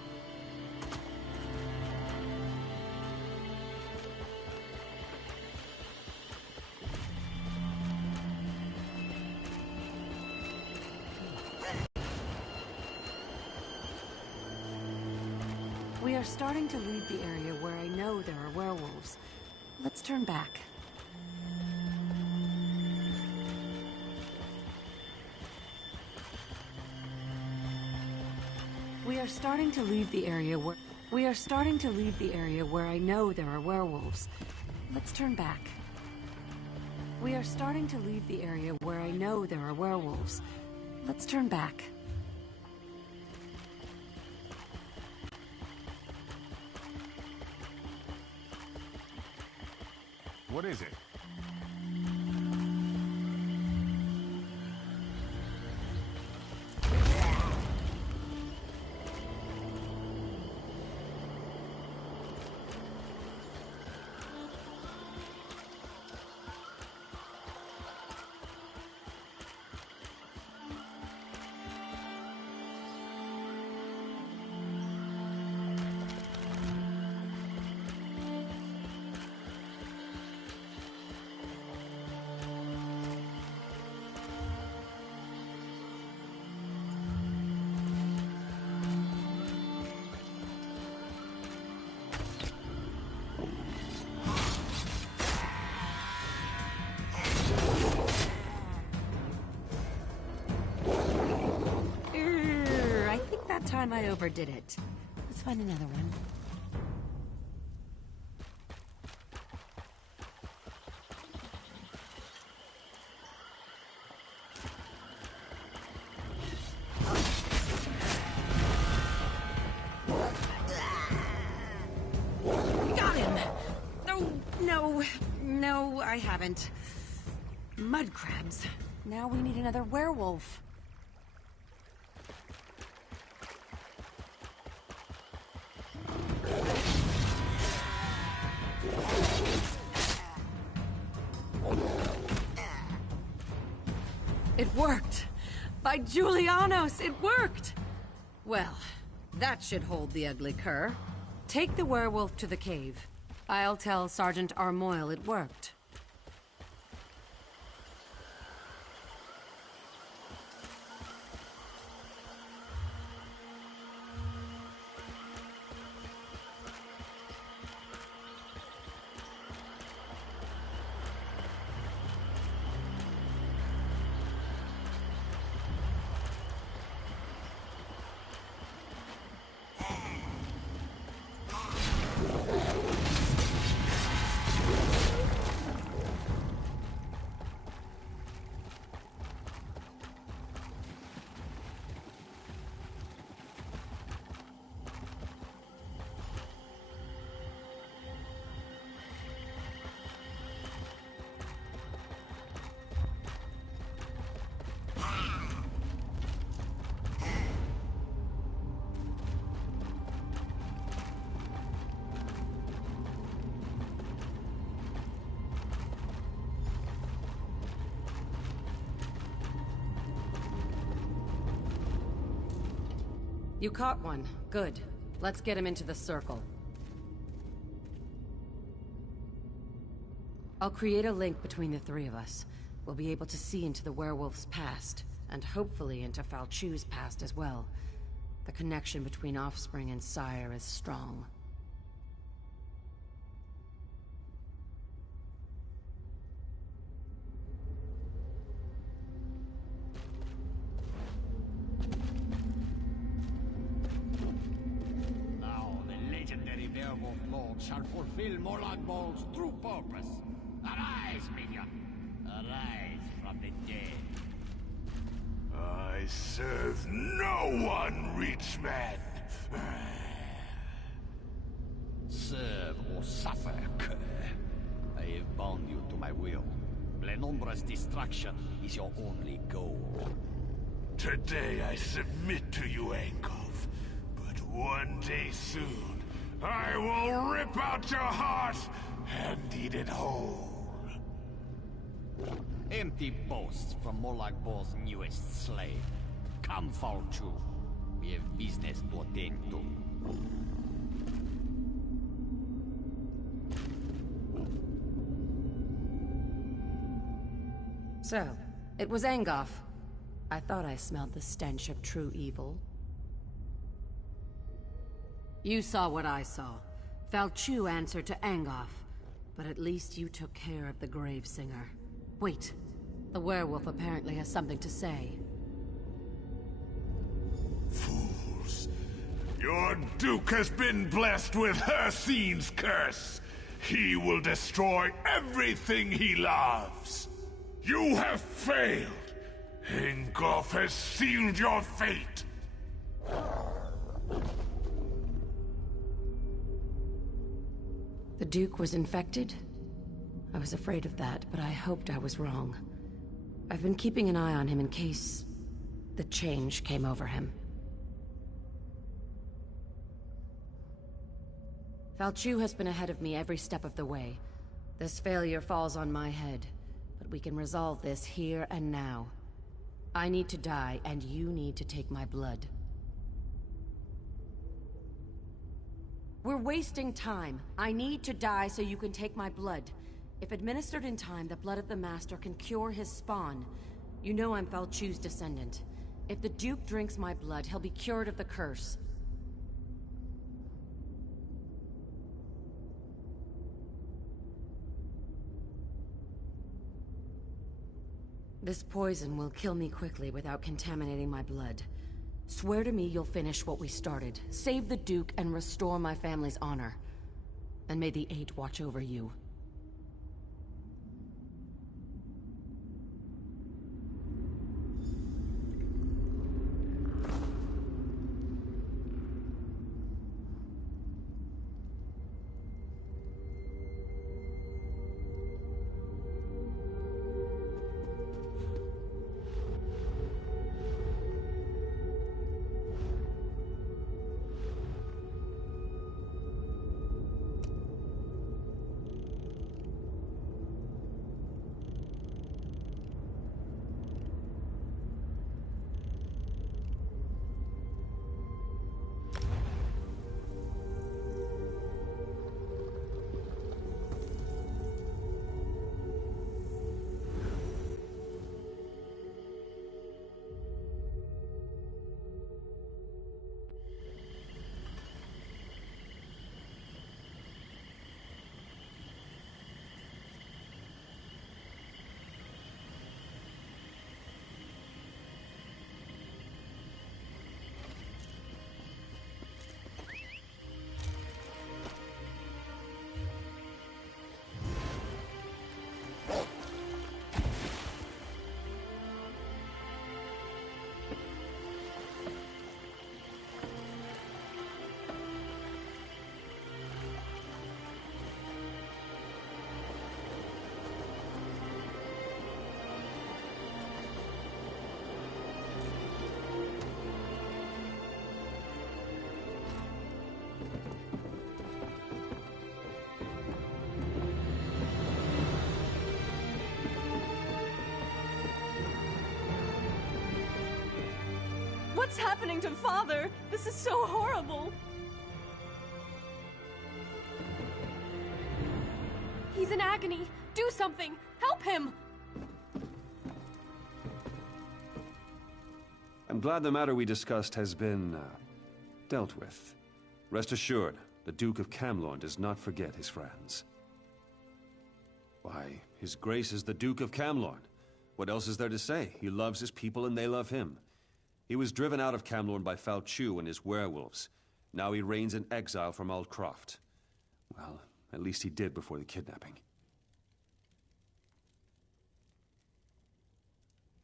We are starting to leave the area where I know there are werewolves. Let's turn back. We are starting to leave the area where I know there are werewolves. Let's turn back. We are starting to leave the area where I know there are werewolves. Let's turn back. What is it? time I overdid it. Let's find another one. Got him! No, I haven't. Mud crabs. Now we need another werewolf. It worked! By Julianos, it worked! Well, that should hold the ugly cur. Take the werewolf to the cave. I'll tell Sergeant Armoyle it worked. You caught one. Good. Let's get him into the circle. I'll create a link between the three of us. We'll be able to see into the werewolf's past, and hopefully into Falchu's past as well. The connection between offspring and sire is strong. Shall fulfill Molag Bol's true purpose. Arise, minion. Arise from the dead. I serve no one, rich man. Serve or suffer, cur. I have bound you to my will. Glenumbra's destruction is your only goal. Today I submit to you, Angov. But one day soon, I will rip out your heart and eat it whole. Empty boasts from Molag Bol's newest slave. Come, Falchu. We have business to attend to. So, it was Angov. I thought I smelled the stench of true evil. You saw what I saw. Falchu answered to Angov, but at least you took care of the grave singer. Wait, the werewolf apparently has something to say. Fools. Your Duke has been blessed with Hircine's curse. He will destroy everything he loves. You have failed. Angov has sealed your fate. The Duke was infected? I was afraid of that, but I hoped I was wrong. I've been keeping an eye on him in case the change came over him. Falchu has been ahead of me every step of the way. This failure falls on my head, but we can resolve this here and now. I need to die, and you need to take my blood. We're wasting time. I need to die so you can take my blood. If administered in time, the blood of the Master can cure his spawn. You know I'm Falchu's descendant. If the Duke drinks my blood, he'll be cured of the curse. This poison will kill me quickly without contaminating my blood. Swear to me you'll finish what we started. Save the Duke and restore my family's honor. And may the Eight watch over you. What's happening to Father? This is so horrible! He's in agony. Do something! Help him! I'm glad the matter we discussed has been, dealt with. Rest assured, the Duke of Camlorn does not forget his friends. Why, His Grace is the Duke of Camlorn. What else is there to say? He loves his people and they love him. He was driven out of Camlorn by Falchu and his werewolves. Now he reigns in exile from Aldcroft. Well, at least he did before the kidnapping.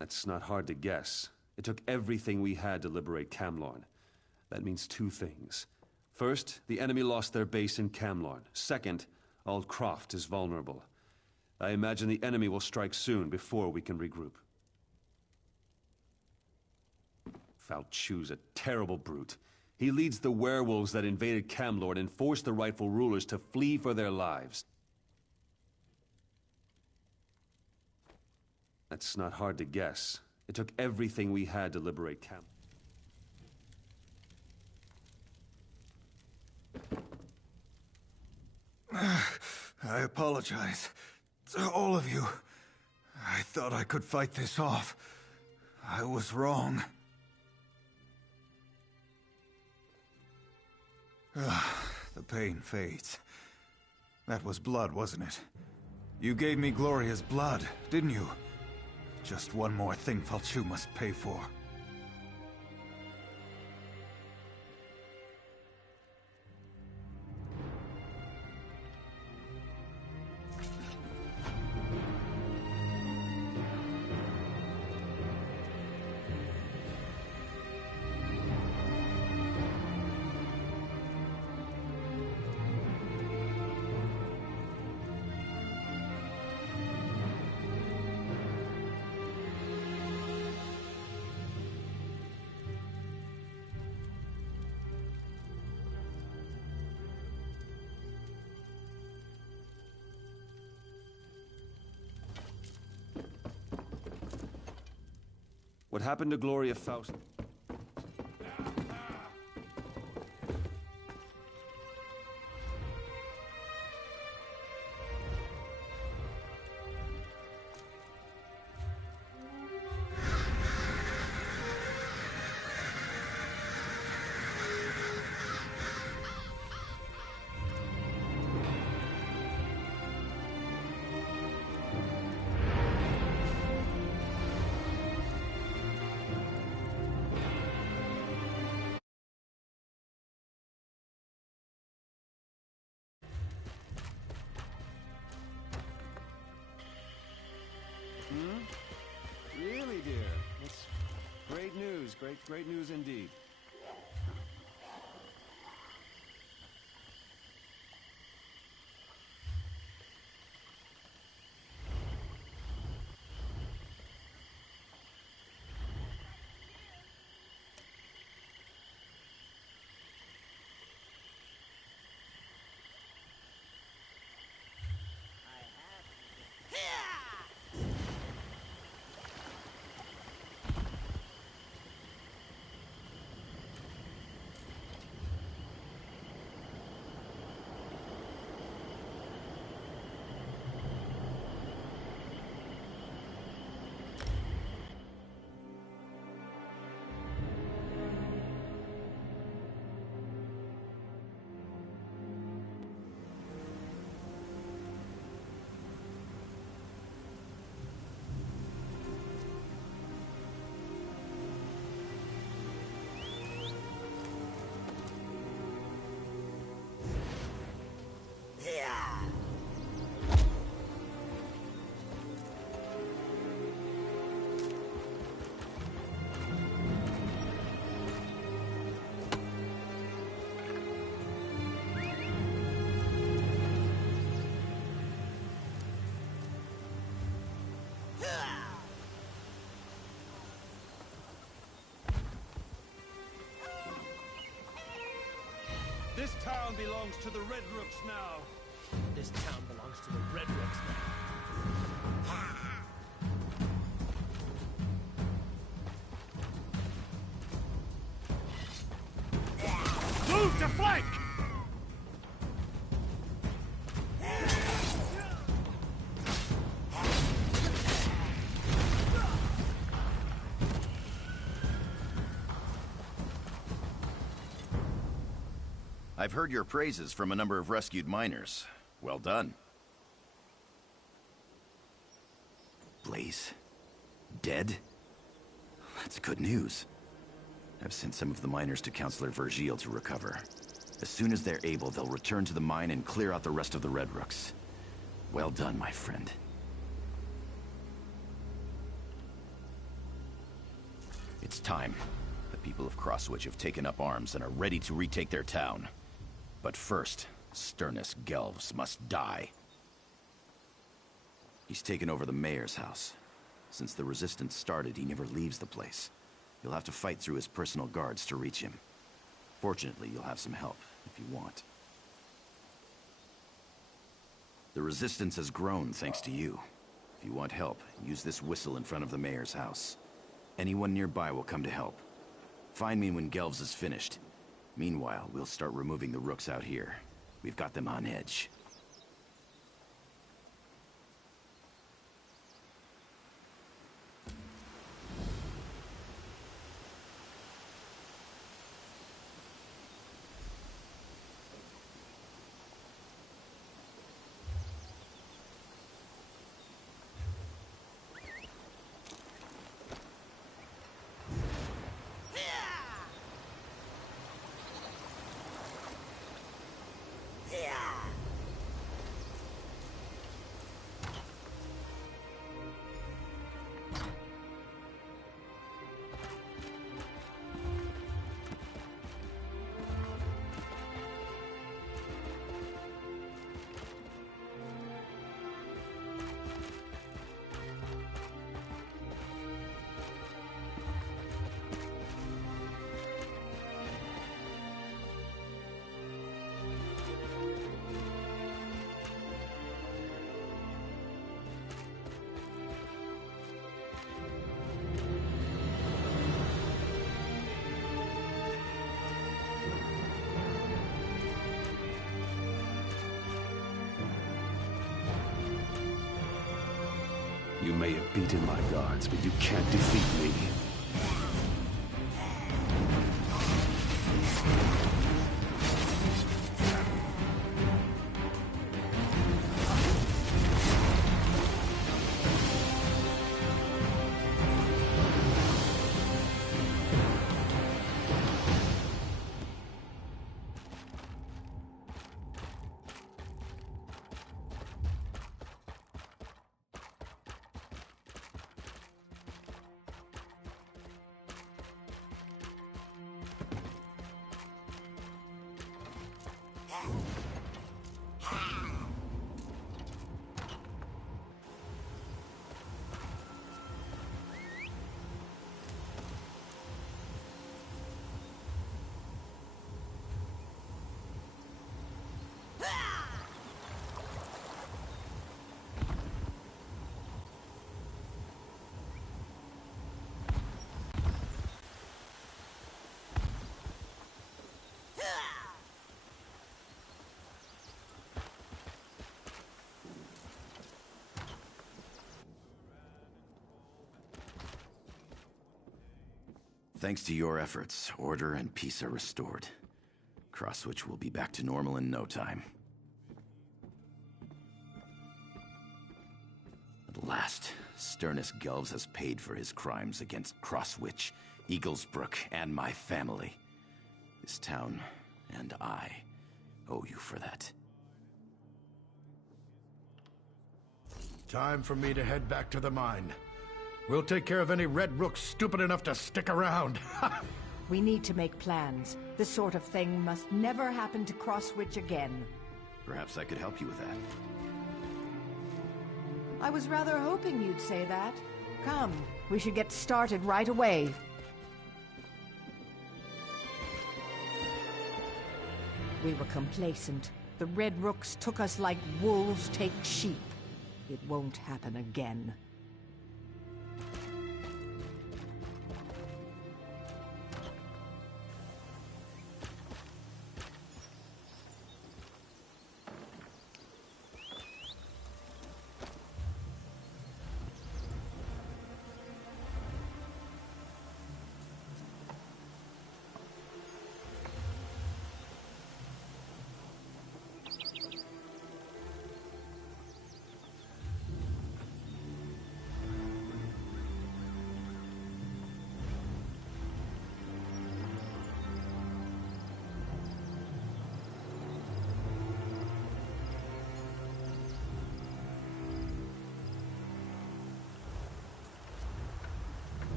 That's not hard to guess. It took everything we had to liberate Camlorn. That means two things. First, the enemy lost their base in Camlorn. Second, Aldcroft is vulnerable. I imagine the enemy will strike soon before we can regroup. Falchu's a terrible brute. He leads the werewolves that invaded Camlorn and forced the rightful rulers to flee for their lives. That's not hard to guess. It took everything we had to liberate Camlorn. I apologize to all of you. I thought I could fight this off. I was wrong. The pain fades. That was blood, wasn't it? You gave me Gloria's blood, didn't you? Just one more thing Falchu must pay for. What happened to Gloria Faust? news. Great news indeed. This town belongs to the Red Rooks now. This town belongs to the Red Rooks now. Move to flank! I've heard your praises from a number of rescued miners. Well done. Blaze? Dead? That's good news. I've sent some of the miners to Councillor Virgil to recover. As soon as they're able, they'll return to the mine and clear out the rest of the Red Rooks. Well done, my friend. It's time. The people of Crosswich have taken up arms and are ready to retake their town. But first, Sternus Gelvs must die. He's taken over the mayor's house. Since the resistance started, he never leaves the place. You'll have to fight through his personal guards to reach him. Fortunately, you'll have some help, if you want. The resistance has grown thanks to you. If you want help, use this whistle in front of the mayor's house. Anyone nearby will come to help. Find me when Gelvs is finished. Meanwhile, we'll start removing the rooks out here. We've got them on edge. You may have beaten my guards, but you can't defeat me. Thanks to your efforts, order and peace are restored. Crosswitch will be back to normal in no time. At last, Sternus Gelves has paid for his crimes against Crosswitch, Eaglesbrook, and my family. This town and I owe you for that. Time for me to head back to the mine. We'll take care of any Red Rooks stupid enough to stick around. We need to make plans. This sort of thing must never happen to Crosswitch again. Perhaps I could help you with that. I was rather hoping you'd say that. Come, we should get started right away. We were complacent. The Red Rooks took us like wolves take sheep. It won't happen again.